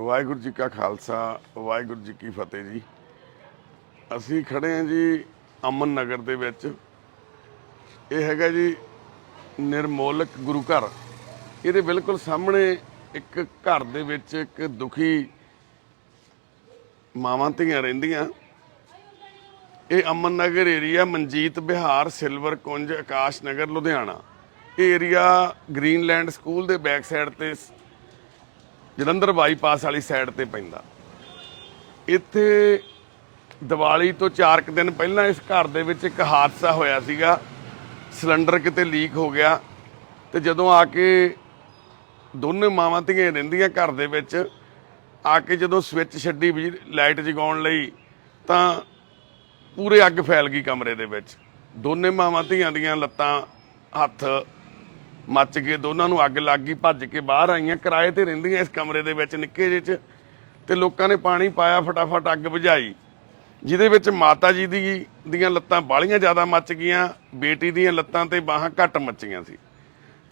ਵਾਹਿਗੁਰੂ ਜੀ ਕਾ ਖਾਲਸਾ ਵਾਹਿਗੁਰੂ ਜੀ ਕੀ ਫਤਿਹ ਜੀ। ਅਸੀਂ ਖੜੇ ਹਾਂ ਜੀ ਅਮਨ ਨਗਰ ਦੇ ਵਿੱਚ। ਇਹ ਹੈਗਾ ਜੀ ਨਿਰਮੋਲਕ ਗੁਰੂ ਘਰ। ਇਹਦੇ ਬਿਲਕੁਲ ਸਾਹਮਣੇ ਇੱਕ ਘਰ ਦੇ ਵਿੱਚ ਇੱਕ ਦੁਖੀ ਮਾਵਾਂ ਧੀਆਂ ਰਹਿੰਦੀਆਂ। ਇਹ ਅਮਨ ਨਗਰ ਏਰੀਆ, ਮਨਜੀਤ ਬਿਹਾਰ, ਸਿਲਵਰ ਕੁੰਜ, ਆਕਾਸ਼ ਨਗਰ, ਲੁਧਿਆਣਾ। ਇਹ ਏਰੀਆ ਗ੍ਰੀਨਲੈਂਡ ਸਕੂਲ ਦੇ ਬੈਕ ਸਾਈਡ ਤੇ ਜਲੰਧਰ ਬਾਈਪਾਸ ਵਾਲੀ ਸਾਈਡ ਤੇ ਪੈਂਦਾ। ਇੱਥੇ ਦੀਵਾਲੀ ਤੋਂ 4 ਕੁ ਦਿਨ ਪਹਿਲਾਂ ਇਸ ਘਰ ਦੇ ਵਿੱਚ ਇੱਕ ਹਾਦਸਾ ਹੋਇਆ ਸੀਗਾ। ਸਿਲੰਡਰ ਕਿਤੇ ਲੀਕ ਹੋ ਗਿਆ ਤੇ ਜਦੋਂ ਆ ਕੇ ਦੋਨੇ ਮਾਵਾਂ ਧੀਆਂ ਰਹਿੰਦੀਆਂ ਘਰ ਦੇ ਵਿੱਚ, ਆ ਕੇ ਜਦੋਂ ਸਵਿੱਚ ਛੱਡੀ ਲਾਈਟ ਜਗਾਉਣ ਲਈ ਤਾਂ ਪੂਰੇ ਅੱਗ ਫੈਲ ਗਈ ਕਮਰੇ ਦੇ ਵਿੱਚ। ਦੋਨੇ ਮਾਵਾਂ ਧੀਆਂ ਦੀਆਂ ਲੱਤਾਂ ਹੱਥ ਮੱਚ ਗਏ, ਦੋਨਾਂ ਨੂੰ ਅੱਗ ਲੱਗ ਗਈ। ਭੱਜ ਕੇ ਬਾਹਰ ਆਈਆਂ। ਕਿਰਾਏ ਤੇ ਰਹਿੰਦੀਆਂ ਇਸ ਕਮਰੇ ਦੇ ਵਿੱਚ ਨਿੱਕੇ ਜਿਹੇ 'ਚ, ਤੇ ਲੋਕਾਂ ਨੇ ਪਾਣੀ ਪਾਇਆ, ਫਟਾਫਟ ਅੱਗ ਬੁਝਾਈ, ਜਿਹਦੇ ਵਿੱਚ ਮਾਤਾ ਜੀ ਦੀਆਂ ਲੱਤਾਂ ਬਾਹਲੀਆਂ ਜ਼ਿਆਦਾ ਮੱਚ ਗਈਆਂ, ਬੇਟੀ ਦੀਆਂ ਲੱਤਾਂ ਤੇ ਬਾਹਾਂ ਘੱਟ ਮੱਚੀਆਂ ਸੀ।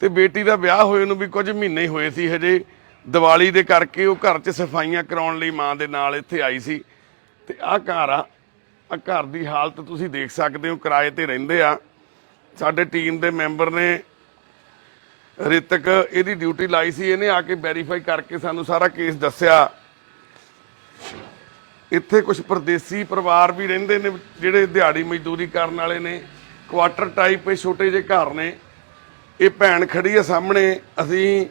ਤੇ ਬੇਟੀ ਦਾ ਵਿਆਹ ਹੋਏ ਨੂੰ ਵੀ ਕੁਝ ਮਹੀਨੇ ਹੋਏ ਸੀ ਹਜੇ। ਦੀਵਾਲੀ ਦੇ ਕਰਕੇ ਉਹ ਘਰ 'ਚ ਸਫਾਈਆਂ ਕਰਾਉਣ ਲਈ ਮਾਂ ਦੇ ਨਾਲ ਇੱਥੇ ਆਈ ਸੀ। ਤੇ ਆਹ ਘਰ ਆ, ਆਹ ਘਰ ਦੀ ਹਾਲਤ ਤੁਸੀਂ ਦੇਖ ਸਕਦੇ ਹੋ। ਕਿਰਾਏ ਤੇ ਰਹਿੰਦੇ ਆ। ਸਾਡੇ ਟੀਮ ਦੇ ਮੈਂਬਰ ਨੇ ਰਿਤਕ ਇਹਦੀ ਡਿਊਟੀ ਲਾਈ ਸੀ। ਇਹਨੇ ਆ ਕੇ ਵੈਰੀਫਾਈ ਕਰਕੇ ਸਾਨੂੰ ਸਾਰਾ ਕੇਸ ਦੱਸਿਆ। ਇੱਥੇ ਕੁਝ ਪਰਦੇਸੀ ਪਰਿਵਾਰ ਵੀ ਰਹਿੰਦੇ ਨੇ ਜਿਹੜੇ ਦਿਹਾੜੀ ਮਜ਼ਦੂਰੀ ਕਰਨ ਵਾਲੇ ਨੇ। ਕੁਆਟਰ ਟਾਈਪ ਇਹ ਛੋਟੇ ਜਿਹੇ ਘਰ ਨੇ। ਇਹ ਭੈਣ ਖੜੀ ਆ ਸਾਹਮਣੇ। ਅਸੀਂ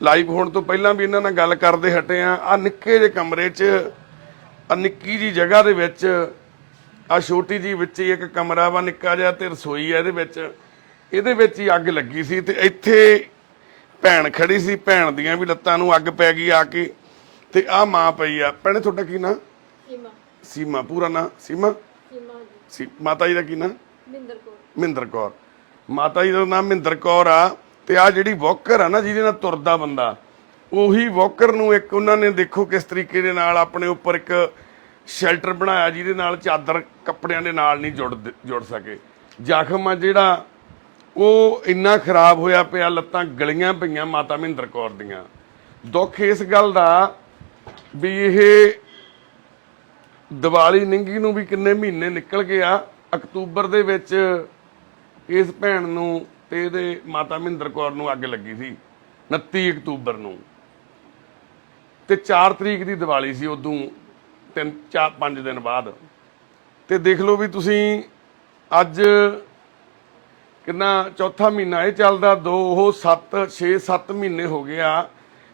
ਲਾਈਵ ਹੋਣ ਤੋਂ ਪਹਿਲਾਂ ਵੀ ਇਹਨਾਂ ਨਾਲ ਗੱਲ ਕਰਦੇ ਹਟੇ ਆ। ਆਹ ਨਿੱਕੇ ਜਿਹੇ ਕਮਰੇ 'ਚ, ਆਹ ਨਿੱਕੀ ਜਿਹੀ ਜਗ੍ਹਾ ਦੇ ਵਿੱਚ, ਆਹ ਛੋਟੀ ਜਿਹੀ ਵਿੱਚ ਹੀ ਇੱਕ ਕਮਰਾ ਵਾ ਨਿੱਕਾ ਜਿਹਾ ਤੇ ਰਸੋਈ ਆ ਇਹਦੇ ਵਿੱਚ ਹੀ ਅੱਗ ਲੱਗੀ ਸੀ। ਤੇ ਇੱਥੇ ਭੈਣ ਖੜੀ ਸੀ। ਭੈਣ ਦੀਆਂ ਵੀ ਲੱਤਾਂ ਨੂੰ ਅੱਗ ਪੈ ਗਈ ਆ ਕੇ। ਤੇ ਆਹ ਮਾਂ ਪਈ ਆ। ਭੈਣੇ ਤੁਹਾਡਾ ਕੀ ਨਾਂ? ਸੀਮਾ। ਸੀਮਾ, ਪੂਰਾ ਨਾਂ? ਸੀਮਾ। ਮਾਤਾ ਜੀ ਦਾ ਕੀ ਨਾਂ? ਮਹਿੰਦਰ ਕੌਰ। ਮਾਤਾ ਜੀ ਦਾ ਨਾਮ ਮਹਿੰਦਰ ਕੌਰ ਆ। ਤੇ ਆਹ ਜਿਹੜੀ ਵੋਕਰ ਆ ਨਾ, ਜਿਹਦੇ ਨਾਲ ਤੁਰਦਾ ਬੰਦਾ, ਉਹੀ ਵੋਕਰ ਨੂੰ ਇੱਕ ਉਹਨਾਂ ਨੇ ਦੇਖੋ ਕਿਸ ਤਰੀਕੇ ਦੇ ਨਾਲ ਆਪਣੇ ਉੱਪਰ ਇੱਕ ਸ਼ੈਲਟਰ ਬਣਾਇਆ, ਜਿਹਦੇ ਨਾਲ ਚਾਦਰ ਕੱਪੜਿਆਂ ਦੇ ਨਾਲ ਨਹੀਂ ਜੁੜ ਸਕੇ। ਜ਼ਖਮ ਆ ਜਿਹੜਾ ਉਹ ਇੰਨਾ ਖਰਾਬ ਹੋਇਆ ਪਿਆ, ਲੱਤਾਂ ਗਲੀਆਂ ਪਈਆਂ ਮਾਤਾ ਮਹਿੰਦਰ ਕੌਰ ਦੀਆਂ। ਦੁੱਖ ਇਸ ਗੱਲ ਦਾ ਵੀ ਇਹ ਦੀਵਾਲੀ ਨਿੰਗੀ ਨੂੰ ਵੀ ਕਿੰਨੇ ਮਹੀਨੇ ਨਿਕਲ ਗਏ ਆ। ਅਕਤੂਬਰ ਦੇ ਵਿੱਚ ਇਸ ਭੈਣ ਨੂੰ ਤੇ ਇਹਦੇ ਮਾਤਾ ਮਹਿੰਦਰ ਕੌਰ ਨੂੰ ਅੱਗ ਲੱਗੀ ਸੀ, 29 ਅਕਤੂਬਰ ਨੂੰ। ਤੇ 4 ਤਰੀਕ ਦੀ ਦੀਵਾਲੀ ਸੀ, ਉਦੋਂ 3-4-5 ਦਿਨ ਬਾਅਦ। ਤੇ ਦੇਖ ਲਓ ਵੀ ਤੁਸੀਂ, ਅੱਜ ਕਿੰਨਾ ਚੌਥਾ ਮਹੀਨਾ ਇਹ ਚੱਲਦਾ। 7 ਮਹੀਨੇ ਹੋ ਗਏ ਆ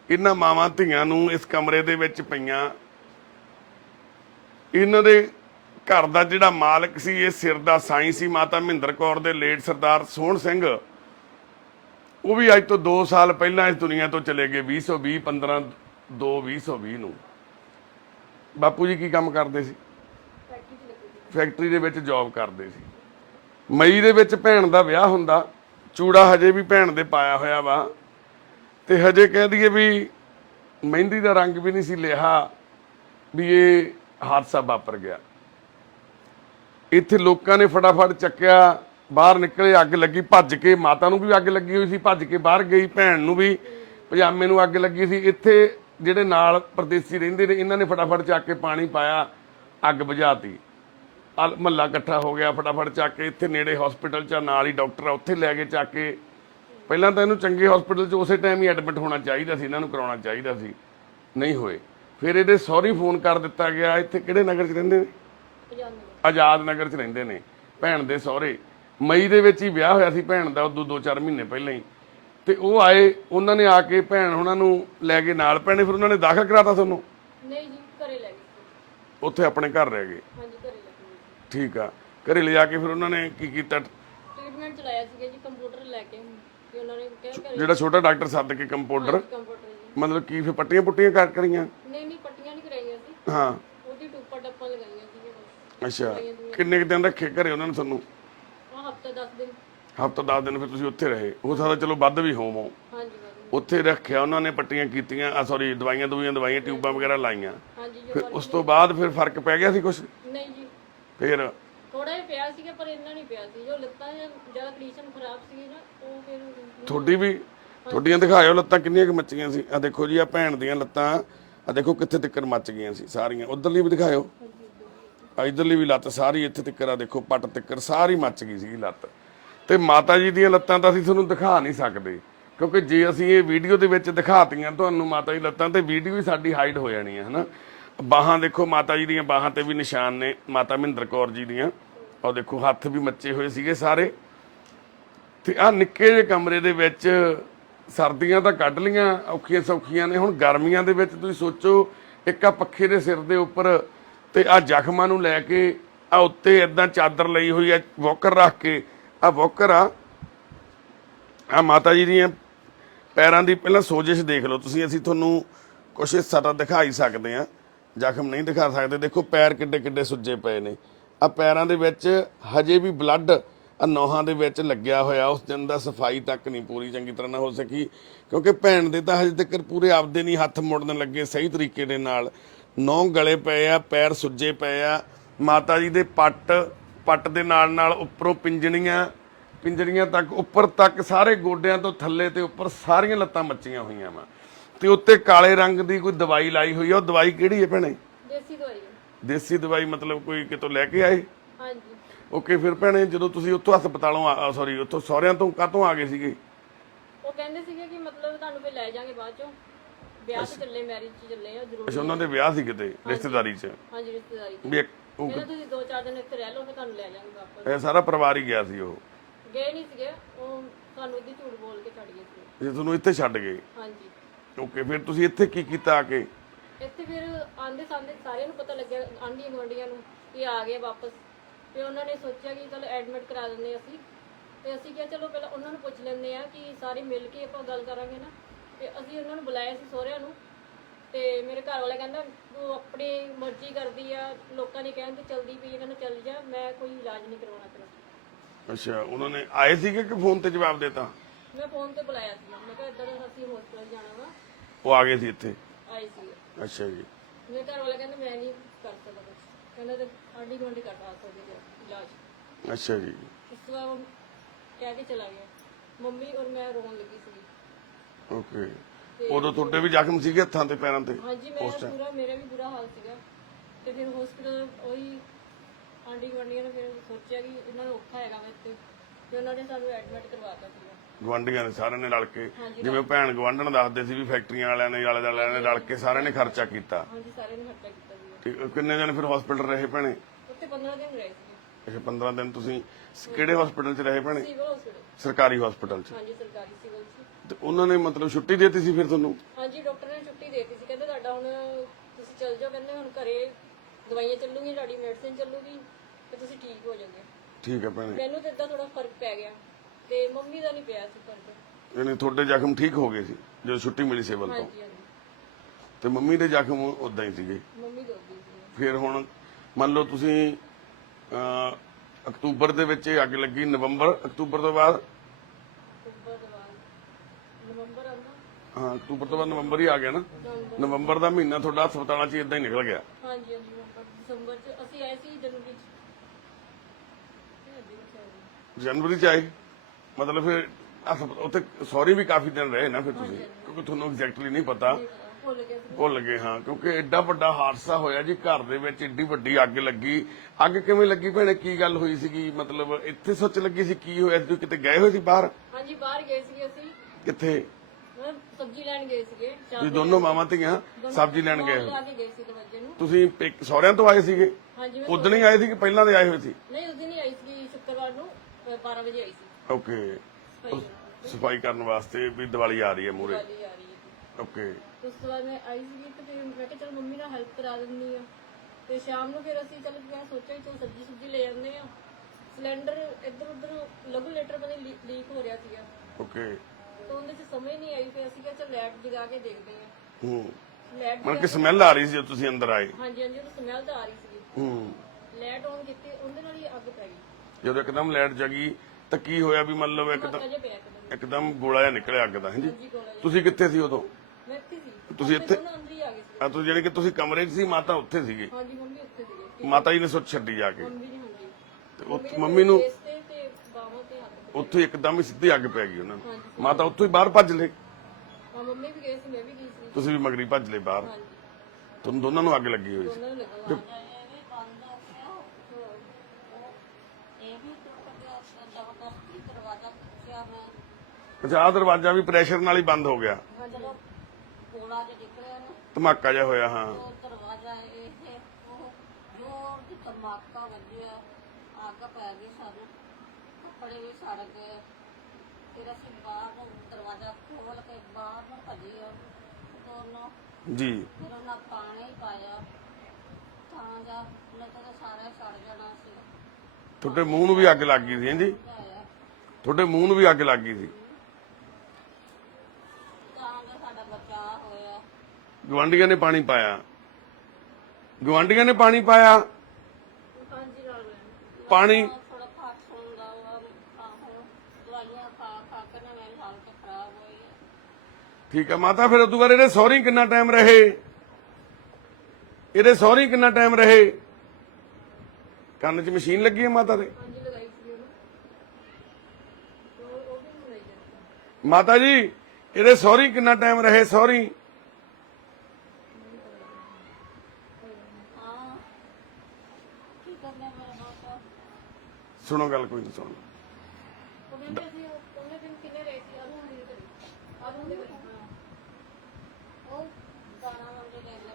ਇਹਨਾਂ ਮਾਵਾਂ ਧੀਆਂ ਨੂੰ ਇਸ ਕਮਰੇ ਦੇ ਵਿੱਚ ਪਈਆਂ। ਇਹਨਾਂ ਦੇ ਘਰ ਦਾ ਜਿਹੜਾ ਮਾਲਕ ਸੀ, ਇਹ ਸਿਰ ਦਾ ਸਾਈਂ ਸੀ ਮਾਤਾ ਮਹਿੰਦਰ ਕੌਰ ਦੇ, ਲੇਟ ਸਰਦਾਰ ਸੋਹਣ ਸਿੰਘ। ਉਹ ਵੀ ਅੱਜ ਤੋਂ 2 ਸਾਲ ਪਹਿਲਾਂ ਇਸ ਦੁਨੀਆ ਤੋਂ ਚਲੇ ਗਏ, 2020 15/2/2020 ਨੂੰ। ਬਾਪੂ ਜੀ ਕੀ ਕੰਮ ਕਰਦੇ ਸੀ? ਫੈਕਟਰੀ ਦੇ ਵਿੱਚ ਜੌਬ ਕਰਦੇ ਸੀ। ਮਈ ਦੇ ਵਿੱਚ ਭੈਣ ਦਾ ਵਿਆਹ ਹੁੰਦਾ। ਚੂੜਾ ਹਜੇ ਵੀ ਭੈਣ ਦੇ ਪਾਇਆ ਹੋਇਆ ਵਾ। ਤੇ ਹਜੇ ਕਹਿ ਦਈਏ ਵੀ ਮਹਿੰਦੀ ਦਾ ਰੰਗ ਵੀ ਨਹੀਂ ਸੀ ਲਿਆ ਵੀ ਇਹ ਹਾਦਸਾ ਵਾਪਰ ਗਿਆ। ਇੱਥੇ ਲੋਕਾਂ ਨੇ ਫਟਾਫਟ ਚੱਕਿਆ, ਬਾਹਰ ਨਿਕਲੇ, ਅੱਗ ਲੱਗੀ। ਭੱਜ ਕੇ, ਮਾਤਾ ਨੂੰ ਵੀ ਅੱਗ ਲੱਗੀ ਹੋਈ ਸੀ, ਭੱਜ ਕੇ ਬਾਹਰ ਗਈ। ਭੈਣ ਨੂੰ ਵੀ ਪਜਾਮੇ ਨੂੰ ਅੱਗ ਲੱਗੀ ਸੀ। ਇੱਥੇ ਜਿਹੜੇ ਨਾਲ ਪਰਦੇਸੀ ਰਹਿੰਦੇ ਨੇ, ਇਹਨਾਂ ਨੇ ਫਟਾਫਟ ਚੱਕ ਕੇ ਪਾਣੀ ਪਾਇਆ, ਅੱਗ ਬੁਝਾਤੀ। ਮਹੱਲਾ ਇਕੱਠਾ ਹੋ ਗਿਆ, ਫਟਾਫਟ ਚੱਕ ਕੇ ਇੱਥੇ ਨੇੜੇ ਹਸਪੀਟਲ 'ਚ ਨਾਲ ਹੀ ਡਾਕਟਰ ਆ, ਉੱਥੇ ਲੈ ਕੇ ਚੱਕ ਕੇ। ਪਹਿਲਾਂ ਤਾਂ ਇਹਨੂੰ ਚੰਗੇ ਹਸਪੀਟਲ 'ਚ ਉਸੇ ਟਾਈਮ ਹੀ ਐਡਮਿਟ ਹੋਣਾ ਚਾਹੀਦਾ ਸੀ, ਇਹਨਾਂ ਨੂੰ ਕਰਾਉਣਾ ਚਾਹੀਦਾ ਸੀ, ਨਹੀਂ ਹੋਏ। ਫਿਰ ਇਹਦੇ ਸਹੁਰੇ ਫੋਨ ਕਰ ਦਿੱਤਾ ਗਿਆ। ਇੱਥੇ ਕਿਹੜੇ ਨਗਰ 'ਚ ਰਹਿੰਦੇ ਨੇ? ਆਜ਼ਾਦ ਨਗਰ 'ਚ ਰਹਿੰਦੇ ਨੇ ਭੈਣ ਦੇ ਸਹੁਰੇ। ਮਈ ਦੇ ਵਿੱਚ ਹੀ ਵਿਆਹ ਹੋਇਆ ਸੀ ਭੈਣ ਦਾ, ਉਦੋਂ 2-4 ਮਹੀਨੇ ਪਹਿਲਾਂ ਹੀ। ਤੇ ਉਹ ਆਏ, ਉਹਨਾਂ ਨੇ ਆ ਕੇ ਭੈਣ ਉਹਨਾਂ ਨੂੰ ਲੈ ਕੇ ਨਾਲ। ਭੈਣੇ ਫਿਰ ਉਹਨਾਂ ਨੇ ਦਾਖਲ ਕਰਾਤਾ ਤੁਹਾਨੂੰ? ਨਹੀਂ ਜੀ, ਘਰੇ ਲੈ ਗਏ। ਉੱਥੇ ਆਪਣੇ ਘਰ ਰਹਿ ਗਏ? ਹਾਂਜੀ, ਘਰੇ ਲੈ ਗਏ। ਠੀਕ ਆ। ਘਰੇ ਲਿਜਾ ਕੇ ਫਿਰ ਉਹਨਾਂ ਨੇ ਕੀ ਕੀਤਾ? ਟ੍ਰੀਟਮੈਂਟ ਚਲਾਇਆ ਸੀਗਾ ਜੀ, ਕੰਪਿਊਟਰ ਲੈ ਕੇ। ਤੇ ਉਹਨਾਂ ਨੇ ਕਿਹਾ ਘਰੇ ਜਿਹੜਾ ਛੋਟਾ ਡਾਕਟਰ ਸੱਦ ਕੇ ਕੰਪਾਊਂਡਰ? ਕੰਪਿਊਟਰ ਜੀ। ਮਤਲਬ ਕੀ ਫਿਰ ਪੱਟੀਆਂ ਕਰੀਆਂ? ਨਹੀਂ, ਪੱਟੀਆਂ ਨਹੀਂ ਕਰਾਈਆਂ ਸੀ। ਹਾਂ, ਉਹਦੀ ਟੱਪਾਂ ਲਗਾਈਆਂ ਸੀਗੀਆਂ। ਅੱਛਾ। ਕਿੰਨੇ ਕੁ ਦਿਨ ਰੱਖੇ ਘਰੇ ਉਹਨਾਂ ਨੇ ਤੁਹਾਨੂੰ? ਹਫ਼ਤਾ 10 ਦਿਨ। ਹਫ਼ਤਾ 10 ਦਿਨ ਫਿਰ ਤੁਸੀਂ ਉੱਥੇ ਰਹੇ? ਹੋ ਸਕਦਾ ਚਲੋ ਵੱਧ ਵੀ ਹੋਵੋ। ਹਾਂਜੀ, ਉੱਥੇ ਰੱਖਿਆ ਉਹਨਾਂ ਨੇ, ਪੱਟੀਆਂ ਕੀਤੀਆਂ, ਦਵਾਈਆਂ ਟਿਊਬਾਂ ਵਗੈਰਾ ਲਾਈਆਂ। ਹਾਂਜੀ। ਫਿਰ ਉਸ ਤੋਂ ਬਾਅਦ ਫਿਰ ਫਰਕ ਪੈ ਗਿਆ ਸੀ ਕੁਛ? ਨਹੀਂ ਜੀ, ਫਿਰ ਥੋੜਾ ਜਿਹਾ ਪਿਆ ਸੀਗਾ, ਪਰ ਇੰਨਾ ਨਹੀਂ ਪਿਆ ਸੀ। ਜੋ ਲੱਤਾਂ ਜ਼ਿਆਦਾ ਕੰਡੀਸ਼ਨ ਖਰਾਬ ਸੀ ਨਾ, ਉਹ ਫਿਰ ਤੁਹਾਡੀਆਂ ਦਿਖਾਇਓ ਲੱਤਾਂ ਕਿੰਨੀਆਂ ਕੁ ਮੱਚੀਆਂ ਸੀ। ਆ ਦੇਖੋ ਜੀ, ਆ ਭੈਣ ਦੀਆਂ ਲੱਤਾਂ, ਆ ਦੇਖੋ ਕਿੱਥੇ ਤੱਕ ਮੱਚ ਗਈਆਂ ਸੀ ਸਾਰੀਆਂ। ਉਧਰਲੀ ਵੀ ਦਿਖਾਇਓ, ਆ ਇਧਰਲੀ ਵੀ ਲੱਤ ਸਾਰੀ ਇੱਥੇ ਤੱਕ, ਆ ਦੇਖੋ ਪੱਟ ਤੱਕ ਸਾਰੀ ਮੱਚ ਗਈ ਸੀ ਲੱਤ। ਤੇ ਮਾਤਾ ਜੀ ਦੀਆਂ ਲੱਤਾਂ ਤਾਂ ਅਸੀਂ ਤੁਹਾਨੂੰ ਦਿਖਾ ਨਹੀਂ ਸਕਦੇ, ਕਿਉਂਕਿ ਜੇ ਅਸੀਂ ਇਹ ਵੀਡੀਓ ਦੇ ਵਿੱਚ ਦਿਖਾਤੀਆਂ ਤੁਹਾਨੂੰ ਮਾਤਾ ਜੀ ਲੱਤਾਂ, ਤੇ ਵੀਡੀਓ ਹੀ ਸਾਡੀ ਹਾਈਡ ਹੋ ਜਾਣੀ ਹੈ ਹਨਾ। ਬਾਹਾਂ ਦੇਖੋ, ਮਾਤਾ ਜੀ ਦੀਆਂ ਬਾਹਾਂ ਤੇ ਵੀ ਨਿਸ਼ਾਨ ਨੇ, ਮਾਤਾ ਮਹਿੰਦਰ ਕੌਰ ਜੀ ਦੀਆਂ। ਉਹ ਦੇਖੋ ਹੱਥ ਵੀ ਮੱਚੇ ਹੋਏ ਸੀਗੇ ਸਾਰੇ। ਤੇ ਆ ਨਿੱਕੇ ਜਿਹੇ ਕਮਰੇ ਦੇ ਵਿੱਚ ਸਰਦੀਆਂ ਤਾਂ ਕੱਢ ਲੀਆਂ, ਔਖੀਆਂ ਸੌਖੀਆਂ ਨੇ। ਹੁਣ ਗਰਮੀਆਂ ਦੇ ਵਿੱਚ ਤੁਸੀਂ ਸੋਚੋ, ਇੱਕ ਆ ਪੱਖੇ ਦੇ ਸਿਰ ਦੇ ਉੱਪਰ ਤੇ ਆ ਜ਼ਖਮਾਂ ਨੂੰ ਲੈ ਕੇ ਆ ਉੱਤੇ ਇਦਾਂ ਚਾਦਰ ਲਈ ਹੋਈ ਆ, ਵੋਕਰ ਰੱਖ ਕੇ। ਆ ਵੋਕਰ ਆ ਮਾਤਾ ਜੀ ਦੀਆਂ ਪੈਰਾਂ ਦੀ ਪਹਿਲਾਂ ਸੋਜਿਸ਼ ਦੇਖ ਲਓ ਤੁਸੀਂ। ਅਸੀਂ ਤੁਹਾਨੂੰ ਕੁਛ ਹਿੱਸਾ ਤਾਂ ਦਿਖਾ ਹੀ ਸਕਦੇ ਆ, ਜ਼ਖਮ ਨਹੀਂ ਦਿਖਾ ਸਕਦੇ। ਦੇਖੋ ਪੈਰ ਕਿੱਡੇ ਕਿੱਡੇ ਸੁੱਜੇ ਪਏ ਨੇ। ਆ ਪੈਰਾਂ ਦੇ ਵਿੱਚ ਹਜੇ ਵੀ ਬਲੱਡ ਆ ਨੋਹਾਂ ਦੇ ਵਿੱਚ ਲੱਗਿਆ ਹੋਇਆ। ਉਸ ਦਿਨ ਦਾ ਸਫਾਈ ਤੱਕ ਨਹੀਂ ਪੂਰੀ ਚੰਗੀ ਤਰ੍ਹਾਂ ਨਾਲ ਹੋ ਸਕੀ, ਕਿਉਂਕਿ ਭੈਣ ਦੇ ਤਾਂ ਹਜੇ ਤੱਕ ਪੂਰੇ ਆਪਦੇ ਨਹੀਂ ਹੱਥ ਮੁੜਨ ਲੱਗੇ ਸਹੀ ਤਰੀਕੇ ਦੇ ਨਾਲ। ਨੌਂ ਗਲੇ ਪਏ ਆ, ਪੈਰ ਸੁੱਜੇ ਪਏ ਆ। ਮਾਤਾ ਜੀ ਦੇ ਪੱਟ ਦੇ ਨਾਲ ਨਾਲ ਉੱਪਰੋਂ ਪਿੰਜੜੀਆਂ ਤੱਕ, ਉੱਪਰ ਤੱਕ ਸਾਰੇ ਗੋਡਿਆਂ ਤੋਂ ਥੱਲੇ ਤੇ ਉੱਪਰ ਸਾਰੀਆਂ ਲੱਤਾਂ ਮੱਚੀਆਂ ਹੋਈਆਂ ਵਾ। ਤੇ ਉੱਤੇ ਕਾਲੇ ਰੰਗ ਦੀ ਕੋਈ ਦਵਾਈ ਲਾਈ ਹੋਈ ਆ। ਉਹ ਦਵਾਈ ਕਿਹੜੀ ਹੈ ਭੈਣੇ? ਦੇਸੀ ਦਵਾਈ ਦੇਸੀ ਦਵਾਈ ਮਤਲਬ ਕੋਈ ਕਿਤੋਂ ਲੈ ਕੇ ਆਏ? ਹਾਂਜੀ। ਓਕੇ, ਫਿਰ ਭੈਣੇ ਜਦੋਂ ਤੁਸੀਂ ਉੱਥੋਂ ਹਸਪਤਾਲੋਂ ਸੌਰੀ ਉੱਥੋਂ ਸਹੁਰਿਆਂ ਤੋਂ ਕਾਹਤੋਂ ਆ ਗਏ ਸੀਗੇ? ਉਹ ਕਹਿੰਦੇ ਸੀਗੇ ਕਿ ਮਤਲਬ ਤੁਹਾਨੂੰ ਫੇ ਲੈ ਜਾਾਂਗੇ ਬਾਅਦ ਚੋਂ, ਵਿਆਹ ਤੇ ਚੱਲੇ, ਮੈਰਿਜ 'ਚ ਚੱਲੇ ਆ ਜ਼ਰੂਰ। ਅੱਛਾ, ਉਹਨਾਂ ਦੇ ਵਿਆਹ ਸੀ ਕਿਤੇ ਰਿਸ਼ਤੇਦਾਰੀ 'ਚ? ਹਾਂਜੀ, ਰਿਸ਼ਤੇਦਾਰੀ 'ਚ। ਵੀ ਕਹਿੰਦੇ ਤੁਸੀਂ 2-4 ਦਿਨ ਇੱਥੇ ਰਹਿ ਲਓ, ਫਿਰ ਤੁਹਾਨੂੰ ਲੈ ਜਾਾਂਗੇ ਵਾਪਸ। ਇਹ ਸਾਰਾ ਪਰਿਵਾਰ ਹੀ ਗਿਆ ਸੀ? ਉਹ ਗਏ ਨਹੀਂ ਸੀਗੇ, ਉਹ ਸਾਨੂੰ ਇੱਦੀ ਝੂਠ ਬੋਲ ਕੇ ਛੱਡ ਗਏ ਸੀ। ਜੇ ਤੁਹਾਨੂੰ ਇੱਥੇ ਛੱਡ ਗਏ? ਹਾਂਜੀ। ਓਕੇ, ਫਿਰ ਤੁਸੀਂ ਇੱਥੇ ਕੀ ਕੀਤਾ ਆ ਕੇ? ਇੱਥੇ ਫਿਰ ਆਂਦੇ ਸਾਰਿਆਂ ਨੂੰ ਪਤਾ ਲੱਗਿਆ, ਆਂਢੀਆਂ ਗੁਆਂਢੀਆਂ ਨੂੰ, ਕਿ ਆ ਗਏ ਵਾਪਸ। ਤੇ ਉਹਨਾਂ ਨੇ ਸੋਚਿਆ ਕਿ ਚਲ ਐਡਮਿਟ ਕਰਾ ਦਿੰਦੇ ਅਸੀਂ। ਤੇ ਅਸੀਂ ਕਿਹਾ ਚਲੋ ਪਹਿਲਾਂ ਉਹਨਾਂ ਨੂੰ ਪੁੱਛ ਲੈਂਦੇ ਆ ਕਿ ਸਾਰੇ ਮਿਲ ਕੇ ਆਪਾਂ ਗੱਲ ਕਰਾਂਗੇ ਨਾ। ਤੇ ਅਸੀਂ ਉਹਨਾਂ ਨੂੰ ਬੁਲਾਇਆ ਸੀ ਸਹੁਰਿਆਂ ਨੂੰ। ਤੇ ਮੇਰੇ ਘਰ ਵਾਲਾ ਕਹਿੰਦਾ ਉਹ ਆਪਣੀ ਮਰਜ਼ੀ ਕਰਦੀ ਆ, ਲੋਕਾਂ ਨੇ ਕਹਿਣ ਤੇ ਚਲਦੀ ਪਈ, ਕਹਿੰਦਾ ਚੱਲ ਜਾ, ਮੈਂ ਕੋਈ ਇਲਾਜ ਨਹੀਂ ਕਰਵਾਉਣਾ ਤੇਰਾ। ਅੱਛਾ, ਉਹਨਾਂ ਨੇ ਆਏ ਸੀਗੇ ਕਿ ਫੋਨ ਤੇ ਜਵਾਬ ਦੇਤਾ? ਮੈਂ ਫੋਨ ਤੇ ਬੁਲਾਇਆ ਸੀ, ਮੈਂ ਕਿਹਾ ਇੱਦਾਂ ਅਸੀਂ ਹਸਪਤਾਲ ਜਾਣਾ ਵਾ। ਉਹ ਆ ਗਏ ਸੀ ਇੱਥੇ? ਆਏ ਸੀ। ਅੱਛਾ ਜੀ। ਮੇਰੇ ਘਰ ਵਾਲਾ ਕਹਿੰਦਾ ਮੈਂ ਨਹੀਂ ਕਰ ਸਕਦਾ ਕੁਛ, ਕਹਿੰਦਾ ਤੇ ਆਂਢੀ ਗੁਆਂਢੀ ਕਰਵਾ ਸਕਦੇ ਇਲਾਜ। ਅੱਛਾ ਜੀ। ਇਸ ਤੋਂ ਬਾਅਦ ਕਹਿ ਕੇ ਚਲਾ ਗਿਆ। ਮੰਮੀ ਔਰ ਮੈਂ ਰੋਣ ਲੱਗੀ ਸੀ। ਓਕੇ, ਉਦੋਂ ਤੁਹਾਡੇ ਵੀ ਜ਼ਖਮ ਸੀਗੇ ਹੱਥਾਂ ਤੇ ਪੈਰਾਂ ਤੇ? ਹਾਂਜੀ, ਮੇਰਾ ਵੀ ਬੁਰਾ ਹਾਲ ਸੀਗਾ। ਤੇ ਫਿਰ ਹਸਪੀਟਲ ਉਹੀ ਆਂਢੀ ਗੁਆਂਢੀਆਂ ਨੇ ਫਿਰ ਸੋਚਿਆ ਕਿ ਇਹਨਾਂ ਨੂੰ ਔਖਾ ਹੈਗਾ ਵਾ ਇੱਥੇ, ਤੇ ਉਹਨਾਂ ਨੇ ਸਾਨੂੰ ਐਡਮਿਟ ਕਰਵਾਤਾ ਸੀਗਾ। ਗੁਆਂਢੀਆਂ ਨੇ ਸਾਰਿਆਂ ਨੇ ਰਲ ਕੇ, ਜਿਵੇਂ ਭੈਣ ਗੁਆਂਢਣ ਦੱਸਦੇ ਸੀ ਵੀ ਫੈਕਟਰੀਆਂ ਵਾਲਿਆਂ ਨੇ ਆਲੇ ਦੁਆਲੇ ਨੇ ਰਲ ਕੇ ਸਾਰਿਆਂ ਨੇ ਖਰਚਾ ਕੀਤਾ? ਹਾਂਜੀ, ਸਾਰਿਆਂ ਨੇ ਖਰਚਾ ਕੀਤਾ ਸੀਗਾ। ਠੀਕ, ਕਿੰਨੇ ਦਿਨ ਫਿਰ ਹਸਪੀਟਲ ਰਹੇ ਭੈਣੇ? ਉੱਥੇ 15 ਦਿਨ ਰਹੇ ਸੀ। ਅੱਛਾ, 15 ਦਿਨ ਤੁਸੀਂ ਕਿਹੜੇ ਹਸਪੀਟਲ 'ਚ ਰਹੇ ਭੈਣੇ? Civil hospital. ਸਰਕਾਰੀ ਹਸਪੀਟਲ 'ਚ? ਹਾਂਜੀ, ਸਰਕਾਰੀ ਸਿਵਲ 'ਚ। ਤੇ ਉਹਨਾਂ ਨੇ ਮਤਲਬ ਛੁੱਟੀ ਦੇਤੀ ਸੀ ਫਿਰ ਤੁਹਾਨੂੰ? ਹਾਂਜੀ, ਡਾਕਟਰ ਨੇ ਛੁੱਟੀ ਦੇਤੀ ਸੀ, ਕਹਿੰਦੇ ਤੁਹਾਡਾ ਹੁਣ ਤੁਸੀਂ ਚੱਲ ਜਾਓ, ਕਹਿੰਦੇ ਹੁਣ ਘਰੇ ਦਵਾਈਆਂ ਚੱਲੂਗੀ, ਤੁਹਾਡੀ ਮੈਡੀਸਿਨ ਚੱਲੂਗੀ, ਤੇ ਤੁਸੀਂ ਠੀਕ ਹੋ ਜਾਓਗੇ। ਠੀਕ ਹੈ ਭੈਣੇ। ਮੈਨੂੰ ਤਾਂ ਇਦਾਂ ਥੋੜਾ ਫਰਕ ਪੈ ਗਿਆ, ਤੇ ਮੰਮੀ ਦਾ ਨਹੀਂ ਪਿਆ ਸੀ ਫਰਕ। ਯਾਨੀ ਤੁਹਾਡੇ ਜ਼ਖਮ ਠੀਕ ਹੋ ਗਏ ਸੀ ਜਦੋਂ ਛੁੱਟੀ ਮਿਲੀ ਸਿਵਲ ਤੋਂ? ਹਾਂਜੀ ਹਾਂਜੀ। ਤੇ ਮੰਮੀ ਦੇ ਜ਼ਖਮ ਉਦਾਂ ਹੀ ਸੀਗੇ? ਮੰਮੀ ਦੋਦੀ ਸੀ। ਫਿਰ ਹੁਣ ਮੰਨ ਲਓ ਤੁਸੀਂ ਅਕਤੂਬਰ ਦੇ ਵਿੱਚ ਇਹ ਅੱਗ ਲੱਗੀ, ਅਕਤੂਬਰ ਤੋਂ ਬਾਅਦ? ਅਕਤੂਬਰ ਤੋਂ ਬਾਅਦ ਨਵੰਬਰ ਆਉਂਦਾ। ਹਾਂ, ਅਕਤੂਬਰ ਤੋਂ ਬਾਅਦ ਨਵੰਬਰ ਹੀ ਆ ਗਿਆ ਨਾ। ਨਵੰਬਰ ਦਾ ਮਹੀਨਾ ਤੁਹਾਡਾ ਹਸਪਤਾਲਾਂ 'ਚ ਇਦਾਂ ਹੀ ਨਿਕਲ ਗਿਆ? ਹਾਂਜੀ ਹਾਂਜੀ, ਨਵੰਬਰ ਦਸੰਬਰ 'ਚ ਅਸੀਂ ਆਏ ਸੀ, ਜਨਵਰੀ 'ਚ। ਜਨਵਰੀ 'ਚ ਆਏ ਮਤਲਬ? ਫਿਰ ਉੱਥੇ ਸੌਰੀ ਵੀ ਕਾਫੀ ਦਿਨ ਰਹੇ ਨਾ ਫਿਰ ਤੁਸੀਂ, ਕਿਉਂਕਿ ਤੁਹਾਨੂੰ ਐਗਜ਼ੈਕਟਲੀ ਨਹੀਂ ਪਤਾ, ਭੁੱਲ ਗਏ। ਹਾਂ, ਕਿਉਂਕਿ ਐਡਾ ਵੱਡਾ ਹਾਦਸਾ ਹੋਇਆ ਜੀ, ਘਰ ਦੇ ਵਿੱਚ ਏਡੀ ਵੱਡੀ ਅੱਗ ਲੱਗੀ। ਅੱਗ ਕਿਵੇਂ ਲੱਗੀ ਭੈਣੇ? ਕੀ ਗੱਲ ਹੋਈ ਸੀਗੀ? ਮਤਲਬ ਇੱਥੇ ਸੁੱਚ ਲੱਗੀ ਸੀ? ਕੀ ਹੋਇਆ? ਤੁਸੀਂ ਕਿਤੇ ਗਏ ਹੋਏ ਸੀ ਬਾਹਰ? ਹਾਂਜੀ, ਬਾਹਰ ਗਏ ਸੀਗੇ ਅਸੀਂ। ਕਿੱਥੇ? ਸਬਜ਼ੀ ਲੈਣ ਗਏ ਸੀਗੇ। ਤੁਸੀਂ ਦੋਨੋਂ ਮਾਵਾਂ ਧੀਆਂ ਸਬਜ਼ੀ ਲੈਣ ਗਏ ਹੋ? ਗਏ ਸੀ ਦਰਵਾਜ਼ੇ ਨੂੰ। ਤੁਸੀਂ ਸਹੁਰਿਆਂ ਤੋਂ ਆਏ ਸੀਗੇ? ਹਾਂਜੀ। ਉਦੋਂ ਹੀ ਆਏ ਸੀ ਕਿ ਪਹਿਲਾਂ ਦੇ ਆਏ ਹੋਏ ਸੀ? ਨਹੀਂ, ਉਸ ਦਿਨ ਹੀ ਆਈ ਸੀ, ਸ਼ੁੱਕਰਵਾਰ ਨੂੰ 12 ਵਜੇ ਆਈ ਸੀ। ਓਕੇ, ਸਫਾਈ ਕਰਨ ਵਾਸਤੇ ਵੀ ਦੀਵਾਲੀ ਆ ਰਹੀ ਹੈ ਮੂਹਰੇ? ਦੀਵਾਲੀ ਆ ਰਹੀ ਹੈ। ਓਕੇ। ਉਸ ਤੋਂ ਬਾਅਦ ਮੈਂ ਆਈ ਸੀਗੀ, ਤੇ ਫਿਰ ਮੈਂ ਕਿਹਾ ਚਲ ਮੰਮੀ ਨਾਲ ਹੈਲਪ ਕਰਾ ਦਿੰਦੀ ਆ। ਤੇ ਸ਼ਾਮ ਨੂੰ ਫਿਰ ਅਸੀਂ ਮੈਂ ਸੋਚਿਆ ਚਲ ਸਬਜ਼ੀ ਸੁਬਜ਼ੀ ਲੈ ਜਾਂਦੇ ਆ। ਸਿਲੰਡਰ ਇੱਧਰ ਉੱਧਰ ਰੈਗੂਲੇਟਰ ਬਣੇ ਲੀਕ ਹੋ ਰਿਹਾ ਸੀਗਾ। ਓਕੇ। ਤਾਂ ਉਹਦੇ 'ਚ ਸਮਝ ਨਹੀਂ ਆਈ, ਫਿਰ ਅਸੀਂ ਕਿਹਾ ਚਲ ਲਾਈਟ ਜਗਾ ਕੇ ਦੇਖਦੇ ਆ। ਲਾਈਟ ਮਤਲਬ ਕਿ ਸਮੈਲ ਆ ਰਹੀ ਸੀ ਜਦੋਂ ਤੁਸੀਂ ਅੰਦਰ ਆਏ? ਹਾਂਜੀ ਹਾਂਜੀ, ਉਹ ਸਮੈਲ ਤਾਂ ਆ ਰਹੀ ਸੀਗੀ। ਲਾਈਟ ਆਨ ਕੀਤੀ, ਉਹਦੇ ਨਾਲ ਹੀ ਅੱਗ ਪੈ ਗਈ। ਜਦੋਂ ਇੱਕਦਮ ਲਾਈਟ ਜਗੀ ਤਾਂ ਕੀ ਹੋਇਆ ਵੀ ਮਤਲਬ ਇੱਕਦਮ ਗੋਲਾ ਜਿਹਾ ਨਿਕਲਿਆ ਅੱਗ ਦਾ? ਹਾਂਜੀ। ਤੁਸੀਂ ਕਿੱਥੇ ਸੀ ਉਦੋਂ? ਮੈਂ ਇੱਥੇ ਸੀ। ਤੁਸੀਂ ਇੱਥੇ? ਅੰਦਰ ਹੀ ਆ ਗਏ ਸੀ। ਤੁਸੀਂ ਜਾਨੀ ਕਿ ਤੁਸੀਂ ਕਮਰੇ 'ਚ ਸੀ, ਮਾਤਾ ਉੱਥੇ ਸੀਗੇ? ਹਾਂਜੀ, ਮੰਮੀ ਉੱਥੇ ਸੀਗੇ। ਮਾਤਾ ਜੀ ਨੇ ਸੁੱਚ ਛੱਡੀ ਜਾ ਕੇ? ਮੰਮੀ ਨੇ, ਹਾਂਜੀ। ਤੇ ਉੱਥੇ ਮੰਮੀ ਨੂੰ ਤੇ ਬਾਹਾਂ ਤੇ ਹੱਥ ਉੱਥੇ ਇੱਕਦਮ ਹੀ ਸਿੱਧੀ ਅੱਗ ਪੈ ਗਈ ਉਹਨਾਂ ਨੂੰ? ਮਾਤਾ ਉੱਥੋਂ ਹੀ ਬਾਹਰ ਭੱਜ ਲਏ? ਮੰਮੀ ਵੀ ਗਏ ਸੀ, ਮੈਂ ਵੀ ਗਈ ਸੀ। ਤੁਸੀਂ ਵੀ ਮਗਰੀ ਭੱਜ ਲਏ ਬਾਹਰ। ਹਾਂਜੀ, ਤੁਹਾਨੂੰ ਦੋਨਾਂ ਨੂੰ ਅੱਗ ਲੱਗੀ ਹੋਈ ਸੀ। ਦੋਨਾਂ ਨੂੰ ਲੱਗਾ। ਤੇ ਇਹ ਵੀ ਬੰਦ ਹੋ ਗਿਆ ਇਹ ਵੀ ਟੁੱਟ ਗਿਆ ਜ਼ਬਰਦਸਤੀ ਦਰਵਾਜ਼ਾ ਖਿੱਚਿਆ ਮੈਂ ਅੱਛਾ, ਆਹ ਦਰਵਾਜ਼ਾ ਵੀ ਪ੍ਰੈਸ਼ਰ ਨਾਲ ਹੀ ਬੰਦ ਹੋ ਗਿਆ, ਚਲੋ ਗੋਲਾ ਜਿਹਾ ਨਿਕਲਿਆ ਨਾ ਧਮਾਕਾ ਜਿਹਾ ਹੋਇਆ। ਹਾਂ, ਉਹ ਦਰਵਾਜ਼ਾ ਇਹ ਉਹ ਜ਼ੋਰ ਦੀ ਧਮਾਕਾ ਵੱਜਿਆ, ਅੱਗ ਪੈ ਗਈ ਸਾਨੂੰ, ਕੱਪੜੇ ਵੀ ਸੜ ਗਏ। ਫਿਰ ਅਸੀਂ ਬਾਹਰ ਨੂੰ ਦਰਵਾਜ਼ਾ ਖੋਲ ਕੇ ਬਾਹਰ ਨੂੰ ਭੱਜੇ ਦੋਨੋਂ। ਜੀ। ਫਿਰ ਉਹਨਾਂ ਪਾਣੀ ਪਾਇਆ ਤਾਂ ਜਾ ਨਹੀਂ ਤਾਂ ਸਾਰਾ ਸੜ ਜਾਣਾ ਸੀ। ਤੁਹਾਡੇ ਮੂੰਹ ਨੂੰ ਵੀ ਅੱਗ ਲੱਗ ਗਈ ਸੀ ਜੀ? ਆਇਆ ਤੁਹਾਡੇ ਮੂੰਹ ਨੂੰ ਵੀ ਅੱਗ ਲੱਗ ਗਈ ਸੀ? ਤਾਂ ਜਾ ਸਾਡਾ ਬਚਾਅ ਹੋਇਆ। ਗਵਾਂਢੀਆਂ ਨੇ ਪਾਣੀ ਪਾਇਆ? ਗਵਾਂਢੀਆਂ ਨੇ ਪਾਣੀ ਪਾਇਆ? ਹਾਂਜੀ, ਨਾਲ ਮੈਂ ਪਾਣੀ ਥੋੜਾ ਘੱਟ ਹੁੰਦਾ ਵਾ, ਆਹੋ ਦਵਾਈਆਂ ਖਾ ਕੇ ਨਾ ਮੇਰੀ ਹਾਲਤ ਖਰਾਬ ਹੋਈ ਹੈ। ਠੀਕ ਆ ਮਾਤਾ, ਫਿਰ ਉਦੋਂ ਬਾਅਦ ਇਹਦੇ ਸਹੁਰੀ ਕਿੰਨਾ ਟਾਈਮ ਰਹੇ? ਇਹਦੇ ਸਹੁਰੀ ਕਿੰਨਾ ਟਾਈਮ ਰਹੇ? ਕੰਨ 'ਚ ਮਸ਼ੀਨ ਲੱਗੀ ਹੈ ਮਾਤਾ ਦੇ? ਹਾਂਜੀ ਲਗਾਈ ਸੀ ਉਹਨੂੰ, ਉਹ ਵੀ ਨਹੀਂ ਲਾਈ ਜਾਂਦੀ। ਮਾਤਾ ਜੀ, ਇਹਦੇ ਸਹੁਰੀ ਕਿੰਨਾ ਟਾਈਮ ਰਹੇ? ਸਹੁਰੀ ਹਾਂ ਕੀ ਕਰਨਾ ਮੇਰਾ ਬਹੁਤ ਸੁਣੋ ਗੱਲ, ਕੋਈ ਨਹੀਂ ਸੁਣ। ਉਹ ਕਹਿੰਦੇ ਅਸੀਂ ਉਹਨੇ ਦਿਨ ਕਿੰਨੇ ਰਹੇ ਸੀ, ਅਰੂ ਹੁੰਦੀ ਦੇ ਘਰੇ, ਅਰੂ ਦੇ ਘਰੇ। ਉਹ ਗਾਣਾ ਮੰਗੇ ਲੈ ਲੈ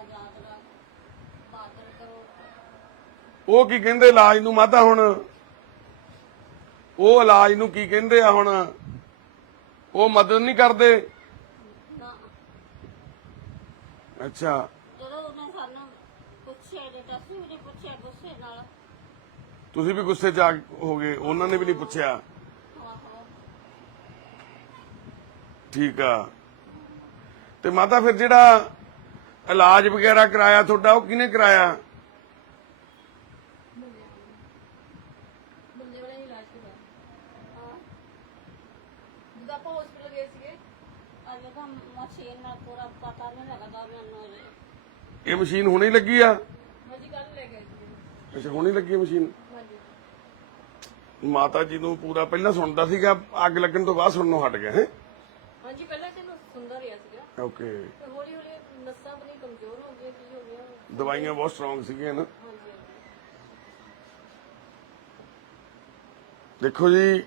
ਆਜ਼ਾਦ ਦਾ ਬਾਦਲ ਕਰੋ। ਉਹ ਕੀ ਕਹਿੰਦੇ ਇਲਾਜ ਨੂੰ ਮਾਤਾ ਹੁਣ? ਉਹ ਇਲਾਜ ਨੂੰ ਕੀ ਕਹਿੰਦੇ ਆ ਹੁਣ? ਉਹ ਮਦਦ ਨਹੀਂ ਕਰਦੇ? ਨਾ ਅੱਛਾ, ਜਦੋਂ ਉਹਨੇ ਸਾਨੂੰ ਪੁੱਛਿਆ ਡੇਟਾ ਸੀ ਉਹਨੇ ਪੁੱਛਿਆ ਗੁੱਸੇ ਨਾਲ। ਤੁਸੀਂ ਵੀ ਗੁੱਸੇ 'ਚ ਹੋ ਗਏ? ਉਹਨਾਂ ਨੇ ਵੀ ਨਹੀਂ ਪੁੱਛਿਆ? ਆਹੋ ਠੀਕ ਆ। ਤੇ ਮਾਤਾ ਫਿਰ ਜਿਹੜਾ ਇਲਾਜ ਵਗੈਰਾ ਕਰਾਇਆ ਤੁਹਾਡਾ, ਉਹ ਕਿਹਨੇ ਕਰਾਇਆ? ਬੰਦੇ ਵਾਲੇ ਹੀ ਇਲਾਜ ਕੀਤਾ। ਹਾਂ ਜਦੋਂ ਆਪਾਂ ਹਸਪੀਟਲ ਗਏ ਸੀਗੇ, ਅਜੇ ਤਾਂ ਮਸ਼ੀਨ ਨਾਲ ਪੂਰਾ ਪਤਾ ਨਹੀਂ ਲੱਗਦਾ ਮੈਨੂੰ ਅਜੇ। ਇਹ ਮਸ਼ੀਨ ਹੁਣੇ ਹੀ ਲੱਗੀ ਆ? ਹਾਂਜੀ ਕੱਲ ਲੈ ਗਏ ਸੀ। ਅੱਛਾ, ਹੁਣੇ ਲੱਗੀ ਆ ਮਸ਼ੀਨ? ਹਾਂਜੀ ਮਾਤਾ ਜੀ ਨੂੰ ਪੂਰਾ ਪਹਿਲਾਂ ਸੁਣਦਾ ਸੀਗਾ, ਅੱਗ ਲੱਗਣ ਤੋਂ ਬਾਅਦ ਸੁਣਨੋਂ ਹਟ ਗਿਆ ਹੈ? ਹਾਂਜੀ, ਪਹਿਲਾਂ ਤੈਨੂੰ ਸੁਣਦਾ ਰਿਹਾ ਸੀਗਾ, ਓਕੇ। ਤੇ ਹੌਲੀ ਹੌਲੀ ਨਸਾਂ ਆਪਣੀ ਕਮਜ਼ੋਰ ਹੋ ਗਈਆਂ, ਕੀ ਹੋ ਗਿਆ। ਦਵਾਈਆਂ ਬਹੁਤ ਸਟਰੋਂਗ ਸੀਗੀਆਂ ਨਾ? ਹਾਂਜੀ ਹਾਂਜੀ। ਦੇਖੋ ਜੀ,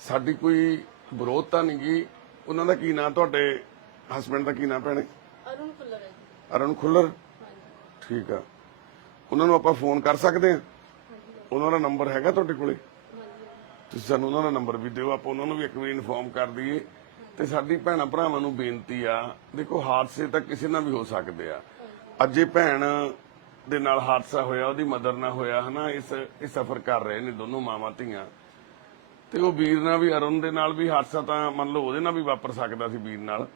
ਸਾਡੀ ਕੋਈ ਵਿਰੋਧਤਾ ਨਹੀਂ ਗੀ। ਉਹਨਾਂ ਦਾ ਕੀ ਨਾਂ, ਤੁਹਾਡੇ ਹਸਬੰਡ ਦਾ ਕੀ ਨਾਂ ਭੈਣੇ? ਅਰੁਣ ਫੁੱਲਰ ਹੈ ਜੀ। ਅਰੁਣ ਖੁੱਲਰ? ਹਾਂਜੀ ਠੀਕ ਆ। ਉਹਨਾਂ ਨੂੰ ਆਪਾਂ ਫੋਨ ਕਰ ਸਕਦੇ ਹਾਂ? ਹਾਂਜੀ ਉਹਨਾਂ ਦਾ ਨੰਬਰ ਹੈਗਾ ਤੁਹਾਡੇ ਕੋਲੇ? ਹਾਂਜੀ ਤੁਸੀਂ ਸਾਨੂੰ ਉਹਨਾਂ ਦਾ ਨੰਬਰ ਵੀ ਦਿਓ, ਆਪਾਂ ਉਹਨਾਂ ਨੂੰ ਵੀ ਇੱਕ ਵਾਰੀ ਇਨਫੋਰਮ ਕਰ ਦਈਏ। ਤੇ ਸਾਡੀ ਭੈਣਾਂ ਭਰਾਵਾਂ ਨੂੰ ਬੇਨਤੀ ਆ, ਦੇਖੋ ਹਾਦਸੇ ਤਾਂ ਕਿਸੇ ਨਾਲ ਵੀ ਹੋ ਸਕਦੇ ਆ। ਅੱਜ ਇਹ ਭੈਣ ਦੇ ਨਾਲ ਹਾਦਸਾ ਹੋਇਆ, ਉਹਦੀ ਮਦਰ ਨਾਲ ਹੋਇਆ ਹਨਾ, ਇਹ ਸਫਰ ਕਰ ਰਹੇ ਨੇ ਦੋਨੋਂ ਮਾਵਾਂ ਧੀਆਂ। ਤੇ ਉਹ ਵੀਰ ਨਾਲ ਵੀ, ਅਰੁਣ ਦੇ ਨਾਲ ਵੀ ਹਾਦਸਾ ਤਾਂ ਮੰਨ ਲਓ ਉਹਦੇ ਨਾਲ ਵੀ ਵਾਪਰ ਸਕਦਾ ਸੀ, ਵੀਰ ਨਾਲ।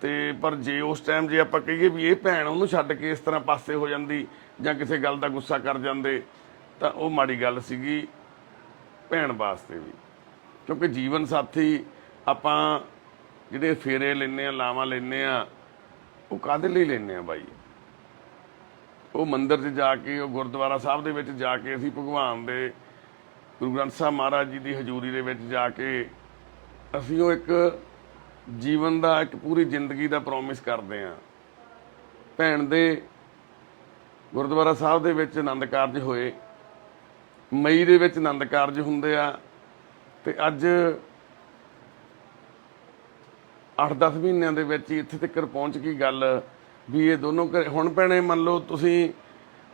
ਤੇ ਪਰ ਜੇ ਉਸ ਟਾਈਮ ਜੇ ਆਪਾਂ ਕਹੀਏ ਵੀ ਇਹ ਭੈਣ ਉਹਨੂੰ ਛੱਡ ਕੇ ਇਸ ਤਰ੍ਹਾਂ ਪਾਸੇ ਹੋ ਜਾਂਦੀ ਜਾਂ ਕਿਸੇ ਗੱਲ ਦਾ ਗੁੱਸਾ ਕਰ ਜਾਂਦੇ, ਤਾਂ ਉਹ ਮਾੜੀ ਗੱਲ ਸੀਗੀ ਭੈਣ ਵਾਸਤੇ ਵੀ। ਕਿਉਂਕਿ ਜੀਵਨ ਸਾਥੀ ਆਪਾਂ ਜਿਹੜੇ ਫੇਰੇ ਲੈਨੇ ਆ, ਲਾਵਾਂ ਲੈਨੇ ਆ, ਉਹ ਕਾਹਦੇ ਲਈ ਲੈਨੇ ਆ ਬਾਈ? ਉਹ ਮੰਦਿਰ 'ਚ ਜਾ ਕੇ, ਉਹ ਗੁਰਦੁਆਰਾ ਸਾਹਿਬ ਦੇ ਵਿੱਚ ਜਾ ਕੇ, ਅਸੀਂ ਭਗਵਾਨ ਦੇ ਗੁਰੂ ਗ੍ਰੰਥ ਸਾਹਿਬ ਮਹਾਰਾਜ ਜੀ ਦੀ ਹਜ਼ੂਰੀ ਦੇ ਵਿੱਚ ਜਾ ਕੇ ਅਸੀਂ ਉਹ ਇੱਕ ਜੀਵਨ ਦਾ, ਇੱਕ ਪੂਰੀ ਜ਼ਿੰਦਗੀ ਦਾ ਪ੍ਰੋਮਿਸ ਕਰਦੇ ਆ। ਭੈਣ ਦੇ ਗੁਰਦੁਆਰਾ ਸਾਹਿਬ ਦੇ ਵਿੱਚ ਆਨੰਦ ਕਾਰਜ ਹੋਏ, ਮਈ ਦੇ ਵਿੱਚ ਆਨੰਦ ਕਾਰਜ ਹੁੰਦੇ ਆ, ਤੇ ਅੱਜ 8-10 ਮਹੀਨਿਆਂ ਦੇ ਵਿੱਚ ਹੀ ਇੱਥੇ ਤੱਕ ਪਹੁੰਚ ਗਈ ਗੱਲ ਵੀ ਇਹ ਦੋਨੋਂ ਘਰੇ। ਹੁਣ ਭੈਣੇ ਮੰਨ ਲਓ ਤੁਸੀਂ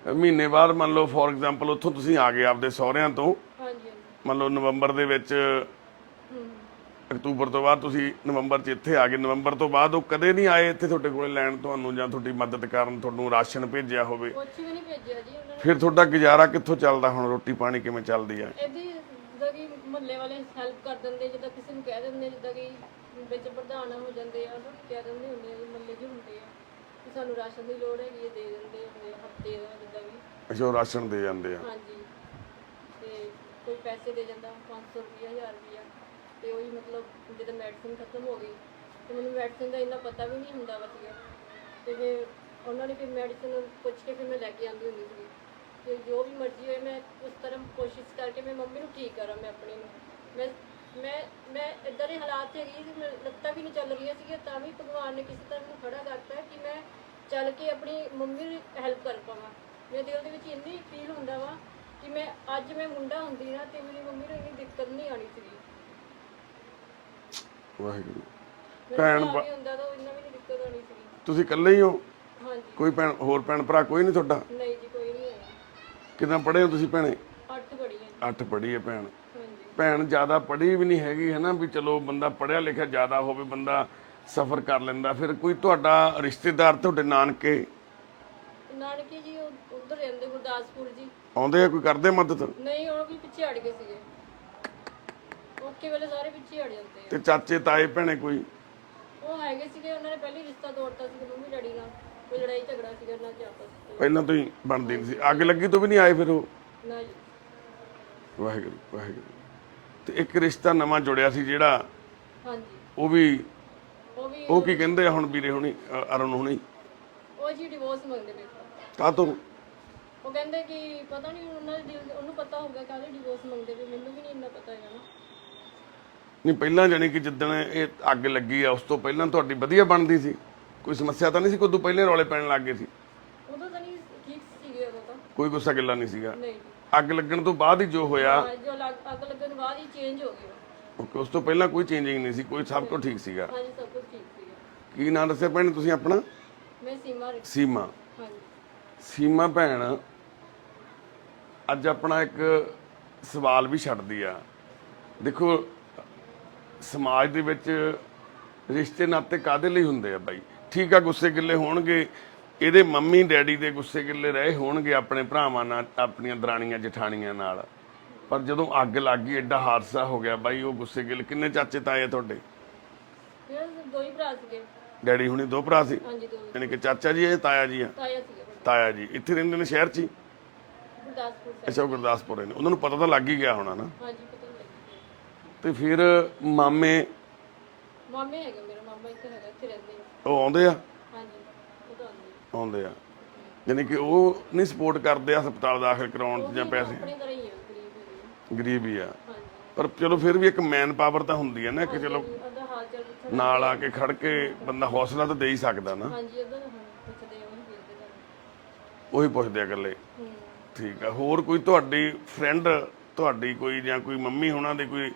ਮਹੀਨੇ ਬਾਅਦ, ਮੰਨ ਲਓ ਫੋਰ ਐਗਜ਼ਾਮਪਲ, ਉੱਥੋਂ ਤੁਸੀਂ ਆ ਗਏ ਆਪਦੇ ਸਹੁਰਿਆਂ ਤੋਂ, ਹਾਂਜੀ ਹਾਂਜੀ। ਮੰਨ ਲਓ ਨਵੰਬਰ ਦੇ ਵਿੱਚ, ਅਕਤੂਬਰ ਤੋਂ ਬਾਅਦ ਤੁਸੀਂ ਨਵੰਬਰ 'ਚ ਇੱਥੇ ਆ ਗਏ। ਨਵੰਬਰ ਤੋਂ ਬਾਅਦ ਉਹ ਕਦੇ ਨਹੀਂ ਆਏ ਇੱਥੇ ਤੁਹਾਡੇ ਕੋਲੇ ਲੈਣ ਤੁਹਾਨੂੰ, ਜਾਂ ਤੁਹਾਡੀ ਮਦਦ ਕਰਨ, ਤੁਹਾਨੂੰ ਰਾਸ਼ਨ ਭੇਜਿਆ ਹੋਵੇ? ਕੁਛ ਵੀ ਨਹੀਂ ਭੇਜਿਆ ਜੀ ਉਹਨਾਂ ਨੇ। ਫਿਰ ਤੁਹਾਡਾ ਗੁਜ਼ਾਰਾ ਕਿੱਥੋਂ ਚੱਲਦਾ ਹੁਣ? ਰੋਟੀ ਪਾਣੀ ਕਿਵੇਂ ਚੱਲਦੀ ਆ? ਇਹਦੀ ਜਿੱਦਾਂ ਕਿ ਮੁਹੱਲੇ ਵਾਲੇ ਹੈਲਪ ਕਰ ਦਿੰਦੇ, ਜਿੱਦਾਂ ਕਿਸੇ ਨੂੰ ਕਹਿ ਦਿੰਦੇ, ਜਿੱਦਾਂ ਕਿ ਵਿੱਚ ਪ੍ਰਧਾਨ ਹੋ ਜਾਂਦੇ ਆ, ਉਹਨਾਂ ਨੂੰ ਕਹਿ ਦਿੰਦੇ ਹੁੰਦੇ ਆ, ਮੁਹੱਲੇ 'ਚ ਹੁੰਦੇ ਆ ਕਿ ਸਾਨੂੰ ਰਾਸ਼ਨ ਦੀ ਲੋੜ ਹੈਗੀ ਹੈ, ਦੇ ਦਿੰਦੇ ਹੁੰਦੇ ਹਫ਼ਤੇ ਦਾ ਜਿੱਦਾਂ ਵੀ। ਅੱਛਾ, ਉਹ ਰਾਸ਼ਨ ਦੇ ਜਾਂਦੇ ਆ? ਹਾਂਜੀ। ਤੇ ਕੋਈ ਪੈਸੇ ਦੇ ਜਾਂਦਾ 500 ਰੁਪਇਆ, 1000 ਰੁਪਇਆ, ਤੇ ਉਹੀ ਮਤਲਬ ਜਦੋਂ ਮੈਡੀਸਿਨ ਖਤਮ ਹੋ ਗਈ ਤੇ ਮੈਨੂੰ ਮੈਡੀਸਿਨ ਦਾ ਇੰਨਾ ਪਤਾ ਵੀ ਨਹੀਂ ਹੁੰਦਾ ਵਧੀਆ, ਤੇ ਫਿਰ ਉਹਨਾਂ ਨੇ ਫਿਰ ਮੈਡੀਸਿਨ ਪੁੱਛ ਕੇ ਫਿਰ ਮੈਂ ਲੈ ਕੇ ਆਉਂਦੀ ਹੁੰਦੀ ਸੀ। ਤੇ ਜੋ ਵੀ ਮਰਜ਼ੀ ਹੋਏ, ਮੈਂ ਉਸ ਤਰ੍ਹਾਂ ਕੋਸ਼ਿਸ਼ ਕਰਕੇ ਮੈਂ ਮੰਮੀ ਨੂੰ ਠੀਕ ਕਰਾਂ, ਮੈਂ ਆਪਣੀ ਨੂੰ। ਮੈਂ ਮੈਂ ਇਦਾਂ ਦੇ ਹਾਲਾਤ ਹੈਗੀ ਸੀ, ਮੈਂ ਲੱਤਾਂ ਵੀ ਨਹੀਂ ਚੱਲ ਰਹੀਆਂ ਸੀਗੀਆਂ, ਤਾਂ ਵੀ ਭਗਵਾਨ ਨੇ ਕਿਸੇ ਤਰ੍ਹਾਂ ਮੈਨੂੰ ਖੜਾ ਕਰਤਾ ਕਿ ਮੈਂ ਚੱਲ ਕੇ ਆਪਣੀ ਮੰਮੀ ਦੀ ਹੈਲਪ ਕਰ ਪਾਵਾਂ। ਮੇਰੇ ਦਿਲ ਦੇ ਵਿੱਚ ਇੰਨੀ ਫੀਲ ਹੁੰਦਾ ਵਾ ਕਿ ਮੈਂ ਅੱਜ ਮੈਂ ਮੁੰਡਾ ਹੁੰਦੀ ਨਾ ਤੇ ਮੇਰੀ ਮੰਮੀ ਨੂੰ ਇੰਨੀ ਦਿੱਕਤ ਨਹੀਂ ਆਣੀ ਸੀਗੀ। ਵਾਹਿਗੁਰੂ। ਮੇਰਾ ਭੈਣ ਭਰਾ ਵੀ ਹੁੰਦਾ ਤਾਂ ਇੰਨਾ ਵੀ ਨਹੀਂ ਦਿੱਕਤ ਆਣੀ ਸੀਗੀ। ਤੁਸੀਂ ਇਕੱਲੇ ਹੀ ਹੋ? ਹਾਂਜੀ। ਕੋਈ ਹੋਰ ਭੈਣ ਭਰਾ ਕੋਈ ਨਹੀਂ ਤੁਹਾਡਾ? ਨਹੀਂ ਜੀ, ਕੋਈ ਨਹੀਂ ਹੈ। ਕਿੰਨਾ ਪੜ੍ਹੇ ਹੋ ਤੁਸੀਂ ਭੈਣੇ? 8 ਪੜ੍ਹੀ ਹੈ। 8 ਪੜ੍ਹੀ ਹੈ ਭੈਣ। ਹਾਂਜੀ। ਭੈਣ ਜ਼ਿਆਦਾ ਪੜ੍ਹੀ ਵੀ ਨਹੀਂ ਹੈਗੀ ਹੈ ਨਾ, ਵੀ ਚਲੋ ਬੰਦਾ ਪੜ੍ਹਿਆ ਲਿਖਿਆ ਜ਼ਿਆਦਾ ਹੋਵੇ, ਬੰਦਾ ਸਫ਼ਰ ਕਰ ਲੈਂਦਾ। ਫਿਰ ਕੋਈ ਤੁਹਾਡਾ ਰਿਸ਼ਤੇਦਾਰ ਤੁਹਾਡੇ ਨਾਨਕੇ ਜੀ ਉੱਧਰ ਰਹਿੰਦੇ ਗੁਰਦਾਸਪੁਰ ਜੀ। ਆਉਂਦੇ ਆ, ਕੋਈ ਕਰਦੇ ਮਦਦ? ਨਹੀਂ, ਉਹ ਵੀ ਪਿੱਛੇ ਹਟ ਗਏ ਸੀਗੇ। ਓਕੇ ਵੇਲੇ ਸਾਰੇ ਪਿੱਛੇ ਹਟ ਜਾਂਦੇ ਆ। ਤੇ ਚਾਚੇ ਤਾਏ ਭੈਣੇ ਕੋਈ? ਉਹ ਹੈਗੇ ਸੀਗੇ, ਉਹਨਾਂ ਨੇ ਪਹਿਲੀ ਰਿਸ਼ਤਾ ਤੋੜਤਾ ਸੀ ਮੰਮੀ ਡੈਡੀ ਨਾਲ। ਕੋਈ ਲੜਾਈ ਝਗੜਾ ਸੀਗਾ ਉਹਨਾਂ ਚ ਆਪਸ ਵਿੱਚ। ਪਹਿਲਾਂ ਤੋਂ ਹੀ ਬਣਦੀ ਨਹੀਂ ਸੀ? ਅੱਗ ਲੱਗੀ ਤੋਂ ਵੀ ਨਹੀਂ ਆਏ ਫਿਰ ਉਹ? ਨਾ ਜੀ। ਵਾਹਿਗੁਰੂ ਵਾਹਿਗੁਰੂ। ਤੇ ਇੱਕ ਰਿਸ਼ਤਾ ਨਵਾਂ ਜੁੜਿਆ ਸੀ ਜਿਹੜਾ, ਹਾਂਜੀ। ਉਹ ਵੀ ਉਹ ਕੀ ਕਹਿੰਦੇ ਆ ਹੁਣ ਵੀਰੇ ਹੁਣੀ, ਅਰੁਣ ਹੁਣੀ? ਉਹ ਜੀ ਡਿਵੋਰਸ ਮੰਗਦੇ ਪਏ। ਕਾਹਤੋਂ? ਉਹ ਕਹਿੰਦੇ ਕਿ ਪਤਾ ਨਹੀਂ ਉਹਨਾਂ ਦੇ ਦਿਲ, ਉਹਨੂੰ ਪਤਾ ਹੋਊਗਾ ਕਾਹਦੇ ਡਿਵੋਰਸ ਮੰਗਦੇ ਪਏ, ਮੈਨੂੰ ਵੀ ਨਹੀਂ ਇੰਨਾ ਪਤਾ ਹੈਗਾ ਨਾ। ਨਹੀਂ ਪਹਿਲਾਂ ਜਾਣੀ ਕਿ ਜਿੱਦਣ ਇਹ ਅੱਗ ਲੱਗੀ ਆ ਉਸ ਤੋਂ ਪਹਿਲਾਂ ਤੁਹਾਡੀ ਵਧੀਆ ਬਣਦੀ ਸੀ? ਕੋਈ ਸਮੱਸਿਆ ਤਾਂ ਨਹੀਂ ਸੀ? ਕੋਈ ਤੋਂ ਪਹਿਲੇ ਰੌਲੇ ਪੈਣ ਲੱਗ ਗਏ ਸੀ? ਉਦੋਂ ਤਾਂ ਨਹੀਂ ਠੀਕ ਸੀਗੇ, ਉਦੋਂ ਤਾਂ ਕੋਈ ਗੁੱਸਾ ਗਿੱਲਾ ਨਹੀਂ ਸੀਗਾ? ਨਹੀਂ ਜੀ। ਅੱਗ ਲੱਗਣ ਤੋਂ ਬਾਅਦ ਹੀ ਜੋ ਹੋਇਆ? ਹਾਂ, ਜੋ ਅੱਗ ਲੱਗਣ ਬਾਅਦ ਹੀ ਚੇਂਜ ਹੋ ਗਿਆ। ਓਕੇ, ਉਸ ਤੋਂ ਪਹਿਲਾਂ ਕੋਈ ਚੇਂਜਿੰਗ ਨਹੀਂ ਸੀ? ਕੋਈ ਸਭ ਤੋਂ ਠੀਕ ਸੀਗਾ? ਹਾਂਜੀ, ਸਭ ਕੁਝ ਠੀਕ ਸੀਗਾ। ਕੀ ਨਾਂ ਦੱਸਿਆ ਭੈਣ ਤੁਸੀਂ ਆਪਣਾ? ਮੈਂ ਸੀਮਾ ਸੀਮਾ। ਹਾਂਜੀ। ਸੀਮਾ ਭੈਣ ਅੱਜ ਆਪਣਾ ਇੱਕ ਸਵਾਲ ਵੀ ਛੱਡਦੀ ਆ। ਦੇਖੋ ਸਮਾਜ ਦੇ ਵਿੱਚ ਰਿਸ਼ਤੇ ਨਾਤੇ ਕਾਦੇ ਲਈ ਹੁੰਦੇ ਆ ਬਾਈ? ਠੀਕ ਆ, ਗੁੱਸੇ ਗਿੱਲੇ ਹੋਣਗੇ, ਇਹਦੇ ਮੰਮੀ ਡੈਡੀ ਦੇ ਗੁੱਸੇ ਗਿੱਲੇ ਰਹੇ ਹੋਣਗੇ ਆਪਣੇ ਭਰਾਵਾਂ ਨਾਲ, ਆਪਣੀਆਂ ਦਰਾਣੀਆਂ ਜਠਾਣੀਆਂ ਨਾਲ, ਪਰ ਜਦੋਂ ਅੱਗ ਲੱਗ ਗਈ, ਐਡਾ ਹਾਦਸਾ ਹੋ ਗਿਆ ਬਾਈ, ਉਹ ਗੁੱਸੇ ਗਿੱਲੇ। ਕਿੰਨੇ ਚਾਚੇ ਤਾਏ ਆ ਤੁਹਾਡੇ? ਮੇਰੇ 2 ਹੀ ਭਰਾ ਸੀਗੇ। ਡੈਡੀ ਹੁਣੀ 2 ਭਰਾ ਸੀ? ਹਾਂਜੀ, 2 ਯਾਨੀ ਕਿ ਚਾਚਾ ਜੀ ਇਹ ਤਾਇਆ ਜੀ ਆ? ਤਾਇਆ ਸੀਗਾ ਵੱਡਾ। ਤਾਇਆ ਜੀ ਇੱਥੇ ਰਹਿੰਦੇ ਨੇ ਸ਼ਹਿਰ 'ਚ ਹੀ? ਗੁਰਦਾਸਪੁਰ ਸਾਹਿਬ। ਅੱਛਾ, ਉਹ ਗੁਰਦਾਸਪੁਰ ਰਹਿੰਦੇ। ਉਹਨਾਂ ਨੂੰ ਪਤਾ ਤਾਂ ਲੱਗ ਹੀ ਗਿਆ ਹੋਣਾ ਨਾ? ਹਾਂਜੀ, ਪਤਾ ਨਹੀਂ ਲੱਗਿਆ। ਤੇ ਫਿਰ ਮਾਮੇ ਹੈਗਾ, ਮੇਰਾ ਮਾਮਾ ਇੱਥੇ ਹੈਗਾ, ਇੱਥੇ ਰਹਿੰਦੇ ਆ। ਉਹ ਆਉਂਦੇ ਆ? ਹਾਂਜੀ, ਉਹ ਤਾਂ ਆਉਂਦੇ ਆ। ਆਉਂਦੇ ਆ, ਯਾਨੀ ਕਿ ਉਹ ਨਹੀਂ ਸਪੋਰਟ ਕਰਦੇ ਆ ਹਸਪਤਾਲ ਦਾਖਲ ਕਰਾਉਣ 'ਚ ਜਾਂ ਪੈਸੇ? ਆਪਣੇ ਤਰ੍ਹਾਂ ਹੀ ਆ, ਗਰੀਬ ਹੈਗੇ ਆ। ਗਰੀਬ ਹੀ ਆ, ਹਾਂਜੀ। ਪਰ ਚਲੋ ਫਿਰ ਵੀ ਇੱਕ ਮੈਨ ਪਾਵਰ ਤਾਂ ਹੁੰਦੀ ਹੈ ਨਾ, ਕਿ ਚਲੋ ਉਹਦਾ ਹਾਲ ਚਾਲ ਪੁੱਛਣ। ਨਾਲ ਆ ਕੇ ਖੜ ਕੇ ਬੰਦਾ ਹੌਸਲਾ ਤਾਂ ਦੇ ਹੀ ਸਕਦਾ ਨਾ। ਹਾਂਜੀ, ਉਹਦਾ ਪੁੱਛਦੇ ਆ, ਉਹੀ ਫਿਰਦੇ ਤੁਹਾਨੂੰ। ਉਹੀ ਪੁੱਛਦੇ ਆ ਇਕੱਲੇ? ਠੀਕ ਆ। ਹੋਰ ਕੋਈ ਤੁਹਾਡੀ ਫਰੈਂਡ, ਤੁਹਾਡੀ ਕੋਈ ਜਾਂ ਕੋਈ ਮੰਮੀ ਹੋਣਾ ਦੇ ਕੋਈ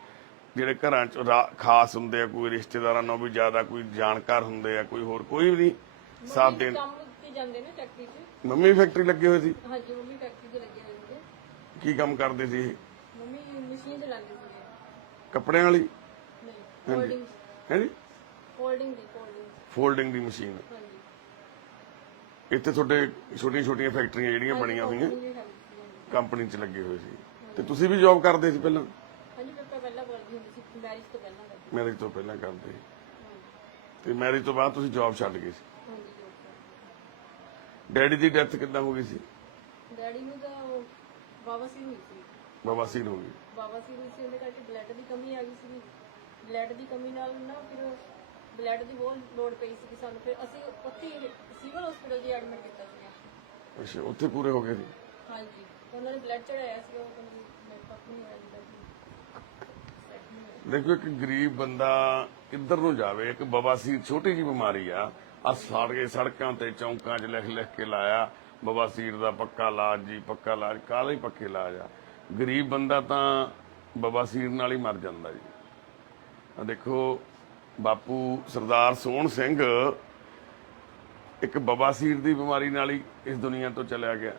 ਜਿਹੜੇ ਘਰਾਂ 'ਚ ਖਾਸ ਹੁੰਦੇ ਆ, ਕੋਈ ਰਿਸ਼ਤੇਦਾਰਾਂ ਨਾਲੋਂ ਵੀ ਜ਼ਿਆਦਾ ਕੋਈ ਜਾਣਕਾਰ ਹੁੰਦੇ ਆ, ਕੋਈ ਹੋਰ ਕੋਈ ਵੀ ਨਹੀਂ ਸਾਥ ਦੇਣ? ਕੰਮ ਤੇ ਜਾਂਦੇ ਨੇ ਫੈਕਟਰੀ 'ਚ। ਮੰਮੀ ਫੈਕਟਰੀ ਲੱਗੇ ਹੋਏ ਸੀ? ਹਾਂਜੀ, ਮੰਮੀ ਫੈਕਟਰੀ 'ਚ ਲੱਗੇ ਹੋਏ ਸੀਗੇ। ਕੀ ਕੰਮ ਕਰਦੇ ਸੀ ਇਹ? ਮੰਮੀ ਮਸ਼ੀਨ ਚਲਾਉਂਦੇ ਸੀਗੇ। ਕੱਪੜਿਆਂ ਵਾਲੀ? ਨਹੀਂ, ਫੋਲਡਿੰਗ। ਹੈ ਜੀ? ਫੋਲਡਿੰਗ ਫੋਲਡਿੰਗ ਦੀ ਮਸ਼ੀਨ? ਹਾਂਜੀ। ਇੱਥੇ ਤੁਹਾਡੇ ਛੋਟੀਆਂ ਛੋਟੀਆਂ ਫੈਕਟਰੀਆਂ ਜਿਹੜੀਆਂ ਬਣੀਆਂ ਹੋਈਆਂ ਹਾਂਜੀ, ਕੰਪਨੀ 'ਚ ਲੱਗੇ ਹੋਏ ਸੀ? ਤੇ ਤੁਸੀਂ ਵੀ ਜੌਬ ਕਰਦੇ ਸੀ ਪਹਿਲਾਂ? ਹਾਂਜੀ, ਪਾਪਾ ਪਹਿਲਾਂ ਕਰਦੀ ਹੁੰਦੀ ਸੀ, ਮੈਰਿਜ ਤੋਂ ਪਹਿਲਾਂ ਕਰਦੀ। ਮੈਰਿਜ ਤੋਂ ਪਹਿਲਾਂ ਕਰਦੇ ਸੀ, ਤੇ ਮੈਰਿਜ ਤੋਂ ਬਾਅਦ ਤੁਸੀਂ ਜੌਬ ਛੱਡ ਗਏ ਸੀ? ਹਾਂਜੀ। ਡੈਡੀ ਦੀ ਡੈਥ ਕਿੱਦਾਂ ਹੋ ਗਈ ਸੀ? ਡੈਡੀ ਨੂੰ ਤਾਂ ਬਾਵਾਸੀਰ ਹੋਈ ਸੀ। ਬਵਾਸੀਰ ਹੋ ਗਈ? ਬਾਵਾਸੀਰ ਹੋਈ ਸੀ, ਉਹਦੇ ਕਰਕੇ ਬਲੱਡ ਦੀ ਕਮੀ ਆ ਗਈ ਸੀ। ਬਲੱਡ ਦੀ ਕਮੀ ਨਾਲ ਨਾ ਫਿਰ ਬਲੱਡ ਦੀ ਬਹੁਤ ਲੋੜ ਪਈ ਸੀ ਸਾਨੂੰ। ਫਿਰ ਅਸੀਂ ਉੱਥੇ ਸਿਵਲ ਹਸਪੀਟਲ 'ਚ ਐਡਮਿਟ ਕੀਤਾ ਸੀ। ਅੱਛਾ, ਉੱਥੇ ਪੂਰੇ ਹੋ ਗਏ ਸੀ? ਹਾਂਜੀ, ਉਹਨਾਂ ਨੇ ਬਲੱਡ ਚੜਾਇਆ ਸੀ, ਉਹ ਕਹਿੰਦੇ ਬਲੱਡ ਕੱਪ ਨਹੀਂ ਹੋਇਆ ਜਿੱਦਾਂ ਦੇਖੋ, ਇੱਕ ਗਰੀਬ ਬੰਦਾ ਕਿੱਧਰ ਨੂੰ ਜਾਵੇ? ਇੱਕ ਬਵਾਸੀਰ ਛੋਟੀ ਜਿਹੀ ਬਿਮਾਰੀ ਆ ਸਾਰੇ ਸੜਕਾਂ ਤੇ ਚੌਂਕਾਂ 'ਚ ਲਿਖ ਕੇ ਲਾਇਆ, ਬਵਾਸੀਰ ਦਾ ਪੱਕਾ ਇਲਾਜ ਜੀ, ਪੱਕਾ ਇਲਾਜ। ਕਾਹਦਾ ਹੀ ਪੱਕੇ ਇਲਾਜ ਆ? ਗਰੀਬ ਬੰਦਾ ਤਾਂ ਬਵਾਸੀਰ ਨਾਲ ਹੀ ਮਰ ਜਾਂਦਾ ਜੀ। ਆ ਦੇਖੋ, ਬਾਪੂ ਸਰਦਾਰ ਸੋਹਣ ਸਿੰਘ ਇੱਕ ਬਵਾਸੀਰ ਦੀ ਬਿਮਾਰੀ ਨਾਲ ਹੀ ਇਸ ਦੁਨੀਆ ਤੋਂ ਚਲਿਆ ਗਿਆ।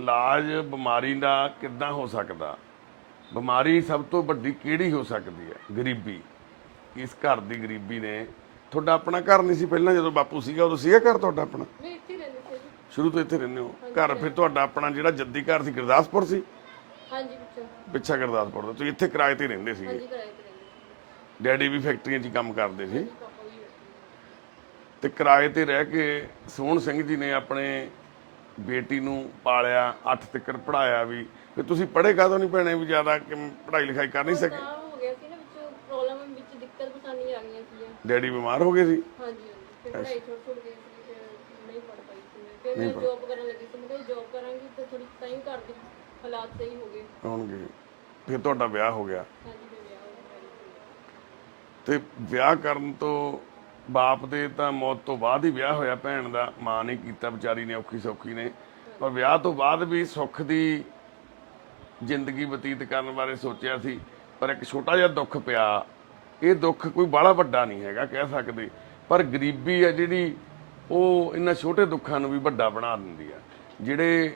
ਇਲਾਜ ਬਿਮਾਰੀ ਦਾ ਕਿੱਦਾਂ ਹੋ ਸਕਦਾ? ਬਿਮਾਰੀ ਸਭ ਤੋਂ ਵੱਡੀ ਕਿਹੜੀ ਹੋ ਸਕਦੀ ਹੈ? ਗਰੀਬੀ। ਇਸ ਘਰ ਦੀ ਗਰੀਬੀ ਨੇ। ਤੁਹਾਡਾ ਆਪਣਾ ਘਰ ਨਹੀਂ ਸੀ ਪਹਿਲਾਂ ਜਦੋਂ ਬਾਪੂ ਸੀਗਾ? ਉਦੋਂ ਸੀਗਾ ਘਰ ਤੁਹਾਡਾ ਆਪਣਾ? ਮੈਂ ਇੱਥੇ ਰਹਿੰਦੀ ਸੀ ਜੀ। ਸ਼ੁਰੂ ਤੋਂ ਇੱਥੇ ਰਹਿੰਦੇ ਹੋ? ਘਰ ਫਿਰ ਤੁਹਾਡਾ ਆਪਣਾ ਜਿਹੜਾ ਜੱਦੀ ਘਰ ਸੀ ਗੁਰਦਾਸਪੁਰ ਸੀ? ਹਾਂਜੀ, ਪਿੱਛਾ ਗੁਰਦਾਸਪੁਰ ਦਾ। ਤੁਸੀਂ ਇੱਥੇ ਕਿਰਾਏ ਤੇ ਰਹਿੰਦੇ ਸੀਗੇ? ਹਾਂਜੀ, ਕਿਰਾਏ ਤੇ ਰਹਿੰਦੀ। ਡੈਡੀ ਵੀ ਫੈਕਟਰੀਆਂ 'ਚ ਕੰਮ ਕਰਦੇ ਸੀ? ਪਾਪਾ ਵੀ ਤੇ ਕਿਰਾਏ ਤੇ ਰਹਿ ਕੇ ਸੋਹਣ ਸਿੰਘ ਜੀ ਨੇ ਆਪਣੇ ਬੇਟੀ ਨੂੰ ਪਾਲਿਆ, 8 ਤੱਕ ਪੜਾਇਆ ਵੀ। ਫਿਰ ਤੁਸੀਂ ਪੜ੍ਹੇ ਕਾਹਦੋਂ ਨਹੀਂ ਭੈਣੇ ਵੀ ਜ਼ਿਆਦਾ, ਕਿ ਪੜ੍ਹਾਈ ਲਿਖਾਈ ਕਰ ਨਹੀਂ ਸਕੇ? ਤਾਂ ਹੋ ਗਿਆ ਸੀ ਨਾ, ਵਿੱਚ ਪ੍ਰੋਬਲਮ ਵਿੱਚ ਦਿੱਕਤ ਪਰੇਸ਼ਾਨੀ ਆ ਗਈਆਂ ਸੀ। ਡੈਡੀ ਬਿਮਾਰ ਹੋ ਗਏ ਸੀ? ਹਾਂਜੀ, ਫਿਰ ਪੜ੍ਹਾਈ ਛੁੱਟ ਗਈ ਸੀ, ਫਿਰ ਨਹੀਂ ਪੜ੍ਹ ਪਾਈ ਸੀ ਮੈਂ। ਫਿਰ ਮੈਂ ਜੌਬ ਕਰਨ ਲੱਗੀ ਸੀ। ਮੈਂ ਕਿਹਾ ਜੌਬ ਕਰਾਂਗੀ ਤਾਂ ਥੋੜੀ ਟਾਈਮ ਘਰ ਦੇ ਹਾਲਾਤ ਸਹੀ ਹੋ ਗਏ ਹੋਣਗੇ। ਫਿਰ ਤੁਹਾਡਾ ਵਿਆਹ ਹੋ ਗਿਆ? ਹਾਂਜੀ, ਫਿਰ ਵਿਆਹ ਹੋ ਗਿਆ। ਤੇ ਵਿਆਹ ਕਰਨ ਤੋਂ ਬਾਪ ਦੇ ਤਾਂ ਮੌਤ ਤੋਂ ਬਾਅਦ ਹੀ ਵਿਆਹ ਹੋਇਆ, ਭੈਣ ਦਾ ਮਾਂ ਨੇ ਕੀਤਾ ਵਿਚਾਰੀ ਨੇ, ਔਖੀ ਸੌਖੀ ਨੇ। ਪਰ ਵਿਆਹ ਤੋਂ ਬਾਅਦ ਵੀ ਸੁੱਖ ਦੀ ਜ਼ਿੰਦਗੀ ਬਤੀਤ ਕਰਨ ਬਾਰੇ ਸੋਚਿਆ ਸੀ, ਪਰ ਇੱਕ ਛੋਟਾ ਜਿਹਾ ਦੁੱਖ ਪਿਆ। ਇਹ ਦੁੱਖ ਕੋਈ ਬਾਹਲਾ ਵੱਡਾ ਨਹੀਂ ਹੈਗਾ ਕਹਿ ਸਕਦੇ, ਪਰ ਗਰੀਬੀ ਹੈ ਜਿਹੜੀ ਉਹ ਇਹਨਾਂ ਛੋਟੇ ਦੁੱਖਾਂ ਨੂੰ ਵੀ ਵੱਡਾ ਬਣਾ ਦਿੰਦੀ ਆ। ਜਿਹੜੇ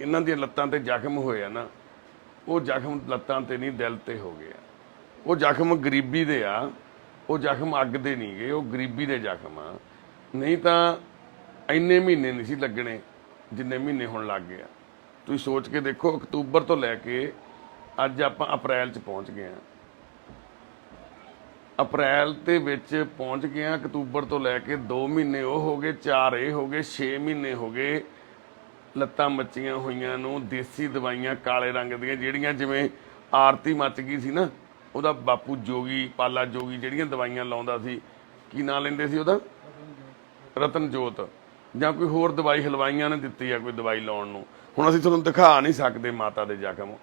ਇਹਨਾਂ ਦੀਆਂ ਲੱਤਾਂ ਤੇ ਜ਼ਖਮ ਹੋਏ ਆ ਨਾ, ਉਹ ਜ਼ਖਮ ਲੱਤਾਂ ਤੇ ਨਹੀਂ ਦਿਲ ਤੇ ਹੋ ਗਏ ਆ। ਉਹ ਜ਼ਖਮ ਗਰੀਬੀ ਦੇ ਆ, ਉਹ ਜ਼ਖਮ ਅੱਗ ਦੇ ਨਹੀਂ ਗਏ, ਉਹ ਗਰੀਬੀ ਦੇ ਜ਼ਖਮ ਆ। ਨਹੀਂ ਤਾਂ ਇੰਨੇ ਮਹੀਨੇ ਨਹੀਂ ਸੀ ਲੱਗਣੇ ਜਿੰਨੇ ਮਹੀਨੇ ਹੁਣ ਲੱਗ ਗਏ ਆ। ਤੁਸੀਂ ਸੋਚ ਕੇ ਦੇਖੋ, ਅਕਤੂਬਰ ਤੋਂ ਲੈ ਕੇ ਅੱਜ ਆਪਾਂ ਅਪ੍ਰੈਲ 'ਚ ਪਹੁੰਚ ਗਏ ਆ। ਅਪ੍ਰੈਲ ਦੇ ਵਿੱਚ ਪਹੁੰਚ ਗਏ ਆ। ਅਕਤੂਬਰ ਤੋਂ ਲੈ ਕੇ 2 ਮਹੀਨੇ ਉਹ ਹੋ ਗਏ, 4 ਇਹ ਹੋ ਗਏ, 6 ਮਹੀਨੇ ਹੋ ਗਏ ਲੱਤਾਂ ਮੱਚੀਆਂ ਹੋਈਆਂ ਨੂੰ। ਦੇਸੀ ਦਵਾਈਆਂ ਕਾਲੇ ਰੰਗ ਦੀਆਂ, ਜਿਹੜੀਆਂ ਜਿਵੇਂ ਆਰਤੀ ਮੱਚ ਗਈ ਸੀ ਨਾ, ਉਹਦਾ ਬਾਪੂ ਜੋਗੀ, ਪਾਲਾ ਜੋਗੀ ਜਿਹੜੀਆਂ ਦਵਾਈਆਂ ਲਾਉਂਦਾ ਸੀ, ਕੀ ਨਾਂ ਲੈਂਦੇ ਸੀ ਉਹਦਾ, ਰਤਨ ਜੋਤ, ਜਾਂ ਕੋਈ ਹੋਰ ਦਵਾਈ ਹਲਵਾਈਆਂ ਨੇ ਦਿੱਤੀ ਆ ਕੋਈ ਦਵਾਈ ਲਾਉਣ ਨੂੰ। ਹੁਣ ਅਸੀਂ ਤੁਹਾਨੂੰ ਦਿਖਾ ਨਹੀਂ ਸਕਦੇ ਮਾਤਾ ਦੇ ਜ਼ਖਮ,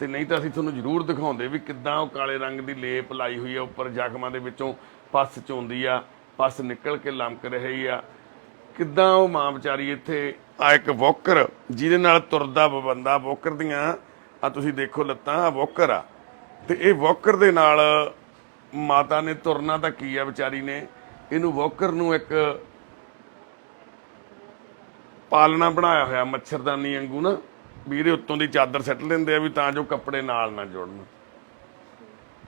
ਤੇ ਨਹੀਂ ਤਾਂ ਅਸੀਂ ਤੁਹਾਨੂੰ ਜ਼ਰੂਰ ਦਿਖਾਉਂਦੇ ਵੀ ਕਿੱਦਾਂ ਉਹ ਕਾਲੇ ਰੰਗ ਦੀ ਲੇਪ ਲਾਈ ਹੋਈ ਆ ਉੱਪਰ ਜ਼ਖਮਾਂ ਦੇ ਵਿੱਚੋਂ, ਪਸ ਚੋਂਦੀ ਆ, ਪਸ ਨਿਕਲ ਕੇ ਲਮਕ ਰਹੀ ਆ। ਕਿੱਦਾਂ ਉਹ ਮਾਂ ਵਿਚਾਰੀ ਇੱਥੇ ਆ, ਇੱਕ ਵੋਕਰ ਜਿਹਦੇ ਨਾਲ ਤੁਰਦਾ ਬੰਦਾ, ਵੋਕਰ ਦੀਆਂ ਆ ਤੁਸੀਂ ਦੇਖੋ ਲੱਤਾਂ, ਆ ਵੋਕਰ ਆ, ਤੇ ਇਹ ਵੋਕਰ ਦੇ ਨਾਲ ਮਾਤਾ ਨੇ ਤੁਰਨਾ ਤਾਂ ਕੀ ਆ ਵਿਚਾਰੀ ਨੇ, ਇਹਨੂੰ ਵੋਕਰ ਨੂੰ ਇੱਕ ਪਾਲਣਾ ਬਣਾਇਆ ਹੋਇਆ ਮੱਛਰਦਾਨੀ ਵਾਂਗੂ ਨਾ, ਵੀ ਇਹਦੇ ਉੱਤੋਂ ਦੀ ਚਾਦਰ ਸੱਟ ਲੈਂਦੇ ਆ ਵੀ ਤਾਂ ਜੋ ਕੱਪੜੇ ਨਾਲ ਨਾ ਜੁੜਨ।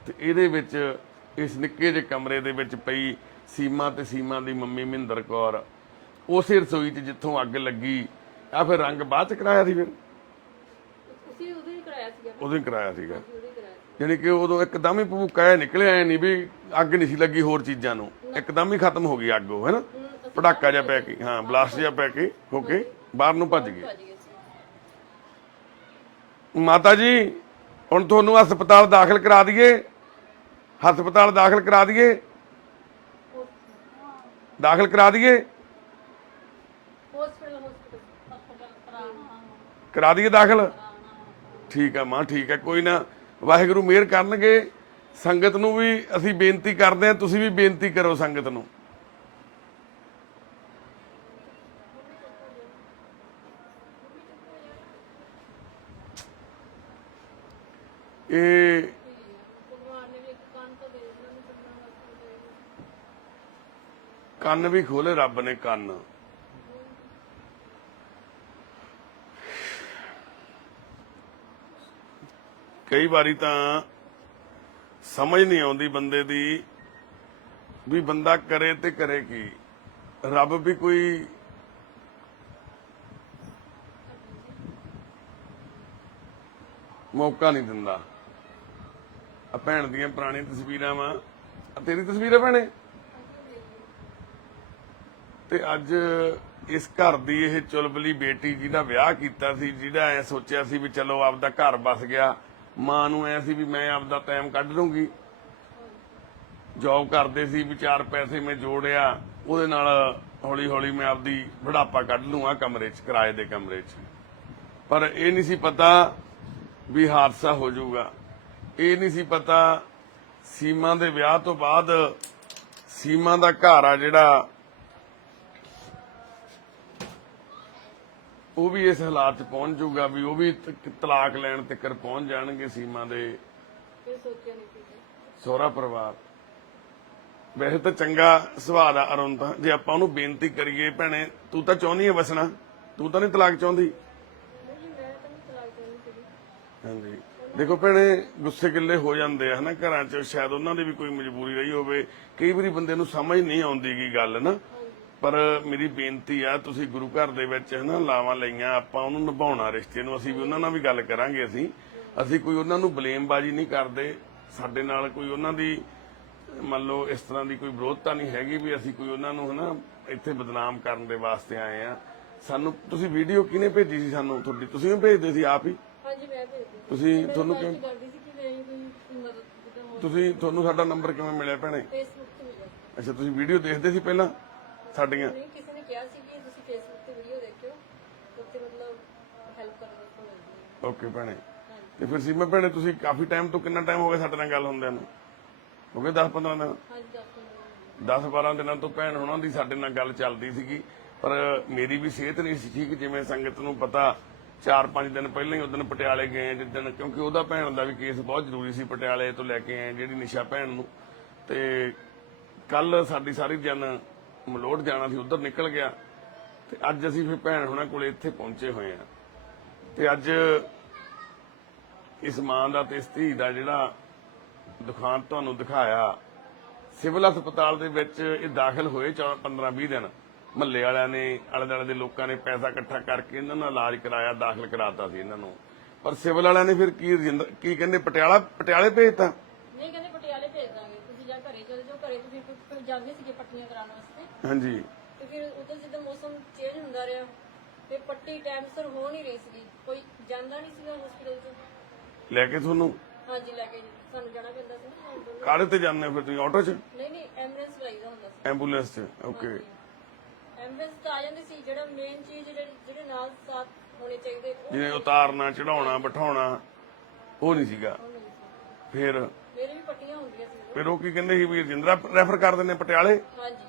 ਤੇ ਇਹਦੇ ਵਿੱਚ ਇਸ ਨਿੱਕੇ ਜਿਹੇ ਕਮਰੇ ਦੇ ਵਿੱਚ ਪਈ ਸੀਮਾ ਤੇ ਸੀਮਾ ਦੀ ਮੰਮੀ ਮਹਿੰਦਰ ਕੌਰ, ਉਸੇ ਰਸੋਈ 'ਚ ਜਿੱਥੋਂ ਅੱਗ ਲੱਗੀ ਆ। ਫਿਰ ਰੰਗ ਬਾਅਦ 'ਚ ਕਰਾਇਆ ਸੀ, ਫਿਰ ਅਸੀਂ ਉਦੋਂ ਹੀ ਕਰਾਇਆ ਸੀਗਾ। ਉਦੋਂ ਹੀ ਕਰਾਇਆ ਸੀਗਾ, ਉਦੋਂ ਹੀ ਕਰਾਇਆ ਸੀ। ਯਾਨੀ ਕਿ ਉਦੋਂ ਇੱਕਦਮ ਹੀ ਭੂਕਾ ਨਿਕਲਿਆ, ਐ ਨਹੀਂ ਵੀ ਅੱਗ ਨਹੀਂ ਸੀ ਲੱਗੀ ਹੋਰ ਚੀਜ਼ਾਂ ਨੂੰ, ਇੱਕਦਮ ਹੀ ਖਤਮ ਹੋ ਗਈ ਅੱਗ ਉਹ, ਹੈ ਨਾ, ਪਟਾਕਾ ਜਿਹਾ ਪੈ ਕੇ, ਹਾਂ ਬਲਾਸਟ ਜਿਹਾ ਪੈ ਕੇ ਹੋ ਕੇ ਬਾਹਰ ਨੂੰ ਭੱਜ ਗਈ। ਭੱਜ ਗਏ ਸੀ। ਮਾਤਾ ਜੀ ਹੁਣ ਤੁਹਾਨੂੰ ਹਸਪਤਾਲ ਦਾਖਲ ਕਰਾ ਦਈਏ, ਹਸਪਤਾਲ ਦਾਖਲ ਕਰਾ ਦਈਏ, ਦਾਖਲ ਕਰਾ ਦਈਏ, ਹਸਪੀਟਲ ਕਰਾ ਦਈਏ ਦਾਖਲ। ਠੀਕ ਆ ਮਾਂ, ਠੀਕ ਹੈ, ਕੋਈ ਨਾ, ਵਾਹਿਗੁਰੂ ਮਿਹਰ ਕਰਨਗੇ। ਸੰਗਤ ਨੂੰ ਵੀ ਅਸੀਂ ਬੇਨਤੀ ਕਰਦੇ ਹਾਂ, ਤੁਸੀਂ ਵੀ ਬੇਨਤੀ ਕਰੋ ਸੰਗਤ ਨੂੰ। ਇਹ ਭਗਵਾਨ ਨੇ ਵੀ ਇੱਕ ਕੰਨ ਤੋਂ ਦੇ ਦਿੱਤਾ ਨੂੰ ਸੁਣਨ ਵਾਸਤੇ। ਕੰਨ ਵੀ ਖੋਲੇ ਰੱਬ ਨੇ, ਕੰਨ। ਕਈ ਵਾਰੀ ਤਾਂ ਸਮਝ ਨਹੀਂ ਆਉਂਦੀ ਬੰਦੇ ਦੀ ਵੀ ਬੰਦਾ ਕਰੇ ਤੇ ਕਰੇ ਕੀ। ਰੱਬ ਵੀ ਕੋਈ ਮੌਕਾ ਨਹੀਂ ਦਿੰਦਾ। ਆ ਭੈਣ ਦੀਆਂ ਪੁਰਾਣੀਆਂ ਤਸਵੀਰਾਂ ਵਾ, ਤੇਰੀ ਤਸਵੀਰ ਹੈ ਭੈਣੇ, ਤੇ ਅੱਜ ਇਸ ਘਰ ਦੀ ਇਹ ਚੁਲਬਲੀ ਬੇਟੀ ਜਿਹਦਾ ਵਿਆਹ ਕੀਤਾ ਸੀ, ਜਿਹਦਾ ਐ ਸੋਚਿਆ ਸੀ ਵੀ ਚਲੋ ਆਪਦਾ ਘਰ ਬਸ ਗਿਆ, ਮਾਂ ਨੂੰ ਐ ਸੀ ਵੀ ਮੈਂ ਆਪਦਾ ਟਾਈਮ ਕੱਢ ਲੂੰਗੀ, ਜੌਬ ਕਰਦੇ ਸੀ ਵੀ 4 ਪੈਸੇ ਮੈਂ ਜੋੜਿਆ, ਉਹਦੇ ਨਾਲ ਹੌਲੀ ਹੌਲੀ ਮੈਂ ਆਪਦੀ ਬੁਢਾਪਾ ਕੱਢ ਲੂੰਗਾ ਕਮਰੇ 'ਚ, ਕਿਰਾਏ ਦੇ ਕਮਰੇ 'ਚ। ਪਰ ਇਹ ਨਹੀਂ ਸੀ ਪਤਾ ਵੀ ਹਾਦਸਾ ਹੋ ਜਾਊਗਾ। ਇਹ ਨਹੀਂ ਸੀ ਪਤਾ ਸੀਮਾ ਦੇ ਵਿਆਹ ਤੋਂ ਬਾਅਦ ਸੀਮਾ ਦਾ ਘਰ ਆ ਜਿਹੜਾ, ਉਹ ਵੀ ਇਸ ਹਾਲਾਤ 'ਚ ਪਹੁੰਚ ਜਾਊਗਾ ਵੀ ਉਹ ਵੀ ਤਲਾਕ ਲੈਣ ਤੱਕ ਪਹੁੰਚ ਜਾਣਗੇ ਸੀਮਾ ਦੇ ਇਹ ਸੋਚਿਆ ਨਹੀਂ ਸੀ। ਸਹੁਰਾ ਪਰਿਵਾਰ। ਵੈਸੇ ਤਾਂ ਚੰਗਾ ਸੁਭਾਅ ਦਾ ਅਰੁਣ ਤਾਂ, ਜੇ ਆਪਾਂ ਉਹਨੂੰ ਬੇਨਤੀ ਕਰੀਏ, ਭੈਣੇ ਤੂੰ ਤਾਂ ਚਾਹੁੰਦੀ ਹੈ ਵਸਣਾ, ਤੂੰ ਤਾਂ ਨਹੀਂ ਤਲਾਕ ਚਾਹੁੰਦੀ? ਨਹੀਂ ਮੈਂ ਤਾਂ ਨਹੀਂ ਤਲਾਕ ਚਾਹੁੰਦੀ ਸੀ। ਹਾਂਜੀ, ਦੇਖੋ ਭੈਣੇ ਗੁੱਸੇ ਗਿੱਲੇ ਹੋ ਜਾਂਦੇ ਆ ਹਨਾ ਘਰਾਂ 'ਚ, ਸ਼ਾਇਦ ਉਹਨਾਂ ਦੀ ਵੀ ਕੋਈ ਮਜਬੂਰੀ ਰਹੀ ਹੋਵੇ, ਕਈ ਵਾਰੀ ਬੰਦੇ ਨੂੰ ਸਮਝ ਨਹੀਂ ਆਉਂਦੀ ਗੀ ਗੱਲ ਨਾ। ਪਰ ਮੇਰੀ ਬੇਨਤੀ ਆ, ਤੁਸੀਂ ਗੁਰੂ ਘਰ ਦੇ ਵਿੱਚ ਹਨਾ ਲਾਵਾਂ ਲਈਆਂ, ਆਪਾਂ ਉਹਨੂੰ ਨਿਭਾਉਣਾ ਰਿਸ਼ਤੇ ਨੂੰ, ਅਸੀਂ ਵੀ ਉਹਨਾਂ ਨਾਲ ਵੀ ਗੱਲ ਕਰਾਂਗੇ। ਅਸੀਂ ਕੋਈ ਉਹਨਾਂ ਨੂੰ ਬਲੇਮਬਾਜ਼ੀ ਨਹੀਂ ਕਰਦੇ, ਸਾਡੇ ਨਾਲ ਕੋਈ ਉਹਨਾਂ ਦੀ ਮੰਨ ਲਓ ਇਸ ਤਰ੍ਹਾਂ ਦੀ ਕੋਈ ਵਿਰੋਧਤਾ ਨਹੀਂ ਹੈਗੀ ਵੀ ਅਸੀਂ ਕੋਈ ਉਹਨਾਂ ਨੂੰ ਹਨਾ ਇੱਥੇ ਬਦਨਾਮ ਕਰਨ ਦੇ ਵਾਸਤੇ ਆਏ ਆ। ਸਾਨੂੰ ਤੁਸੀਂ ਵੀਡੀਓ ਕਿਹਨੇ ਭੇਜੀ ਸੀ ਸਾਨੂੰ? ਤੁਹਾਡੀ ਤੁਸੀਂ ਵੀ ਭੇਜਦੇ ਸੀ ਆਪ ਹੀ? ਹਾਂਜੀ ਮੈਂ ਭੇਜਦੀ ਸੀ। ਤੁਸੀਂ ਤੁਹਾਨੂੰ ਮੈਂ ਕਿਉਂ ਕਰਦੀ ਸੀ ਕਿ ਨਹੀਂ ਕੋਈ ਮਦਦ ਜਿੱਦਾਂ ਹੋ ਤੁਹਾਨੂੰ ਸਾਡਾ ਨੰਬਰ ਕਿਵੇਂ ਮਿਲਿਆ ਭੈਣੇ? ਫੇਸਬੁੱਕ ਤੇ ਮਿਲਿਆ। ਅੱਛਾ, ਤੁਸੀਂ ਵੀਡੀਓ ਦੇਖਦੇ ਸੀ ਪਹਿਲਾਂ ਸਾਡੀਆਂ? ਨਹੀਂ, ਕਿਸੇ ਨੇ ਕਿਹਾ ਸੀ ਕਿ ਤੁਸੀਂ ਫੇਸਬੁੱਕ ਤੇ ਵੀਡੀਓ ਦੇਖਿਓ, ਉੱਥੇ ਮਤਲਬ ਹੈਲਪ ਕਰਨ ਵਾਸਤੇ ਮਿਲਦੀ ਹੈ। ਓਕੇ ਭੈਣੇ, ਤੇ ਫਿਰ ਸੀਮਾ ਭੈਣੇ ਤੁਸੀਂ ਕਾਫੀ ਟਾਈਮ ਤੋਂ, ਕਿੰਨਾ ਟਾਈਮ ਹੋ ਗਿਆ ਸਾਡੇ ਨਾਲ ਗੱਲ ਹੁੰਦਿਆਂ ਨੂੰ? ਹੋ ਗਏ 10-15 ਦਿਨ। ਹਾਂਜੀ 10 10-12 ਦਿਨਾਂ ਤੋਂ ਭੈਣ ਹੋਣਾ ਦੀ ਸਾਡੇ ਨਾਲ ਗੱਲ ਚੱਲਦੀ ਸੀਗੀ, ਪਰ ਮੇਰੀ ਵੀ ਸਿਹਤ ਨਹੀਂ ਸੀ ਠੀਕ। ਜਿਵੇਂ ਸੰਗਤ ਨੂੰ ਪਤਾ 4-5 ਦਿਨ ਪਹਿਲਾਂ ਹੀ ਉਦੋਂ ਪਟਿਆਲੇ ਗਏ ਜਿੱਦਣ, ਕਿਉਂਕਿ ਉਹਦਾ ਭੈਣ ਦਾ ਵੀ ਕੇਸ ਬਹੁਤ ਜ਼ਰੂਰੀ ਸੀ, ਪਟਿਆਲੇ ਤੋਂ ਲੈ ਕੇ ਆਏ ਜਿਹੜੀ ਨਿਸ਼ਾ ਭੈਣ ਨੂੰ। ਤੇ ਕੱਲ ਸਾਡੀ ਸਾਰੀ ਜਨ ਮਲੋਟ ਜਾਣਾ ਸੀ, ਉਧਰ ਨਿਕਲ ਗਿਆ। ਤੇ ਅੱਜ ਅਸੀਂ ਫਿਰ ਭੈਣ ਹੋਣਾ ਕੋਲੇ ਇੱਥੇ ਪਹੁੰਚੇ ਹੋਏ ਆ। ਤੇ ਅੱਜ ਇਸ ਮਾਂ ਦਾ ਤੇ ਇਸ ਧੀ ਦਾ ਜਿਹੜਾ ਦੁਖਾਂਤ ਤੁਹਾਨੂੰ ਦਿਖਾਇਆ, ਸਿਵਲ ਹਸਪਤਾਲ ਦੇ ਵਿੱਚ ਇਹ ਦਾਖਲ ਹੋਏ 15-20 ਦਿਨ। ਮਹੱਲੇ ਵਾਲਿਆਂ ਨੇ, ਆਲੇ ਦੁਆਲੇ ਦੇ ਲੋਕਾਂ ਨੇ ਪੈਸਾ ਇਕੱਠਾ ਕਰਕੇ ਇਹਨਾਂ ਨਾਲ ਇਲਾਜ ਕਰਾਇਆ, ਦਾਖਲ ਕਰਾਤਾ ਸੀ ਇਹਨਾਂ ਨੂੰ। ਪਰ ਸਿਵਲ ਵਾਲਿਆਂ ਨੇ ਫਿਰ ਕੀ ਕਹਿੰਦੇ, ਪਟਿਆਲੇ ਭੇਜਤਾ। ਨਹੀਂ ਕਹਿੰਦੇ ਪਟਿਆਲੇ ਭੇਜ ਦਾਂਗੇ, ਤੁਸੀਂ ਜਾਂ ਘਰੇ ਚਲੇ ਜਾਓ। ਘਰੇ ਤੁਸੀਂ ਫਿਰ ਜਾਂਦੇ ਸੀਗੇ ਪੱਟੀਆਂ ਕਰਾਉਣ ਵਾਸਤੇ। ਹਾਂਜੀ। ਤੇ ਫਿਰ ਉਧਰ ਜਿੱਦਾਂ ਮੌਸਮ ਚੇਂਜ ਹੁੰਦਾ ਰਿਹਾ ਤੇ ਪੱਟੀ ਟਾਈਮ ਸਿਰ ਹੋ ਨਹੀਂ ਰਹੀ ਸੀਗੀ, ਕੋਈ ਜਾਂਦਾ ਨਹੀਂ ਸੀਗਾ ਹਸਪੀਟਲ 'ਚ ਲੈ ਕੇ ਤੁਹਾਨੂੰ ਹਾਂਜੀ ਲੈ ਕੇ ਸਾਨੂੰ ਜਾਣਾ ਪੈਂਦਾ ਸੀ ਨਾ ਐਂਬੂਲੈਂਸ। ਕਾਹਦੇ ਤੇ ਜਾਂਦੇ ਹੋ ਫਿਰ ਤੁਸੀਂ, ਆਟੋ 'ਚ? ਨਹੀਂ ਐਂਬੂਲੈਂਸ ਲਾਈਦਾ ਹੁੰਦਾ ਸੀ। ਐਂਬੂਲੈਂਸ 'ਚ? ਓਕੇ। ਐਂਬੂਲੈਂਸ ਤਾਂ ਆ ਜਾਂਦੀ ਸੀ, ਜਿਹੜਾ ਮੇਨ ਚੀਜ਼ ਜਿਹੜੇ ਨਾਲ ਸਾਥ ਹੋਣੇ ਚਾਹੀਦੇ ਉਹ ਜਿਵੇਂ ਉਤਾਰਨਾ, ਚੜਾਉਣਾ, ਬਿਠਾਉਣਾ ਉਹ ਨਹੀਂ ਸੀਗਾ। ਨਹੀਂ ਸੀ। ਫਿਰ ਮੇਰੇ ਵੀ ਪੱਟੀਆਂ ਹੁੰਦੀਆਂ ਸੀ। ਫਿਰ ਉਹ ਕੀ ਕਹਿੰਦੇ ਸੀ ਵੀ ਰਜਿੰਦਰਾ ਰੈਫਰ ਕਰ ਦਿੰਦੇ ਪਟਿਆਲੇ। ਹਾਂਜੀ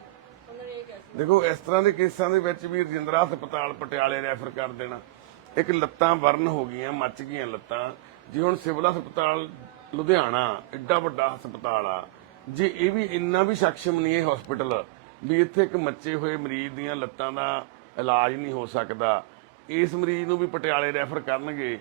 ਉਹਨਾਂ ਨੇ ਇਹ ਕਿਹਾ ਸੀ। ਦੇਖੋ ਇਸ ਤਰ੍ਹਾਂ ਦੇ ਕੇਸਾਂ ਦੇ ਵਿੱਚ ਵੀ ਰਜਿੰਦਰਾ ਹਸਪਤਾਲ ਪਟਿਆਲੇ ਰੈਫਰ ਕਰ ਦੇਣਾ। ਇੱਕ ਲੱਤਾਂ ਬਰਨ ਹੋ ਗਈਆਂ, ਮੱਚ ਗਈਆਂ ਲੱਤਾਂ। ਜੇ ਹੁਣ ਸਿਵਲ ਹਸਪਤਾਲ ਲੁਧਿਆਣਾ ਏਡਾ ਵੱਡਾ ਹਸਪਤਾਲ ਆ, ਜੇ ਇਹ ਵੀ ਇੰਨਾ ਵੀ ਸક્ષਮ ਨਹੀਂ ਇਹ ਹਸਪੀਟਲ ਵੀ ਇੱਥੇ ਇੱਕ ਮੱਚੇ ਹੋਏ ਮਰੀਜ਼ ਦੀਆਂ ਲੱਤਾਂ ਦਾ ਇਲਾਜ ਨਹੀਂ ਹੋ ਸਕਦਾ, ਇਸ ਮਰੀਜ਼ ਨੂੰ ਵੀ ਪਟਿਆਲੇ ਰੈਫਰ ਕਰਨਗੇ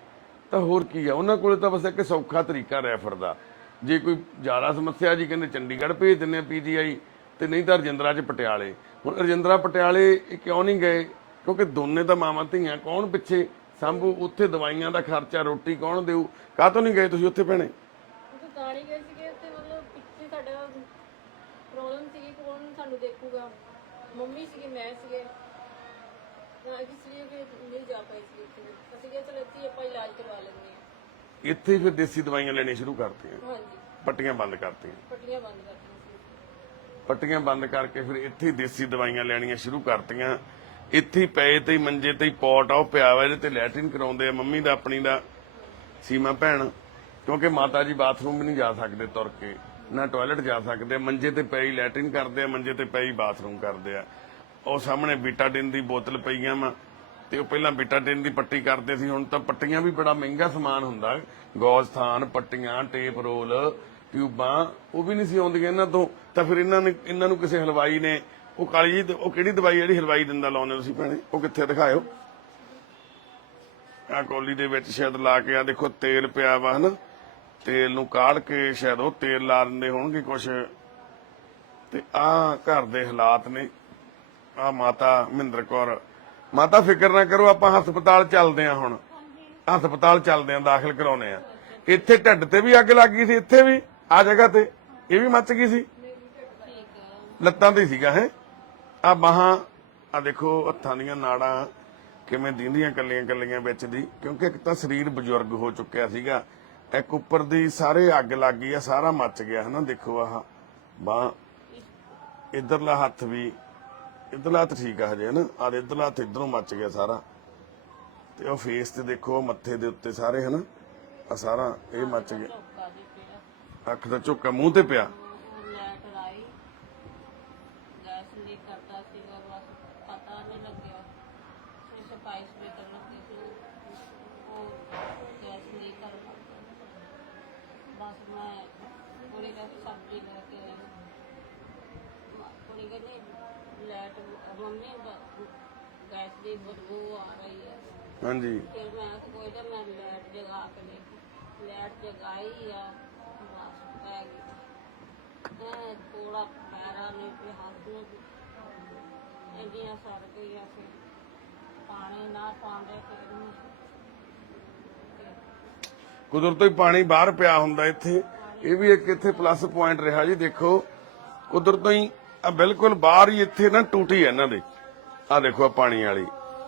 ਤਾਂ ਹੋਰ ਕੀ ਆ। ਉਹਨਾਂ ਕੋਲੇ ਤਾਂ ਬਸ ਇੱਕ ਸੌਖਾ ਤਰੀਕਾ ਰੈਫਰ ਦਾ। ਜੇ ਕੋਈ ਜ਼ਿਆਦਾ ਸਮੱਸਿਆ ਜੀ ਕਹਿੰਦੇ ਚੰਡੀਗੜ੍ਹ ਭੇਜ ਦਿੰਦੇ ਆ PGI, ਤੇ ਨਹੀਂ ਤਾਂ ਰਜਿੰਦਰਾ 'ਚ ਪਟਿਆਲੇ। ਹੁਣ ਰਜਿੰਦਰਾ ਪਟਿਆਲੇ ਕਿਉਂ ਨਹੀਂ ਗਏ? ਕਿਉਂਕਿ ਦੋਨੇ ਤਾਂ ਮਾਵਾਂ ਧੀਆਂ, ਕੌਣ ਪਿੱਛੇ ਸੰਭੂ? ਉੱਥੇ ਦਵਾਈਆਂ ਦਾ ਖਰਚਾ, ਰੋਟੀ ਕੌਣ ਦੇਊ? ਕਾਹਤੋਂ ਨਹੀਂ ਗਏ ਤੁਸੀਂ ਉੱਥੇ ਭੈਣੇ? ਉਹ ਤਾਂ ਨਹੀਂ ਗਏ ਸੀਗੇ ਉੱਥੇ, ਮਤਲਬ ਪਿੱਛੇ ਸਾਡਾ ਪ੍ਰੋਬਲਮ ਸੀਗੀ, ਕੌਣ ਸਾਨੂੰ ਦੇਖੂਗਾ। ਮੰਮੀ ਸੀਗੀ, ਮੈਂ ਸੀਗੇ, ਤਾਂ ਇਸ ਲਈ ਵੀ ਨਹੀਂ ਜਾ ਪਾਈ ਸੀ ਉੱਥੇ। ਅਸੀਂ ਕਿਹਾ ਚਲੋ ਇੱਥੇ ਆਪਾਂ ਇਲਾਜ ਕਰਵਾ ਲੈਂਦੇ ਹਾਂ। ਇੱਥੇ ਫਿਰ ਦੇਸੀ ਦਵਾਈਆਂ ਲੈਣੀਆਂ ਸ਼ੁਰੂ ਕਰਤੀਆਂ, ਹਾਂਜੀ ਪੱਟੀਆਂ ਬੰਦ ਕਰਤੀਆਂ। ਪੱਟੀਆਂ ਬੰਦ ਕਰਤੀਆਂ ਸੀ। ਪੱਟੀਆਂ ਬੰਦ ਕਰਕੇ ਫਿਰ ਇੱਥੇ ਹੀ ਦੇਸੀ ਦਵਾਈਆਂ ਲੈਣੀਆਂ ਸ਼ੁਰੂ ਕਰਤੀਆਂ। ਇੱਥੇ ਹੀ ਪਏ ਤੇ ਹੀ ਮੰਜੇ ਤੇ ਹੀ ਪੌਟ ਆ ਉਹ ਪਿਆ ਵਾ, ਇਹਦੇ ਤੇ ਲੈਟਰਿਨ ਕਰਾਉਂਦੇ ਆ ਮੰਮੀ ਦਾ ਆਪਣੀ ਦਾ, ਸੀਮਾ ਭੈਣ। ਕਿਉਂਕਿ ਮਾਤਾ ਜੀ ਬਾਥਰੂਮ ਵੀ ਨਹੀਂ ਜਾ ਸਕਦੇ ਤੁਰ ਕੇ, ਨਾ ਟਾਇਲਟ ਜਾ ਸਕਦੇ, ਮੰਜੇ ਤੇ ਪਈ ਲੈਟਰਿਨ ਕਰਦੇ ਆ, ਮੰਜੇ ਤੇ ਪਈ ਬਾਥਰੂਮ ਕਰਦੇ ਆ। ਉਹ ਸਾਹਮਣੇ ਬੀਟਾਡਿਨ ਦੀ ਬੋਤਲ ਪਈਆਂ ਵਾ, ਤੇ ਉਹ ਪਹਿਲਾਂ ਬੀਟਾਡਿਨ ਦੀ ਪੱਟੀ ਕਰਦੇ ਸੀ, ਹੁਣ ਤਾਂ ਪੱਟੀਆਂ ਵੀ ਬੜਾ ਮਹਿੰਗਾ ਸਮਾਨ ਹੁੰਦਾ, ਗੌਸਥਾਨ, ਪੱਟੀਆਂ, ਟੇਪ ਰੋਲ, ਟਿਊਬਾਂ, ਉਹ ਵੀ ਨਹੀਂ ਸੀ ਆਉਂਦੀਆਂ ਇਹਨਾਂ ਤੋਂ। ਤਾਂ ਫਿਰ ਇਹਨਾਂ ਨੂੰ ਕਿਸੇ ਹਲਵਾਈ ਨੇ, ਉਹ ਕਾਲੀ ਜੀ, ਉਹ ਕਿਹੜੀ ਦਵਾਈ ਜਿਹੜੀ ਹਲਵਾਈ ਦਿੰਦਾ ਲਾਉਂਦੇ ਤੁਸੀਂ ਭੈਣੇ, ਉਹ ਕਿੱਥੇ ਦਿਖਾਇਓ? ਆ ਕੌਲੀ ਦੇ ਵਿੱਚ ਸ਼ਾਇਦ ਲਾ ਕੇ, ਆ ਦੇਖੋ ਤੇਲ ਪਿਆ ਵਾ ਹਨਾ, ਤੇਲ ਨੂੰ ਕਾੜ ਕੇ ਸ਼ਾਇਦ ਉਹ ਤੇਲ ਲਾ ਦਿੰਦੇ ਹੋਣਗੇ ਕੁਛ। ਤੇ ਆ ਘਰ ਦੇ ਹਾਲਾਤ ਨੇ। ਆ ਮਾਤਾ ਮਹਿੰਦਰ ਕੌਰ। ਮਾਤਾ ਫਿਕਰ ਨਾ ਕਰੋ, ਆਪਾਂ ਹਸਪਤਾਲ ਚੱਲਦੇ ਆ, ਹੁਣ ਹਸਪਤਾਲ ਚੱਲਦੇ ਆ, ਦਾਖਲ ਕਰਾਉਨੇ ਆ। ਇੱਥੇ ਢਿੱਡ ਤੇ ਵੀ ਅੱਗ ਲੱਗ ਗਈ ਸੀ, ਇੱਥੇ ਵੀ ਆ ਜਗ੍ਹਾ ਤੇ ਇਹ ਵੀ ਮੱਚ ਗਈ ਸੀ, ਲੱਤਾਂ ਤੇ ਸੀਗਾ। ਹੈ ਆ ਬਾਹਾਂ, ਆ ਦੇਖੋ ਹੱਥਾਂ ਦੀਆਂ ਨਾੜਾਂ ਕਿਵੇਂ ਦੀਂਦੀਆਂ ਕੱਲੀਆਂ ਕੱਲੀਆਂ ਵਿੱਚ ਦੀ, ਕਿਉਂਕਿ ਇੱਕ ਤਾਂ ਸਰੀਰ ਬਜ਼ੁਰਗ ਹੋ ਚੁੱਕਿਆ ਸੀਗਾ, ਇੱਕ ਉੱਪਰ ਦੀ ਸਾਰੇ ਅੱਗ ਲੱਗ ਗਈ ਆ, ਸਾਰਾ ਮੱਚ ਗਿਆ ਹਨਾ। ਦੇਖੋ ਆਹ ਬਾਹ, ਇਧਰਲਾ ਹੱਥ ਵੀ, ਇਧਰਲਾ ਹੱਥ ਠੀਕ ਆ ਹਜੇ ਹਨਾ, ਆ ਇਧਰਲਾ ਹੱਥ ਇਧਰੋਂ ਮੱਚ ਗਿਆ ਸਾਰਾ। ਤੇ ਉਹ ਫੇਸ ਤੇ ਦੇਖੋ, ਮੱਥੇ ਦੇ ਉੱਤੇ ਸਾਰੇ ਹਨਾ, ਆ ਸਾਰਾ ਇਹ ਮੱਚ ਗਿਆ। ਧੋਖਾ ਦੇ ਪਿਆ, ਅੱਖ ਦਾ ਝੋਕਾ ਮੂੰਹ ਤੇ ਪਿਆ। ਲੈਟ ਲਾਈ, ਗੈਸ ਲੀਕ ਕਰਦਾ ਸੀਗਾ, ਬਸ ਪਤਾ ਨਹੀਂ ਲੱਗਿਆ। ਫਿਰ ਸਫਾਈ ਕਰਨ ਲੱਗੀ ਸੀ, ਉਹ ਗੈਸ ਲੀਕ ਕਰਨ ਲੱਗ ਗਿਆ। ਬਸ ਮੈਂ ਕੁੜੀ ਦਾ ਸਬਜ਼ੀ ਲੈ ਕੇ ਆਈ, ਕੁੜੀ ਕਹਿੰਦੀ ਲੈਟ ਮੰਮੀ ਗੈਸ ਦੀ ਬਦਬੂ ਆ ਰਹੀ ਹੈ। ਹਾਂਜੀ। ਫਿਰ ਮੈਂ ਕੋਈ ਤਾਂ ਮੈਂ ਲੈਟ ਜਗਾ ਕੇ ਦੇਖੀ, ਲੈਟ ਜਗਾਈ ਆ, ਬਸ ਪੈ ਗਈ। ਥੋੜਾ ਪੈਰਾਂ ਨੇ ਤੇ ਹੱਥ ਨੂੰ ਇੰਨੀਆਂ ਸੜ ਗਈਆਂ ਸੀ, ਪਾਣੀ ਨਾ ਪਾਉਂਦੇ ਫਿਰ ਨਹੀਂ। ਕੁਦਰਤੋਂ ਹੀ ਪਾਣੀ ਬਾਹਰ ਪਿਆ ਹੁੰਦਾ ਇੱਥੇ, ਇਹ ਵੀ ਇੱਕ ਇੱਥੇ ਪਲੱਸ ਪੁਆਇੰਟ ਰਿਹਾ ਜੀ। ਦੇਖੋ ਕੁਦਰਤੋਂ ਹੀ ਆ ਬਿਲਕੁਲ ਬਾਹਰ ਹੀ ਇੱਥੇ ਨਾ ਟੂਟੀ ਹੈ ਇਹਨਾਂ ਦੇ, ਆ ਦੇਖੋ ਆ ਪਾਣੀ ਵਾਲੀ,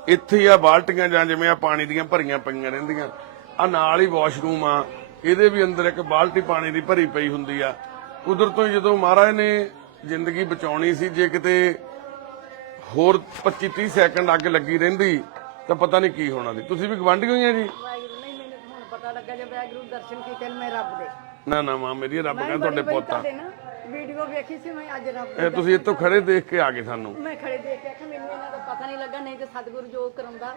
ਇੱਥੇ ਹੀ ਆ ਬਾਲਟੀਆਂ ਜਾਂ ਜਿਵੇਂ ਆ ਪਾਣੀ ਦੀਆਂ ਭਰੀਆਂ ਪਈਆਂ ਰਹਿੰਦੀਆਂ। ਆ ਨਾਲ ਹੀ ਵਾਸ਼ਰੂਮ ਆ, ਇਹਦੇ ਵੀ ਅੰਦਰ ਇੱਕ ਬਾਲਟੀ ਪਾਣੀ ਦੀ ਭਰੀ ਪਈ ਹੁੰਦੀ ਆ। ਕੁਦਰਤੋਂ ਹੀ ਜਦੋਂ ਮਹਾਰਾਜ ਨੇ ਜ਼ਿੰਦਗੀ ਬਚਾਉਣੀ ਸੀ, ਜੇ ਕਿਤੇ ਹੋਰ 25-30 ਸੈਕਿੰਡ ਅੱਗ ਲੱਗੀ ਰਹਿੰਦੀ ਤਾਂ ਪਤਾ ਨਹੀਂ ਕੀ ਹੋਣਾ ਸੀ। ਤੁਸੀਂ ਵੀ ਗਵਾਂਢੀ ਹੋਈਆਂ ਜੀ? ਵਾਹਿਗੁਰੂ ਨਹੀਂ, ਮੈਨੂੰ ਹੁਣ ਪਤਾ ਲੱਗਾ ਜੇ ਵਾਹਿਗੁਰੂ ਦਰਸ਼ਨ ਕੀਤੇ ਨੇ ਮੈਂ ਰੱਬ ਦੇ। ਨਾ ਨਾ ਮਾਂ ਮੇਰੀ ਰੱਬ ਕਹਿੰਦਾ ਤੁਹਾਡੇ ਪੋਤਾ ਵੀਡੀਓ ਵੇਖੀ ਸੀ ਮੈਂ ਅੱਜ ਰੱਬ ਇਹ ਤੁਸੀਂ ਇੱਥੋਂ ਖੜੇ ਦੇਖ ਕੇ ਆ ਗਏ ਸਾਨੂੰ। ਮੈਂ ਖੜੇ ਦੇਖ ਕੇ ਆਖਿਆ ਮੈਨੂੰ ਇਹਨਾਂ ਦਾ ਪਤਾ ਨਹੀਂ ਲੱਗਾ, ਨਹੀਂ ਤੇ ਸਤਿਗੁਰੂ ਜੋ ਕਰਾਉਂਦਾ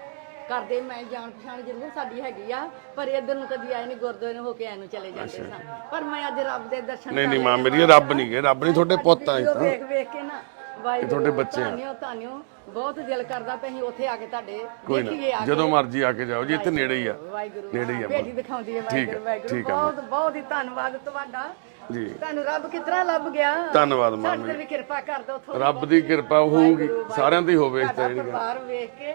ਕਰਦੇ। ਮੈਂ ਜਾਣ ਪਛਾਣ ਜ਼ਰੂਰ ਸਾਡੀ ਹੈਗੀ ਆ, ਪਰ ਇੱਧਰ ਨੂੰ ਕਦੀ ਆਏ ਨਹੀਂ, ਗੁਰਦੁਆਰੇ ਨੂੰ ਹੋ ਕੇ ਐਨੂੰ ਚਲੇ ਜਾਂਦੇ ਸਾਂ। ਪਰ ਮੈਂ ਅੱਜ ਰੱਬ ਦੇ ਦਰਸ਼ਨ ਨਹੀਂ ਨਹੀਂ ਮਾਂ ਮੇਰੀ ਰੱਬ ਨਹੀਂ ਗਏ, ਰੱਬ ਨਹੀਂ ਤੁਹਾਡੇ ਪੋਤਾ ਇਹ ਤਾਂ ਵੇਖ ਵੇਖ ਕੇ ਨਾ ਵਾਹਿਗੁਰੂ ਤੁਹਾਡੇ ਬੱਚੇ ਆ। ਧੰਨਿਓ ਬਹੁਤ ਦਿਲ ਕਰਦਾ ਪਈ ਅਸੀਂ ਉੱਥੇ ਆ ਕੇ ਤੁਹਾਡੇ ਕੋਈ ਦੇਖੀਏ ਨਾ ਆ ਜਦੋਂ ਮਰਜ਼ੀ ਆ ਕੇ ਜਾਓ ਜੀ, ਇੱਥੇ ਨੇੜੇ ਹੀ ਆ। ਵਾਹਿਗੁਰੂ ਨੇੜੇ ਹੀ ਆ ਭੇਟੀ ਦਿਖਾਉਂਦੀ ਹੈ ਠੀਕ ਵਾਹਿਗੁਰੂ ਹੈ, ਵਾਹਿਗੁਰੂ ਠੀਕ ਹੈ ਬਹੁਤ ਬਹੁਤ ਹੀ ਧੰਨਵਾਦ ਤੁਹਾਡਾ ਜੀ। ਤੁਹਾਨੂੰ ਰੱਬ ਕਿਤਨਾ ਲੱਭ ਗਿਆ। ਧੰਨਵਾਦ ਮਾਂ ਸਾਡੇ ਤੇ ਵੀ ਕਿਰਪਾ ਕਰ ਦੋ ਥੋੜੀ। ਰੱਬ ਦੀ ਕਿਰਪਾ ਹੋਊਗੀ ਸਾਰਿਆਂ ਦੀ ਹੋਵੇ ਇਸ ਤੁਹਾਡਾ ਤਰ੍ਹਾਂ ਦੀ। ਪਰਿਵਾਰ ਵੇਖ ਕੇ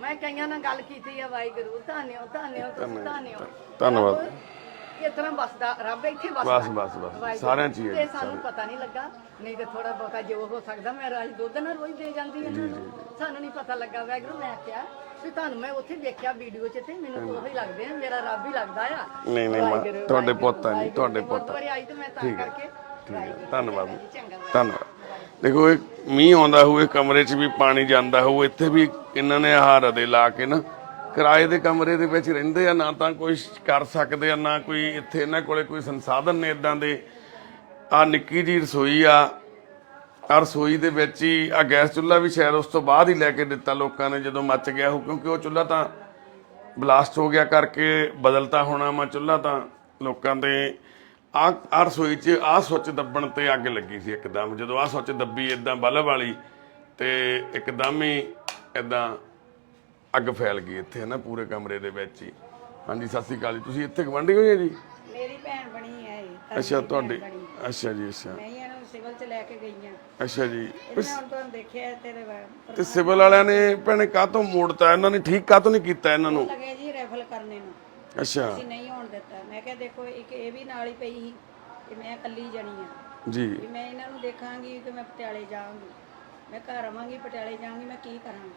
ਮੈਂ ਕਈਆਂ ਨਾਲ ਗੱਲ ਕੀਤੀ ਆ, ਵਾਹਿਗੁਰੂ ਧੰਨਿਓ ਧੰਨਿਓ ਤੁਸੀਂ ਧੰਨਿਓ। ਧੰਨਵਾਦ। ਇਸ ਤਰ੍ਹਾਂ ਬਸਦਾ ਰੱਬ ਇੱਥੇ ਬਸ ਬਸਦਾ ਬਸ ਬਸ ਸਾਰਿਆਂ ਚ ਹੀ ਹੈ ਤੇ ਸਾਨੂੰ ਪਤਾ ਨਹੀਂ ਲੱਗਾ, ਨਹੀਂ ਤੇ ਥੋੜਾ ਬਹੁਤਾ ਜੋ ਹੋ ਸਕਦਾ ਮੈਂ ਰਾਜ ਦੁੱਧ ਨਾਲ ਰੋਜ਼ ਦੇ ਜਾਂਦੀ ਇਹਨਾਂ ਨੂੰ, ਸਾਨੂੰ ਨਹੀਂ ਪਤਾ ਲੱਗਾ। ਵਾਹਿਗੁਰੂ ਮੈਂ ਕਿਹਾ ਵੀ ਤੁਹਾਨੂੰ ਮੈਂ ਉੱਥੇ ਵੇਖਿਆ ਵੀਡੀਓ 'ਚ ਤੇ ਮੈਨੂੰ ਤਾਂ ਉਹੀ ਲੱਗਦੇ ਆ, ਮੇਰਾ ਰੱਬ ਹੀ ਲੱਗਦਾ ਆ। ਨਹੀਂ ਨਹੀਂ ਮਾਂ ਤੁਹਾਡੇ ਪੋਤਾ ਨਹੀਂ, ਤੁਹਾਡੇ ਪੋਤਾ। ਗੁਰਦੁਆਰੇ ਆਈ ਤੇ ਮੈਂ ਤਾਂ ਕਰਕੇ ਧੰਨਵਾਦ ਚੰਗਾ ਧੰਨਵਾਦ। ਦੇਖੋ ਇਹ ਮੀਂਹ ਆਉਂਦਾ ਹੋਊ, ਇਹ ਕਮਰੇ 'ਚ ਵੀ ਪਾਣੀ ਜਾਂਦਾ ਹੋਊ, ਇੱਥੇ ਵੀ ਇਹਨਾਂ ਨੇ ਆਹ ਰਦੇ ਲਾ ਕੇ ਨਾ ਕਿਰਾਏ ਦੇ ਕਮਰੇ ਦੇ ਵਿੱਚ ਰਹਿੰਦੇ ਆ, ਨਾ ਤਾਂ ਕੋਈ ਕਰ ਸਕਦੇ ਆ, ਨਾ ਕੋਈ ਇੱਥੇ ਇਹਨਾਂ ਕੋਲੇ ਕੋਈ ਸੰਸਾਧਨ ਨੇ ਇਦਾਂ ਦੇ। ਆ ਨਿੱਕੀ ਜੀ ਰਸੋਈ ਆ, ਆ ਰਸੋਈ ਦੇ ਵਿੱਚ ਹੀ ਆ ਗੈਸ ਚੁੱਲ੍ਹਾ ਵੀ ਸ਼ਾਇਦ ਉਸ ਤੋਂ ਬਾਅਦ ਹੀ ਲੈ ਕੇ ਦਿੱਤਾ ਲੋਕਾਂ ਨੇ ਜਦੋਂ ਮੱਚ ਗਿਆ ਹੋ, ਕਿਉਂਕਿ ਉਹ ਚੁੱਲ੍ਹਾ ਤਾਂ ਬਲਾਸਟ ਹੋ ਗਿਆ ਕਰਕੇ ਬਦਲਤਾ ਹੋਣਾ ਵਾ ਚੁੱਲ੍ਹਾ ਤਾਂ ਲੋਕਾਂ ਦੇ। ਆ ਰਸੋਈ 'ਚ ਆ ਸੁੱਚ ਦੱਬਣ ਤੇ ਅੱਗ ਲੱਗੀ ਸੀ ਇੱਕਦਮ, ਜਦੋਂ ਆ ਸੁੱਚ ਦੱਬੀ ਇਦਾਂ ਬਲਬ ਵਾਲੀ ਤੇ ਇੱਕਦਮ ਹੀ ਇਦਾਂ ਅੱਗ ਫੈਲ ਗਈ ਇੱਥੇ ਨਾ ਪੂਰੇ ਕਮਰੇ ਦੇ ਵਿੱਚ ਹੀ। ਹਾਂਜੀ ਸਤਿ ਸ਼੍ਰੀ ਅਕਾਲ ਜੀ, ਤੁਸੀਂ ਇੱਥੇ ਗਵਾਂਢੀ ਹੋਏ ਜੀ? ਮੇਰੀ ਭੈਣ ਬਣੀ ਹੈ ਇਹ। ਅੱਛਾ ਤੁਹਾਡੀ, ਅੱਛਾ ਜੀ ਅੱਛਾ ਮੈਂ ਇਹਨੂੰ ਸਿਵਲ 'ਚ ਲੈ ਕੇ ਗਈ ਆ। ਅੱਛਾ ਜੀ। ਇਹਨਾਂ ਹੁਣ ਤੁਹਾਨੂੰ ਦੇਖਿਆ ਤੇਰੇ ਤੇ ਸਿਵਲ ਵਾਲਿਆਂ ਨੇ ਭੈਣੇ ਕਾਹਤੋਂ ਮੋੜਤਾ ਇਹਨਾਂ ਨੇ, ਠੀਕ ਕਾਹਤੋਂ ਨਹੀਂ ਕੀਤਾ ਇਹਨਾਂ ਨੂੰ? ਲੱਗੇ ਜੀ ਰੈਫਲ ਕਰਨੇ ਨੂੰ, ਅੱਛਾ ਅਸੀਂ ਨਹੀਂ ਹੋਣ ਦਿੱਤਾ। ਮੈਂ ਕਿਹਾ ਦੇਖੋ ਇੱਕ ਇਹ ਵੀ ਨਾਲ ਹੀ ਪਈ ਸੀ ਕਿ ਮੈਂ ਇਕੱਲੀ ਜਣੀ ਆ ਜੀ। ਵੀ ਮੈਂ ਇਹਨਾਂ ਨੂੰ ਦੇਖਾਂਗੀ ਕਿ ਮੈਂ ਪਟਿਆਲੇ ਜਾਵਾਂਗੀ, ਮੈਂ ਘਰ ਆਵਾਂਗੀ ਪਟਿਆਲੇ ਜਾਵਾਂਗੀ, ਮੈਂ ਕੀ ਕਰਾਂਗੀ।